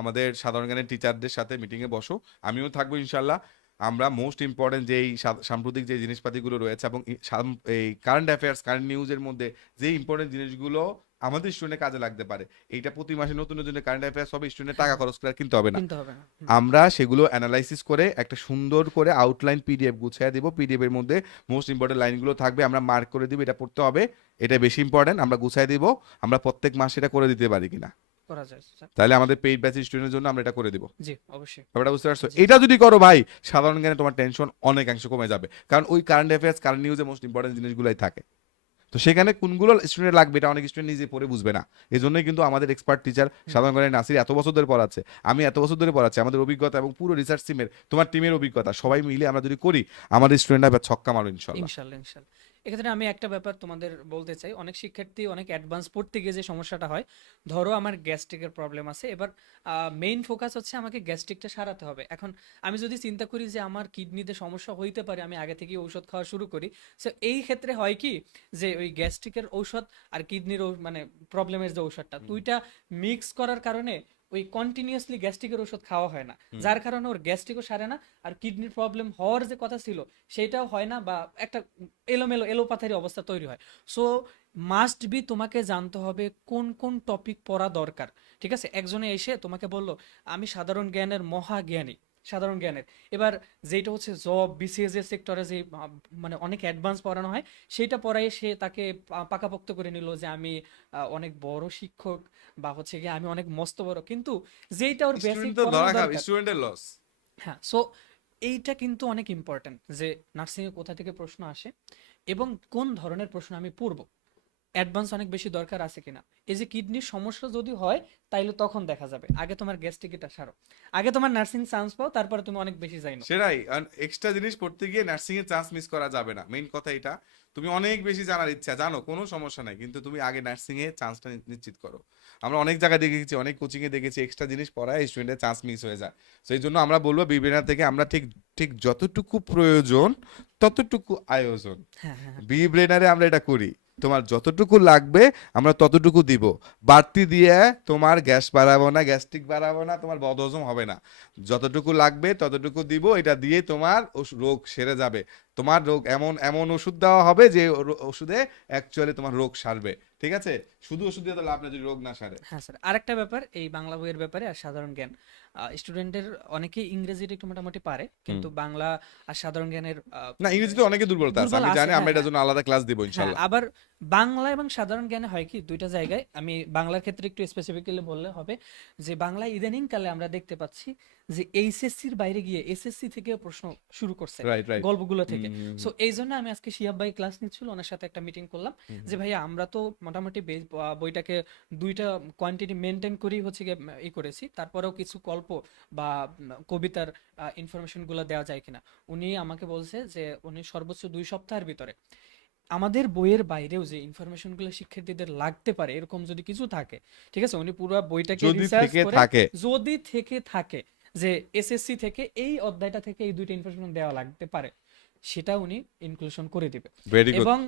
আমাদের সাধারণ জ্ঞানের টিচারদের সাথে মিটিংয়ে বসো, আমিও থাকবো ইনশাল্লাহ। আমরা মোস্ট ইম্পর্টেন্ট যেই সাম্প্রতিক যে জিনিসপাতিগুলো রয়েছে, এবং এই কারেন্ট অ্যাফেয়ার্স, কারেন্ট নিউজের মধ্যে যে ইম্পর্টেন্ট জিনিসগুলো আমাদের স্টুডেন্টের কাজে লাগতে পারে, এইটা প্রতি মাসে নতুন নতুন কারেন্ট অ্যাফেয়ার্স হবে, স্টুডেন্টের টাকা খরচ করে আর কিনতে হবে না। কিনতে হবে না। আমরা সেগুলো অ্যানালাইসিস করে একটা সুন্দর করে আউটলাইন পিডিএফ গুছিয়ে দেবো, পিডিএফ এর মধ্যে মোস্ট ইম্পর্টেন্ট লাইনগুলো থাকবে, আমরা মার্ক করে দিব এটা পড়তে হবে, এটা বেশি ইম্পর্টেন্ট, আমরা গুছিয়ে দিব। আমরা প্রত্যেক মাসে এটা করে দিতে পারি কিনা, করা যায় স্যার। তাহলে আমাদের পেইড ব্যাচ স্টুডেন্টের জন্য আমরা এটা করে দিব। জি, অবশ্যই। ব্যাপারটা বুঝতে পারছো? জি। এটা যদি করো ভাই, সাধারণ জ্ঞানে তোমার টেনশন অনেকাংশ কমে যাবে, কারণ ওই কারেন্ট অ্যাফেয়ার্স, কারেন্ট নিউজে মোস্ট ইম্পর্টেন্ট জিনিসগুলোই থাকে। তো সেখানে কোনগুলো স্টুডেন্ট লাগবে এটা অনেক স্টুডেন্ট নিজে পড়ে বুঝবে না। এই জন্যই কিন্তু আমাদের এক্সপার্ট টিচার সাধারণ জ্ঞানের নাসির এত বছর ধরে পড়াচ্ছে, আমি এত বছর ধরে পড়াচ্ছি, আমাদের অভিজ্ঞতা এবং পুরো রিসার্চ টিমের, তোমার টিমের অভিজ্ঞতা, সবাই মিলে আমরা যদি করি, আমাদের স্টুডেন্টরা ছক্কা মারো ইনশাল্লাহ। ইনশাল্লাহ, ইনশাল্লাহ। এক্ষেত্রে আমি একটা ব্যাপার তোমাদের বলতে চাই, অনেক শিক্ষার্থী অনেক অ্যাডভান্স পড়তে গিয়ে যে সমস্যাটা হয়, ধরো আমার গ্যাস্ট্রিকের প্রবলেম আছে, এবার মেইন ফোকাস হচ্ছে আমাকে গ্যাস্ট্রিকটা সারাতে হবে। এখন আমি যদি চিন্তা করি যে আমার কিডনিতে সমস্যা হইতে পারে, আমি আগে থেকেই ঔষধ খাওয়া শুরু করি, সো এই ক্ষেত্রে হয় কি, যে ওই গ্যাস্ট্রিকের ঔষধ আর কিডনির মানে প্রবলেমের যে ঔষধটা, দুইটা মিক্স করার কারণে ওই কন্টিনিউয়াসলি গ্যাস্ট্রিকের ওষুধ খাওয়া হয় না, যার কারণে ওর গ্যাস্ট্রিকও সারে না, আর কিডনির প্রবলেম হওয়ার যে কথা ছিল সেটাও হয় না, বা একটা এলোমেলো এলোপাথারি অবস্থা তৈরি হয়। সো মাস্ট বি তোমাকে জানতে হবে কোন কোন টপিক পড়া দরকার। ঠিক আছে, একজনে এসে তোমাকে বললো আমি সাধারণ জ্ঞানের মহা জ্ঞানী, সাধারণ জ্ঞানের, এবার যেটা হচ্ছে জব বিসিএস এর সেক্টরে যে মানে অনেক অ্যাডভান্স পড়ানো হয়, সেটা পড়ায় সে তাকে পাকাপোক্ত করে নিল যে আমি অনেক বড় শিক্ষক, বা হচ্ছে গিয়ে আমি অনেক মস্ত বড়, কিন্তু যেইটা ওর বেসিক স্টুডেন্ট তো পড়ানো ধরা খাবে, দরকার। স্টুডেন্টের লস। হ্যাঁ, সো এইটা কিন্তু অনেক ইম্পর্টেন্ট যে নার্সিং এ কোথা থেকে প্রশ্ন আসে এবং কোন ধরনের প্রশ্ন আমি পড়বো। অ্যাডভান্স অনেক বেশি দরকার আছে কিনা। এই যে কিডনির সমস্যা যদি হয় তাইলে তখন দেখা যাবে। আগে তোমার গ্যাস্ট্রিকটা সারো, আগে তোমার নার্সিং চান্স পাও, তারপরে তুমি অনেক বেশি যাইনো। সেটাই, এক্সট্রা জিনিস পড়তে গিয়ে নার্সিং এর চান্স মিস করা যাবে না, মেইন কথা এটা। তুমি অনেক বেশি জানার ইচ্ছা, জানো কোনো সমস্যা নাই, কিন্তু তুমি আগে নার্সিং এ চান্সটা নিশ্চিত করো। আমরা অনেক জায়গায় দেখেছি, অনেক কোচিং এ দেখেছি এক্সট্রা জিনিস পড়ায় স্টুডেন্টের চান্স মিস হয়ে যায়। সেই জন্য আমরা বলবো বিবেনা থেকে আমরা ঠিক ঠিক যতটুকু প্রয়োজন ততটুকু আয়োজন, হ্যাঁ হ্যাঁ হ্যাঁ। বি ব্রেনারে আমরা এটা করি। তোমার যতটুকু লাগবে আমরা ততটুকু দিব, বাড়তি দিয়ে তোমার গ্যাস বাড়াবো না, গ্যাস্ট্রিক বাড়াবো না, তোমার বদহজম হবে না। যতটুকু লাগবে ততটুকু দিব, এটা দিয়ে তোমার রোগ সেরে যাবে। তোমার রোগ এমন এমন ওষুধ দেওয়া হবে যে ওষুধে অ্যাকচুয়ালি তোমার রোগ সারবে। ঠিক আছে, শুধু ওষুধ দিয়ে তো লাভ নেই যদি রোগ না সারে। হ্যাঁ স্যার, আরেকটা ব্যাপার এই বাংলা বইয়ের ব্যাপারে আর সাধারণ জ্ঞান, স্টুডেন্টের অনেকেই ইংরেজিটা একটু মোটামুটি পারে, হুম। কিন্তু বাংলা আর সাধারণ জ্ঞানের না, ইংরেজিতে অনেকে দুর্বলতা আছে, দুর্বল আমি আছে। জানি, হ্যাঁ আমরা এটার হ্যাঁ জন্য আলাদা ক্লাস দিব হ্যাঁ। ইনশাল্লাহ। আবার বাংলা এবং সাধারণ জ্ঞানে হয় কি দুইটা জায়গায়, আমি বাংলার ক্ষেত্রে একটু স্পেসিফিক্যালি বললে হবে যে বাংলা ইদানিং কালে আমরা দেখতে পাচ্ছি যে এইচএসসির বাইরে গিয়ে এসএসসি থেকে প্রশ্ন শুরু করছে রাইট রাইট। গল্পগুলো থেকে। সো এই জন্য আমি আজকে শিহাব ভাই ক্লাস নিচ্ছিল, ওনার সাথে একটা মিটিং করলাম যে ভাইয়া আমরা তো মোটামুটি বইটাকে দুইটা কোয়ান্টিটি মেনটেন করেই হচ্ছে গিয়ে ই করেছি, তারপরেও কিছু গল্প বা কবিতার ইনফরমেশন গুলো দেওয়া যায় কিনা। উনি আমাকে বলছে যে উনি সর্বোচ্চ 2 সপ্তাহের ভিতরে আমাদের বইয়ের বাইরেও যে ইনফরমেশন গুলো শিক্ষার্থীদের লাগতে পারে এরকম যদি কিছু থাকে, ঠিক আছে, উনি পুরো বইটাকে যদি রিসার্চ থেকে করে থাকে, যদি থেকে থাকে যে এসএসসি থেকে এই অধ্যায়টা থেকে এই দুইটা ইনফরমেশন দেওয়া লাগতে পারে, সেটা উনি ইনক্লুশন করে দিবে। Very good. এবং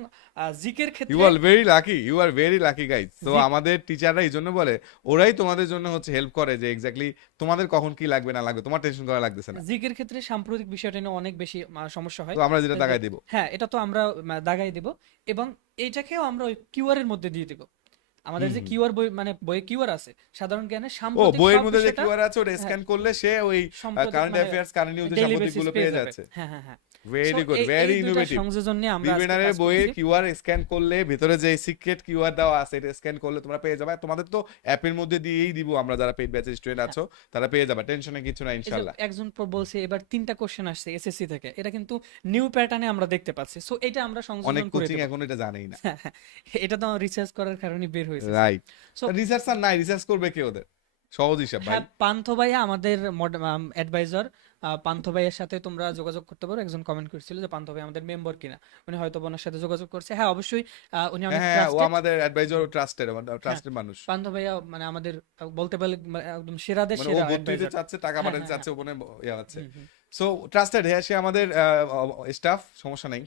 জিকের ইউ ক্ষেত্রে are very lucky, you are very lucky guys. তো জি আমাদের টিচাররা এই জন্য বলে, ওরাই তোমাদের জন্য হচ্ছে হেল্প করে যে এক্স্যাক্টলি তোমাদের কখন কি লাগবে না লাগবে তোমার টেনশন করা লাগতেছে না। জিকের ক্ষেত্রে সাম্প্রতিক বিষয়টা নিয়ে অনেক বেশি সমস্যা হয়। তো আমরা যেটা যে দাগাই দিব। হ্যাঁ, এটা তো আমরা দাগাই দিব, এবং এইটাকেও আমরা ওই কিউআর এর মধ্যে দিয়ে দিব। আমাদের হুম যে হুম। কিউআর বই মানে বইয়ে কিউআর আছে সাধারণ জ্ঞানের ও, সাম্প্রতিক বইয়ের সব মধ্যে যে বিষয়টা, কিউআর আছে ওটা হ্যাঁ স্ক্যান করলে সে ওই সাম্প্রতিক কারেন্ট মানে অ্যাফেয়ার্স, কারেন্ট নিউজের ডেইলি সাম্প্রতিক বেসিস গুলো পেয়ে পেয়ে যাবে। যাচ্ছে। হ্যাঁ হ্যাঁ হ্যাঁ। সো ভেরি গুড, এই ভেরি এই দুইটা ইনোভেটিভ। সংযোজন নিয়ে আমরা আজকে বিবেনারের কাজ বইয়ে করছি। কিউআর স্ক্যান করলে ভিতরে যে সিক্রেট কিউআর দেওয়া আছে এটা স্ক্যান করলে তোমরা পেয়ে যাবে। তোমাদের তো অ্যাপের মধ্যে দিয়েই দিব আমরা, যারা পেইড ব্যাচের স্টুডেন্ট হ্যাঁ, আছো তারা পেয়ে যাবে, টেনশনে কিছু না এই যে ইনশাআল্লাহ। একজন বলছে এবার 3টা কোশ্চেন আসছে এসএসসি থেকে, এটা কিন্তু নিউ প্যাটার্নে আমরা দেখতে পাচ্ছি। সো এটা আমরা অনেক সংযোজন করে কোচিং দেব। এখন এটা জানেই না। হ্যাঁ হ্যাঁ, এটা তো রিসার্চ করার কারণে বের হয়েছে স্যার। রাইট। সো রিসার্চার নাই, রিসার্চ করবে কে ওদের? সহজ হিসাব ভাই। হ্যাঁ, পান্থ ভাইয়া আমাদের অ্যাডভাইজার, পান্থ ভাইয়ের সাথে তোমরা যোগাযোগ করতে পারো। একজন কমেন্ট করেছিল যে পান্থ ভাই আমাদের মেম্বার কিনা, উনি হয়তো ওনার সাথে যোগাযোগ করছে। হ্যাঁ অবশ্যই, উনি অনেক হ্যাঁ, ও ট্রাস্টেড। আমাদের অ্যাডভাইজার, ট্রাস্টেড, হ্যাঁ, ট্রাস্টেড মানুষ। পান্থ ভাইয়া মানে আমাদের বলতে পারলে একদম সেরাদের মানে ও সেরা ভর্তি হতে অ্যাডভাইজার। চাচ্ছে, টাকা হ্যাঁ পাঠাতে হ্যাঁ চাচ্ছে, হ্যাঁ। ওখানে ইয়ে আছে। হুম হুম। সো ট্রাস্টেড, হ্যাঁ, সে আমাদের স্টাফ, সমস্যা নেই।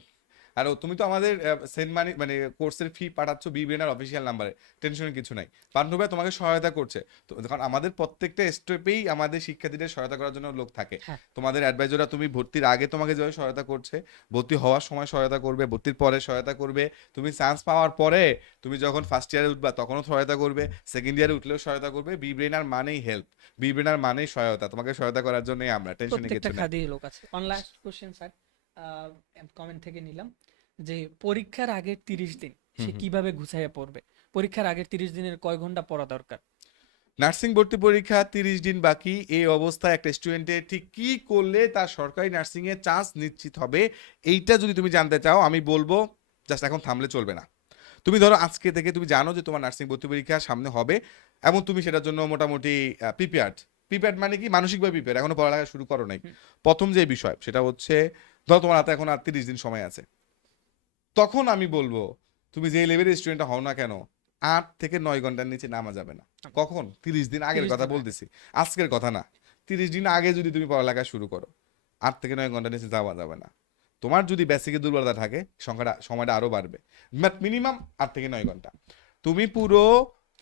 আর তুমি তো আমাদের সেন্ড মানি মানে কোর্সের ফি পাঠাচ্ছ বিবিএনআর অফিসিয়াল নাম্বারে, টেনশনের কিছু নাই। পান্ডু ভাই তোমাকে সহায়তা করছে। তো কারণ আমাদের প্রত্যেকটা স্টেপেই আমাদের শিক্ষার্থীদের সহায়তা করার জন্য লোক থাকে। হ্যাঁ, তোমাদের অ্যাডভাইজাররা তুমি ভর্তির আগে তোমাকে যেভাবে সহায়তা করছে, ভর্তি হওয়ার সময় সহায়তা করবে, ভর্তির পরে সহায়তা করবে, তুমি চান্স পাওয়ার পরে তুমি যখন ফার্স্ট ইয়ারে উঠবা তখনও সহায়তা করবে, সেকেন্ড ইয়ারে উঠলেও সহায়তা করবে। বিব্রেনার মানেই হেল্প, বিব্রেনার মানেই সহায়তা, তোমাকে সহায়তা করার জন্যই আমরা, টেনশনে প্রত্যেকটা কিছু নাই। খাতেই লোক আছে। One last question sir, comment থেকে নিলাম যে পরীক্ষার আগের 30 দিন হুম সে হুম। কিভাবে গুছাইয়া পড়বে? পরীক্ষার আগের 30 দিনের কয় ঘন্টা পড়া দরকার? নার্সিং ভর্তি পরীক্ষা 30 দিন বাকি, এই অবস্থায় একটা স্টুডেন্টের ঠিক কি করলে তার সরকারি নার্সিং এর চান্স নিশ্চিত হবে, এইটা যদি তুমি জানতে চাও আমি বলবো জাস্ট এখন থামলে চলবে না। তুমি ধরো আজকে থেকে তুমি জানো যে তোমার নার্সিং ভর্তি পরীক্ষা সামনে হবে, এবং তুমি সেটার জন্য মোটামুটি প্রিপেয়ার্ড। প্রিপেয়ার্ড মানে কি, মানসিকভাবে প্রিপেয়ার, এখনো পড়ালেখা শুরু করো নাই। হুম, প্রথম যে বিষয় সেটা হচ্ছে, ধরো তোমার হাতে এখন আর 30 দিন সময় আছে, তখন আমি বলবো তুমি যে লেভেলের স্টুডেন্ট হও না কেন, 8 থেকে 9 ঘন্টার নিচে নামা যাবে না। কখন? 30 দিন আগের 30 কথা দিন আগে। বলতেছি, আজকের কথা না। 30 দিন আগে যদি তুমি পড়ালেখা শুরু করো, 8 থেকে 9 ঘন্টার নিচে যাওয়া যাবে না। তোমার যদি বেসিকে দুর্বলতা থাকে সময়টা আরো বাড়বে, বাট মিনিমাম 8 থেকে 9 ঘন্টা। তুমি পুরো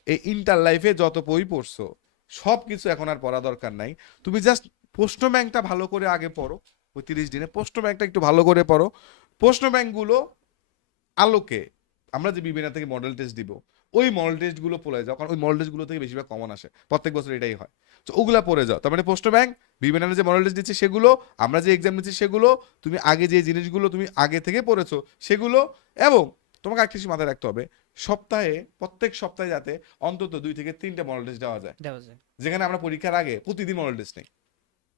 এই ইন্টার লাইফে যত বই পড়ছো সব কিছু এখন আর পড়া দরকার নাই। তুমি জাস্ট প্রশ্ন ব্যাংকটা ভালো করে আগে পড়ো, ওই 30 দিনে প্রশ্ন ব্যাংকটা একটু ভালো করে পড়ো। প্রশ্ন ব্যাংকগুলো আলোকে আমরা যে বিবেনা থেকে মডেল টেস্ট দিব, ওই মডেল টেস্ট গুলো পড়ে যাও, কারণ ওই মডেল টেস্ট গুলো থেকে বেশিরভাগ কমন আসে, প্রত্যেক বছর এটাই হয়। তো ওগুলা পড়ে যাও। তার মানে প্রশ্ন ব্যাংক, বিবেনার যে মডেল টেস্ট দিচ্ছে সেগুলো, আমরা যে এক্সাম নিচ্ছি সেগুলো, তুমি আগে যে জিনিসগুলো তুমি আগে থেকে পড়েছো সেগুলো, এবং তোমাকে একটা কিছু মাথায় রাখতে হবে, প্রত্যেক সপ্তাহে যাতে অন্তত 2 থেকে 3টা মডেল টেস্ট দেওয়া যায়। দেওয়া যায় যেখানে আমরা পরীক্ষার আগে প্রতিদিন মডেল টেস্ট নেই,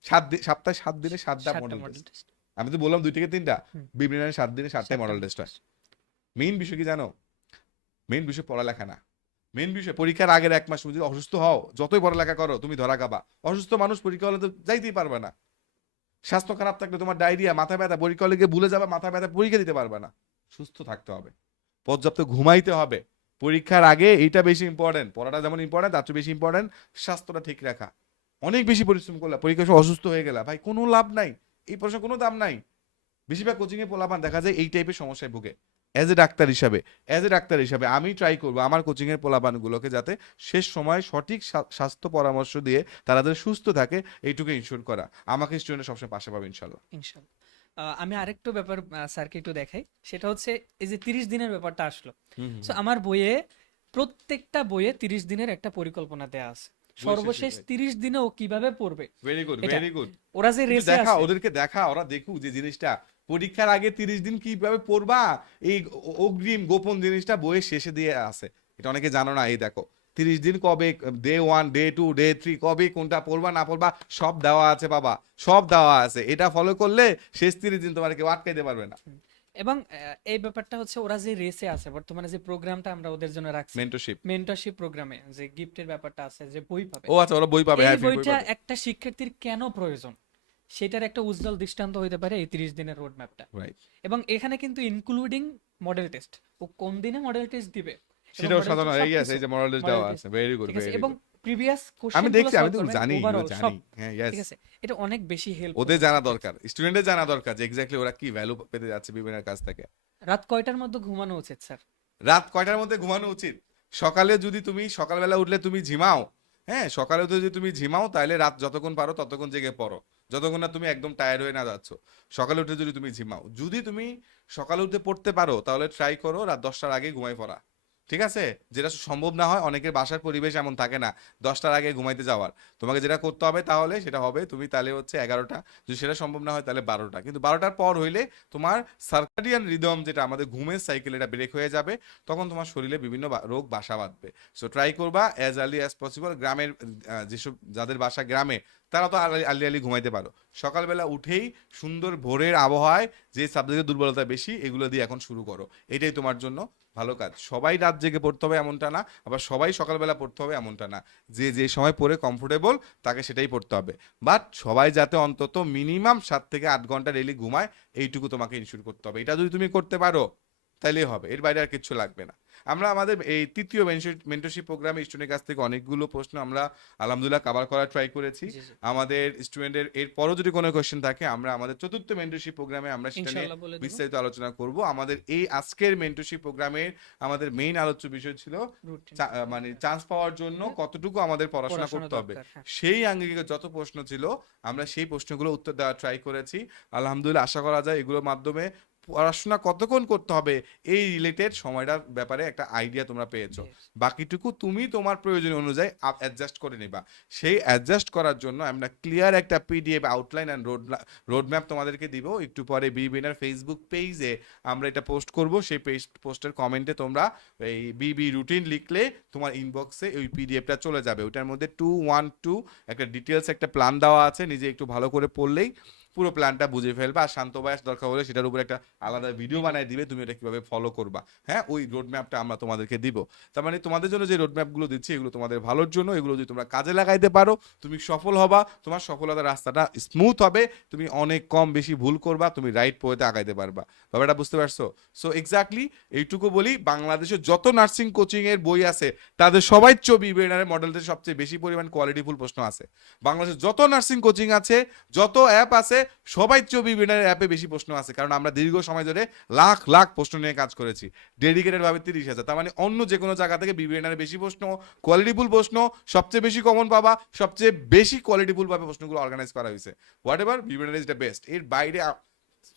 7 দিন, সপ্তাহে 7 দিনে 7টা 7টা মডেল মডেল টেস্ট। টেস্ট। আমি তো বললাম 2 থেকে 3টা, হুম, বিবেনার 7 দিনে 7টাই 7টা মডেল মডেল টেস্ট হয়। টেস্ট। মেইন বিষয় কি জানো, মেইন বিষয় পড়ালেখা না, মেইন বিষয় পরীক্ষার আগের 1 মাস তুমি যদি অসুস্থ হও, যতই পড়ালেখা করো তুমি ধরা খাবা। অসুস্থ মানুষ পরীক্ষা হলে তো যাইতেই পারবে না। স্বাস্থ্য খারাপ থাকলে তোমার ডায়রিয়া, মাথা ব্যথা, পরীক্ষা হলে গিয়ে ভুলে যাবে, মাথা ব্যথা, পরীক্ষা দিতে পারবে না। সুস্থ থাকতে হবে, পর্যাপ্ত ঘুমাইতে হবে। পরীক্ষার আগে এইটা বেশি ইম্পর্টেন্ট, পড়াটা যেমন ইম্পর্টেন্ট তার চেয়ে বেশি ইম্পর্টেন্ট স্বাস্থ্যটা ঠিক রাখা। অনেক বেশি পরিশ্রম করলে পরীক্ষার সময় অসুস্থ হয়ে গেলা, ভাই কোনো লাভ নাই, এই পড়াশোনার কোনো দাম নাই। বেশিরভাগ কোচিং এ পোলাপান দেখা যায় এই টাইপের সমস্যায় ভুগে। অ্যাজ এ ডাক্তার হিসাবে আমি ট্রাই করবো আমার কোচিং এর পোলাপানগুলোকে যাতে শেষ সময় সঠিক স্বাস্থ্য পরামর্শ দিয়ে তারা যাতে সুস্থ থাকে এইটুকু ইনশিওর করা। আমাকে স্টুডেন্ট সবসময় পাশে পাবে ইনশাল্লাহ। ইনশাল্লাহ। আমি আরেকটু ব্যাপার স্যারকে একটু দেখাই, সেটা হচ্ছে এই যে 30 দিনের ব্যাপারটা আসলো। সো আমার বইয়ে প্রত্যেকটা বইয়ে 30 দিনের একটা পরিকল্পনা দেয়া আছে, সর্বশেষ 30 দিনে ও কিভাবে পড়বে। ভেরি গুড, এটা ভেরি গুড। ওরা যে কিন্তু রেসে দেখা, আছে, ওদেরকে দেখা, ওরা দেখুক যে জিনিসটা পরীক্ষার আগে 30 দিন কিভাবে পড়বা, এই অগ্রিম গোপন জিনিসটা বইয়ের শেষে দিয়ে আছে। এটা অনেকে জানো না। এই দেখো 30 দিন কবে, ডে 1, ডে 2, ডে 3 কবে কোনটা পড়বা না পড়বা সব দেওয়া আছে বাবা, সব দেওয়া আছে। এটা ফলো করলে শেষ 30 দিন তোমার কেউ আটকাইতে পারবে না। এবং এই ব্যাপারটা হচ্ছে ওরা যে রেসে আছে বর্তমানে, যে প্রোগ্রামটা আমরা ওদের জন্য রাখছি মেন্টরশিপ। মেন্টরশিপ প্রোগ্রামে, যে গিফটের ব্যাপারটা আছে, যে বই পাবে, ও আচ্ছা, ওরা বই পাবে, এই হ্যাঁ ফ্রি বই বইটা পাবে। একটা শিক্ষার্থীর কেন প্রয়োজন সেটার একটা উজ্জ্বল দৃষ্টান্ত হইতে পারে এই 30 দিনের রোড ম্যাপটা। রাইট। এবং এখানে কিন্তু ইনক্লুডিং মডেল টেস্ট, ও কোন দিনে মডেল টেস্ট দিবে এবং সেটাও মডেল সাধারণ টেস্ট এই আছে, সবকিছু এই যে মরাল মডেল দেওয়া টেস্ট, আছে। ভেরি গুড, ঠিক আছে, ভেরি এবং গুড। প্রিভিয়াস আমি কোশ্চেনগুলো দেখছি, আমি সলভ তো করবেন জানি, এগুলো ওভারঅল সব, জানি। হ্যাঁ, ইয়েস। ঠিক আছে। এটা অনেক বেশি হেল্প ওদের জানা দরকার, স্টুডেন্টের জানা দরকার যে এক্স্যাক্টলি ওরা কি ভ্যালু পেতে যাচ্ছে বিভিন্ন কাছ থেকে। রাত কয়টার মধ্যে ঘুমানো উচিত স্যার? রাত কয়টার মধ্যে ঘুমানো উচিত? সকালে যদি তুমি সকালবেলা উঠলে তুমি ঝিমাও, হ্যাঁ সকালে উঠে যদি তুমি ঝিমাও তাহলে রাত যতক্ষণ পারো ততক্ষণ জেগে পড়ো, যতক্ষণ না তুমি একদম টায়ার্ড হয়ে না যাচ্ছ। সকালে উঠে যদি তুমি ঝিমাও, যদি তুমি সকালে উঠে পড়তে পারো তাহলে ট্রাই করো রাত 10টার আগে ঘুমাই পড়া। ঠিক আছে? যেটা সম্ভব না হয়, অনেকের বাসার পরিবেশ এমন থাকে না 10টার আগে ঘুমাইতে যাওয়ার, তোমাকে যেটা করতে হবে তাহলে সেটা হবে তুমি তাহলে হচ্ছে 11টা, যদি সেটা সম্ভব না হয় তাহলে 12টা। কিন্তু 12টার পর হইলে তোমার সার্কাডিয়ান রিদম, যেটা আমাদের ঘুমের সাইকেল, এটা ব্রেক হয়ে যাবে, তখন তোমার শরীরে বিভিন্ন রোগ বাসা বাঁধবে। সো ট্রাই করবা অ্যাজ আর্লি অ্যাজ পসিবল। গ্রামের যেসব যাদের বাসা গ্রামে তারা তো আর্লি আর্লি ঘুমাইতে পারো। সকালবেলা উঠেই সুন্দর ভোরের আবহাওয়ায় যে সাবজেক্টের দুর্বলতা বেশি এগুলো দিয়ে এখন শুরু করো, এটাই তোমার জন্য ভালো কাজ। সবাই রাত জেগে পড়তে হবে এমনটা না, আবার সবাই সকালবেলা পড়তে হবে এমনটা না। যে যে সময় পড়ে কমফোর্টেবল তাকে সেটাই পড়তে হবে। বাট সবাই যাতে অন্তত মিনিমাম 7 থেকে 8 ঘন্টা ডেইলি ঘুমায়, এইটুকু তোমাকে ইনশিওর করতে হবে। এটা যদি তুমি করতে পারো তাইলেই হবে, এর বাইরে আর কিচ্ছু লাগবে না। আমরা আমাদের এই তৃতীয় মেন্টরশিপ প্রোগ্রামে স্টুডেন্টের কাছ থেকে অনেকগুলো প্রশ্ন আমরা আলহামদুলিল্লাহ কভার করার ট্রাই করেছি। জি জি, আমাদের স্টুডেন্টের এর পরও যদি কোনো কোয়েশ্চেন থাকে আমরা আমাদের চতুর্থ মেন্টরশিপ প্রোগ্রামে আমরা সেটা নিয়ে ইনশাল্লাহ বলে দেবো। বিস্তারিত আলোচনা করব। আমাদের এই আজকের মেন্টরশিপ প্রোগ্রামের আমাদের মেইন আলোচ্য বিষয় ছিল রুটিন মানে চান্স পাওয়ার জন্য কতটুকু আমাদের পড়াশোনা পড়াশোনা করতে হবে। দরকার, হ্যাঁ। সেই আঙ্গিকে যত প্রশ্ন ছিল আমরা সেই প্রশ্নগুলো উত্তর দেওয়ার ট্রাই করেছি। আলহামদুলিল্লাহ আশা করা যায় এগুলোর মাধ্যমে পড়াশোনা কতক্ষণ করতে হবে এই রিলেটেড সময়টার ব্যাপারে একটা আইডিয়া তোমরা পেয়েছো। Yes. বাকিটুকু তুমি তোমার প্রয়োজন অনুযায়ী অ্যাডজাস্ট করে নেবা। সেই অ্যাডজাস্ট করার জন্য আমরা ক্লিয়ার একটা পিডিএফ আউটলাইন অ্যান্ড রোডম্যাপ তোমাদেরকে দিব। একটু পরে বিবিএনার ফেসবুক পেজে আমরা এটা পোস্ট করব। সেই পোস্টের কমেন্টে তোমরা এই বিবি রুটিন লিখলে তোমার ইনবক্সে ওই পিডিএফটা চলে যাবে। ওইটার মধ্যে 212 একটা ডিটেলস একটা প্ল্যান দেওয়া আছে, নিজে একটু ভালো করে পড়লেই পুরো প্ল্যানটা বুঝে ফেলবা। আর শান্ত বয়স দরকার হলে সেটার উপরে একটা আলাদা ভিডিও বানায় দিবে, তুমি এটা কিভাবে ফলো করবা। হ্যাঁ, ওই রোড ম্যাপটা আমরা তোমাদেরকে দিব। তার মানে তোমাদের জন্য যে রোড ম্যাপগুলো দিচ্ছি এগুলো তোমাদের ভালোর জন্য। এগুলো যদি তোমরা কাজে লাগাইতে পারো তুমি সফল হবা, তোমার সফলতার রাস্তাটা স্মুথ হবে, তুমি অনেক কম বেশি ভুল করবা, তুমি রাইট পথে আগাইতে পারবা। ব্যাপারটা বুঝতে পারছো? সো এক্স্যাক্টলি এইটুকু বলি, বাংলাদেশে যত নার্সিং কোচিং এর বই আছে তাদের সবাই বিবিএনার মডেলতে সবচেয়ে বেশি পরিমাণ কোয়ালিটিফুল প্রশ্ন আছে। বাংলাদেশে যত নার্সিং কোচিং আছে, যত অ্যাপ আছে, সবাই বিবিএনার অ্যাপে বেশি প্রশ্ন আছে। কারণ আমরা দীর্ঘ সময় ধরে লাখ লাখ প্রশ্ন নিয়ে কাজ করেছি ডেডিকেটেড ভাবে 30,000। তার মানে অন্য যে কোনো জায়গা থেকে বিবিএনার বেশি প্রশ্ন, কোয়ালিটিফুল প্রশ্ন, সবচেয়ে বেশি কমন পাবা, সবচেয়ে বেশি কোয়ালিটিফুল ভাবে প্রশ্নগুলো অর্গানাইজ করা হয়েছে। হোয়াট এভার, বিবিএনার ইজ দ্য বেস্ট। এর বাইরে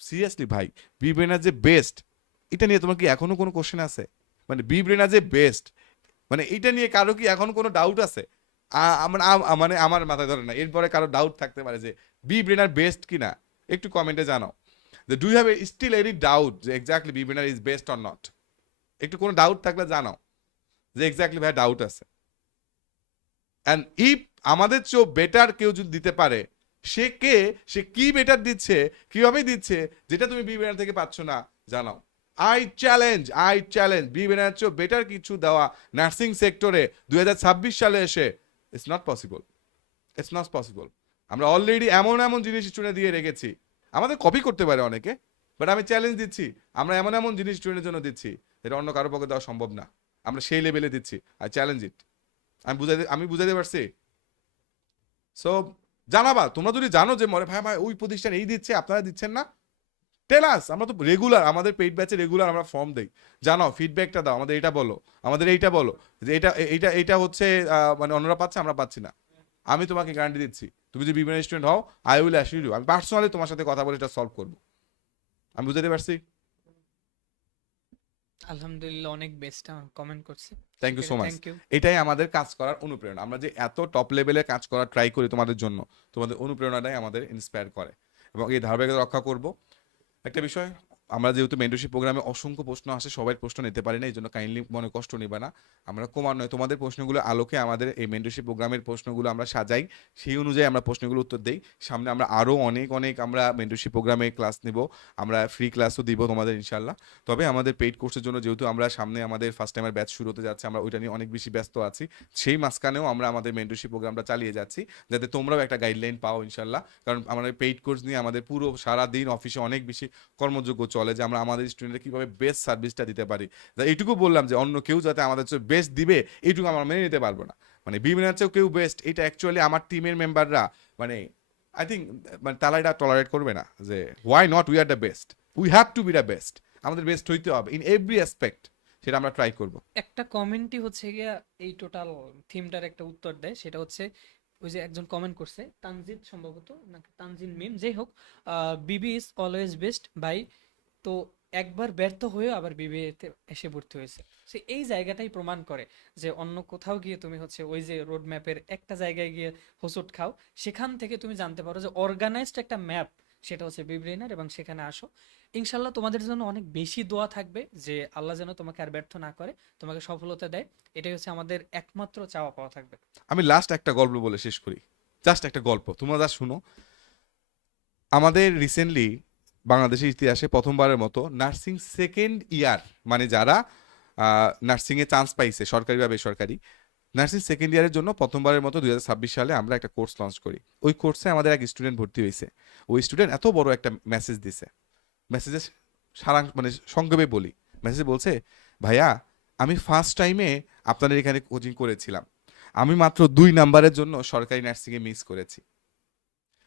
সিরিয়াসলি ভাই, বিবিএনার যে বেস্ট এটা নিয়ে তোমার কি এখনো কোনো কোশ্চেন আছে? মানে বিবিএনার যে বেস্ট, মানে এটা নিয়ে কারো কি এখন কোনো ডাউট আছে? মানে আমার মাথায় ধরে না এরপরে কারো ডাউট থাকতে পারে যে বিবিএনার বেস্ট কিনা। একটু কমেন্টে জানাও যে do you have still any doubt যে এক্স্যাক্টলি বিবিএনার ইজ বেস্ট অর নট। একটু কোনো ডাউট থাকলে জানাও যে এক্স্যাক্টলি ভাই ডাউট আছে। অ্যান্ড ইফ আমাদের চেয়েও বেটার কেউ যদি দিতে পারে, সে কে, সে কি বেটার দিচ্ছে, কিভাবে দিচ্ছে, যেটা তুমি বিবিএনার থেকে পাচ্ছ না, জানাও। I challenge B Brainer better কিছু দেওয়া নার্সিং সেক্টরে 2026 সালে এসে it's not possible. It's not possible. আমরা অলরেডি এমন এমন জিনিস স্টুডেন্ট দিয়ে রেখেছি, আমাদের কপি করতে পারে অনেকে, বাট আমি চ্যালেঞ্জ দিচ্ছি, আমরা এমন এমন জিনিস স্টুডেন্টের জন্য দিচ্ছি এটা অন্য কারো পক্ষে দেওয়া সম্ভব না। আমরা সেই লেভেলে দিচ্ছি, আই চ্যালেঞ্জ ইট। আমি বুঝাইতে পারছি? সো জানাবা, তোমরা যদি জানো যে মরে ভাই ওই প্রতিষ্ঠান এই দিচ্ছে আপনারা দিচ্ছেন না, টেল আস। আমরা তো রেগুলার আমাদের পেইড ব্যাচে রেগুলার আমরা ফর্ম দেই, জানাও, ফিডব্যাকটা দাও, আমাদের এইটা বলো, আমাদের এইটা বলো যে এইটা হচ্ছে মানে অন্যরা পাচ্ছে আমরা পাচ্ছি না। আমি তোমাকে গ্যারান্টি দিচ্ছি, তুমি যদি বিভিন্ন স্টুডেন্ট হও, আই উইল অ্যাসিউর ইউ, আমি পার্সোনালি তোমার সাথে কথা বলে এটা সলভ করবো। আমি বুঝতে পারছি? আলহামদুলিল্লাহ, অনেক বেস্ট কমেন্ট করছে। Thank you so much. Thank you. এটাই আমাদের কাজ করার অনুপ্রেরণা। আমরা যে এত টপ লেভেলে কাজ করার ট্রাই করি তোমাদের জন্য, তোমাদের অনুপ্রেরণাটাই আমাদের ইন্সপায়ার করে এবং এই ধারাবাহিকতা রক্ষা করব। একটা বিষয়, আমরা যেহেতু মেন্টরশিপ প্রোগ্রামে অসংখ্য প্রশ্ন আসে, সবাই প্রশ্ন নিতে পারি না, এই জন্য কাইন্ডলি মনে কষ্ট নেবে না। আমরা ক্রমান্বয়ে তোমাদের প্রশ্নগুলো আলোকে আমাদের এই মেন্টরশিপ প্রোগ্রামের প্রশ্নগুলো আমরা সাজাই, সেই অনুযায়ী আমরা প্রশ্নগুলো উত্তর দেই। সামনে আমরা আরও অনেক আমরা মেন্টরশিপ প্রোগ্রামে ক্লাস নিব, আমরা ফ্রি ক্লাসও দিব তোমাদের ইনশাল্লাহ। তবে আমাদের পেইড কোর্সের জন্য যেহেতু আমরা সামনে আমাদের ফার্স্ট টাইমের ব্যাচ শুরু হতে যাচ্ছে, আমরা ওইটা নিয়ে অনেক বেশি ব্যস্ত আছি। সেই মাঝখানেও আমরা আমাদের মেন্টরশিপ প্রোগ্রামটা চালিয়ে যাচ্ছি, যাতে তোমরাও একটা গাইডলাইন পাও ইনশাল্লাহ। কারণ আমাদের পেইড কোর্স নিয়ে আমাদের পুরো সারাদিন অফিসে অনেক বেশি কর্মযোগ্য চলে, যে আমরা আমাদের স্টুডেন্টরা কীভাবে বেস্ট সার্ভিসটা দিতে পারি। এইটুকু বললাম যে অন্য কেউ যাতে আমাদের চেয়ে বেস্ট দিবে, এইটুকু আমরা মেনে নিতে পারবো না। মানে বিমিনার চেয়েও কেউ বেস্ট, এটা অ্যাকচুয়ালি আমার টিমের মেম্বাররা মানে আই থিঙ্ক মানে তারা এটা টলারেট করবে না যে why not, we are the best, we have to be the best, আমাদের বেস্ট হইতে হবে ইন এভরি অ্যাসপেক্ট, সেটা আমরা ট্রাই করব। একটা কমেন্টই হচ্ছে গিয়া এই টোটাল থিমটার একটা উত্তর দেয়, সেটা হচ্ছে ওই যে একজন কমেন্ট করছে, তানজিদ সম্ভবত, নাকি তানজিন মিম, যাই হোক, বিবি ইজ অলওয়েজ বেস্ট ভাই। তো একবার ব্যর্থ হয়েও আবার বিবিএতে এসে ভর্তি হয়েছে। সে এই জায়গাটাই প্রমাণ করে যে অন্য কোথাও গিয়ে তুমি হচ্ছে ওই যে রোড ম্যাপের একটা জায়গায় গিয়ে হোঁচট খাও, সেখান থেকে তুমি জানতে পারো যে অর্গানাইজড একটা ম্যাপ, সেটা হচ্ছে বিব্রেইনার, এবং সেখানে আসো। ইনশাল্লাহ তোমাদের জন্য অনেক বেশি দোয়া থাকবে যে আল্লাহ যেন তোমাকে আর ব্যর্থ না করে, তোমাকে সফলতা দেয়। এটাই হচ্ছে আমাদের একমাত্র চাওয়া পাওয়া থাকবে। আমি লাস্ট একটা গল্প বলে শেষ করি, জাস্ট একটা গল্প, তোমরা যা শুনো। আমাদের রিসেন্টলি বাংলাদেশের ইতিহাসে প্রথমবারের মতো নার্সিং সেকেন্ড ইয়ার, মানে যারা নার্সিংয়ে চান্স পাইছে সরকারি বা বেসরকারি, নার্সিং সেকেন্ড ইয়ারের জন্য প্রথমবারের মতো 2026 সালে আমরা একটা কোর্স লঞ্চ করি। ওই কোর্সে আমাদের এক স্টুডেন্ট ভর্তি হয়েছে। ওই স্টুডেন্ট এত বড় একটা মেসেজ দিছে, মেসেজের সারাংশ মানে সংক্ষেপে বলি, মেসেজে বলছে, ভাইয়া আমি ফার্স্ট টাইমে আপনাদের এখানে কোচিং করেছিলাম, আমি মাত্র 2 নাম্বারের জন্য সরকারি নার্সিংয়ে মিস করেছি,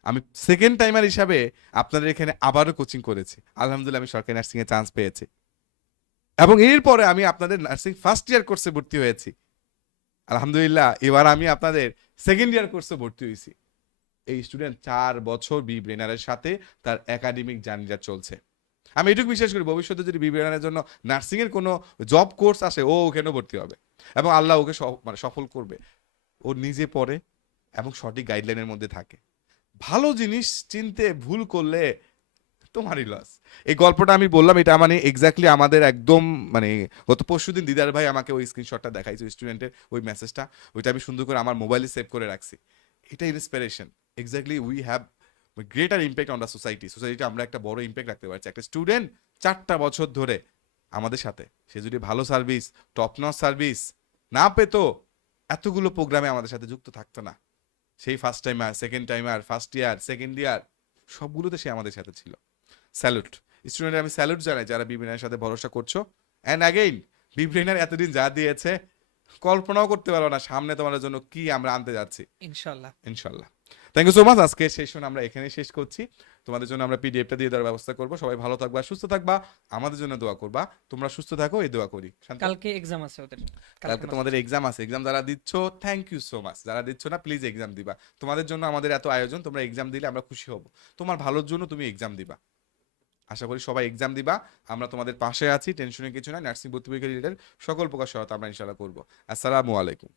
আমি সেকেন্ড টাইমার হিসাবে আপনাদের এখানে আবারও কোচিং করেছি, আলহামদুলিল্লাহ আমি সরকারি নার্সিংয়ে চান্স পেয়েছি, এবং এরপরে আমি আপনাদের নার্সিং ফার্স্ট ইয়ার কোর্সে ভর্তি হয়েছি, আলহামদুলিল্লাহ এবার আমি আপনাদের সেকেন্ড ইয়ার কোর্সে ভর্তি হয়েছি। এই স্টুডেন্ট 4 বছর বি ব্রেনারের সাথে তার একাডেমিক জার্নিটা চলছে। আমি এটুকু বিশ্বাস করি ভবিষ্যতে যদি বি ব্রেনারের জন্য নার্সিং এর কোনো জব কোর্স আসে, ও ওখানে ভর্তি হবে এবং আল্লাহ ওকে মানে সফল করবে। ও নিজে পড়ে এবং সঠিক গাইডলাইনের মধ্যে থাকে। ভালো জিনিস চিনতে ভুল করলে তোমারই লস। এই গল্পটা আমি বললাম, এটা মানে এক্স্যাক্টলি আমাদের একদম মানে গত পরশুদিন দিদার ভাই আমাকে ওই স্ক্রিনশটটা দেখাইছে স্টুডেন্টের ওই মেসেজটা, ওইটা আমি সুন্দর করে আমার মোবাইলে সেভ করে রাখছি। এটা inspiration, exactly we have greater impact on the সোসাইটিতে আমরা একটা বড় ইম্প্যাক্ট রাখতে পারছি। একটা স্টুডেন্ট 4টা বছর ধরে আমাদের সাথে, সে যদি ভালো সার্ভিস, টপ নচ সার্ভিস না পেতো, এতগুলো প্রোগ্রামে আমাদের সাথে যুক্ত থাকতো না। সেই first timer, second timer, first year, second year, সবগুলোতে সে আমাদের সাথে ছিল। স্যালুট স্টুডেন্ট, আমি স্যালুট জানাই যারা বিব্রেনার সাথে ভরসা করছো। অ্যান্ড অ্যাগেইন বিব্রেনার এতদিন যা দিয়েছে কল্পনাও করতে পারো না সামনে তোমাদের জন্য কি আমরা আনতে যাচ্ছি ইনশাল্লাহ। ইনশাল্লাহ। Thank you so much. আজকে সেশন আমরা এখানে শেষ করছি। তোমাদের জন্য আমরা পিডিএফটা দিয়ে দেওয়ার ব্যবস্থা করবো। সবাই ভালো থাকবা, সুস্থ থাকবা, আমাদের জন্য দোয়া করবা। তোমরা সুস্থ থাকো, এই দোয়া করি। কালকে এক্সাম আছে ওদের, কালকে তোমাদের এক্সাম আছে। এক্সাম যারা দিচ্ছ থ্যাংক ইউ সো মাচ, যারা দিচ্ছ না প্লিজ এক্সাম দিবা। তোমাদের জন্য আমাদের এত আয়োজন, তোমরা এক্সাম দিলে আমরা খুশি হব। তোমার ভালোর জন্য তুমি এক্সাম দিবা। আশা করি সবাই এক্সাম দিবা, আমরা তোমাদের পাশে আছি, টেনশনের কিছু নাই। নার্সিং ভর্তি পরীক্ষা রিলেটেড সকল প্রকার সহায়তা আমরা ইনশাআল্লাহ করবো। আসসালামু আলাইকুম।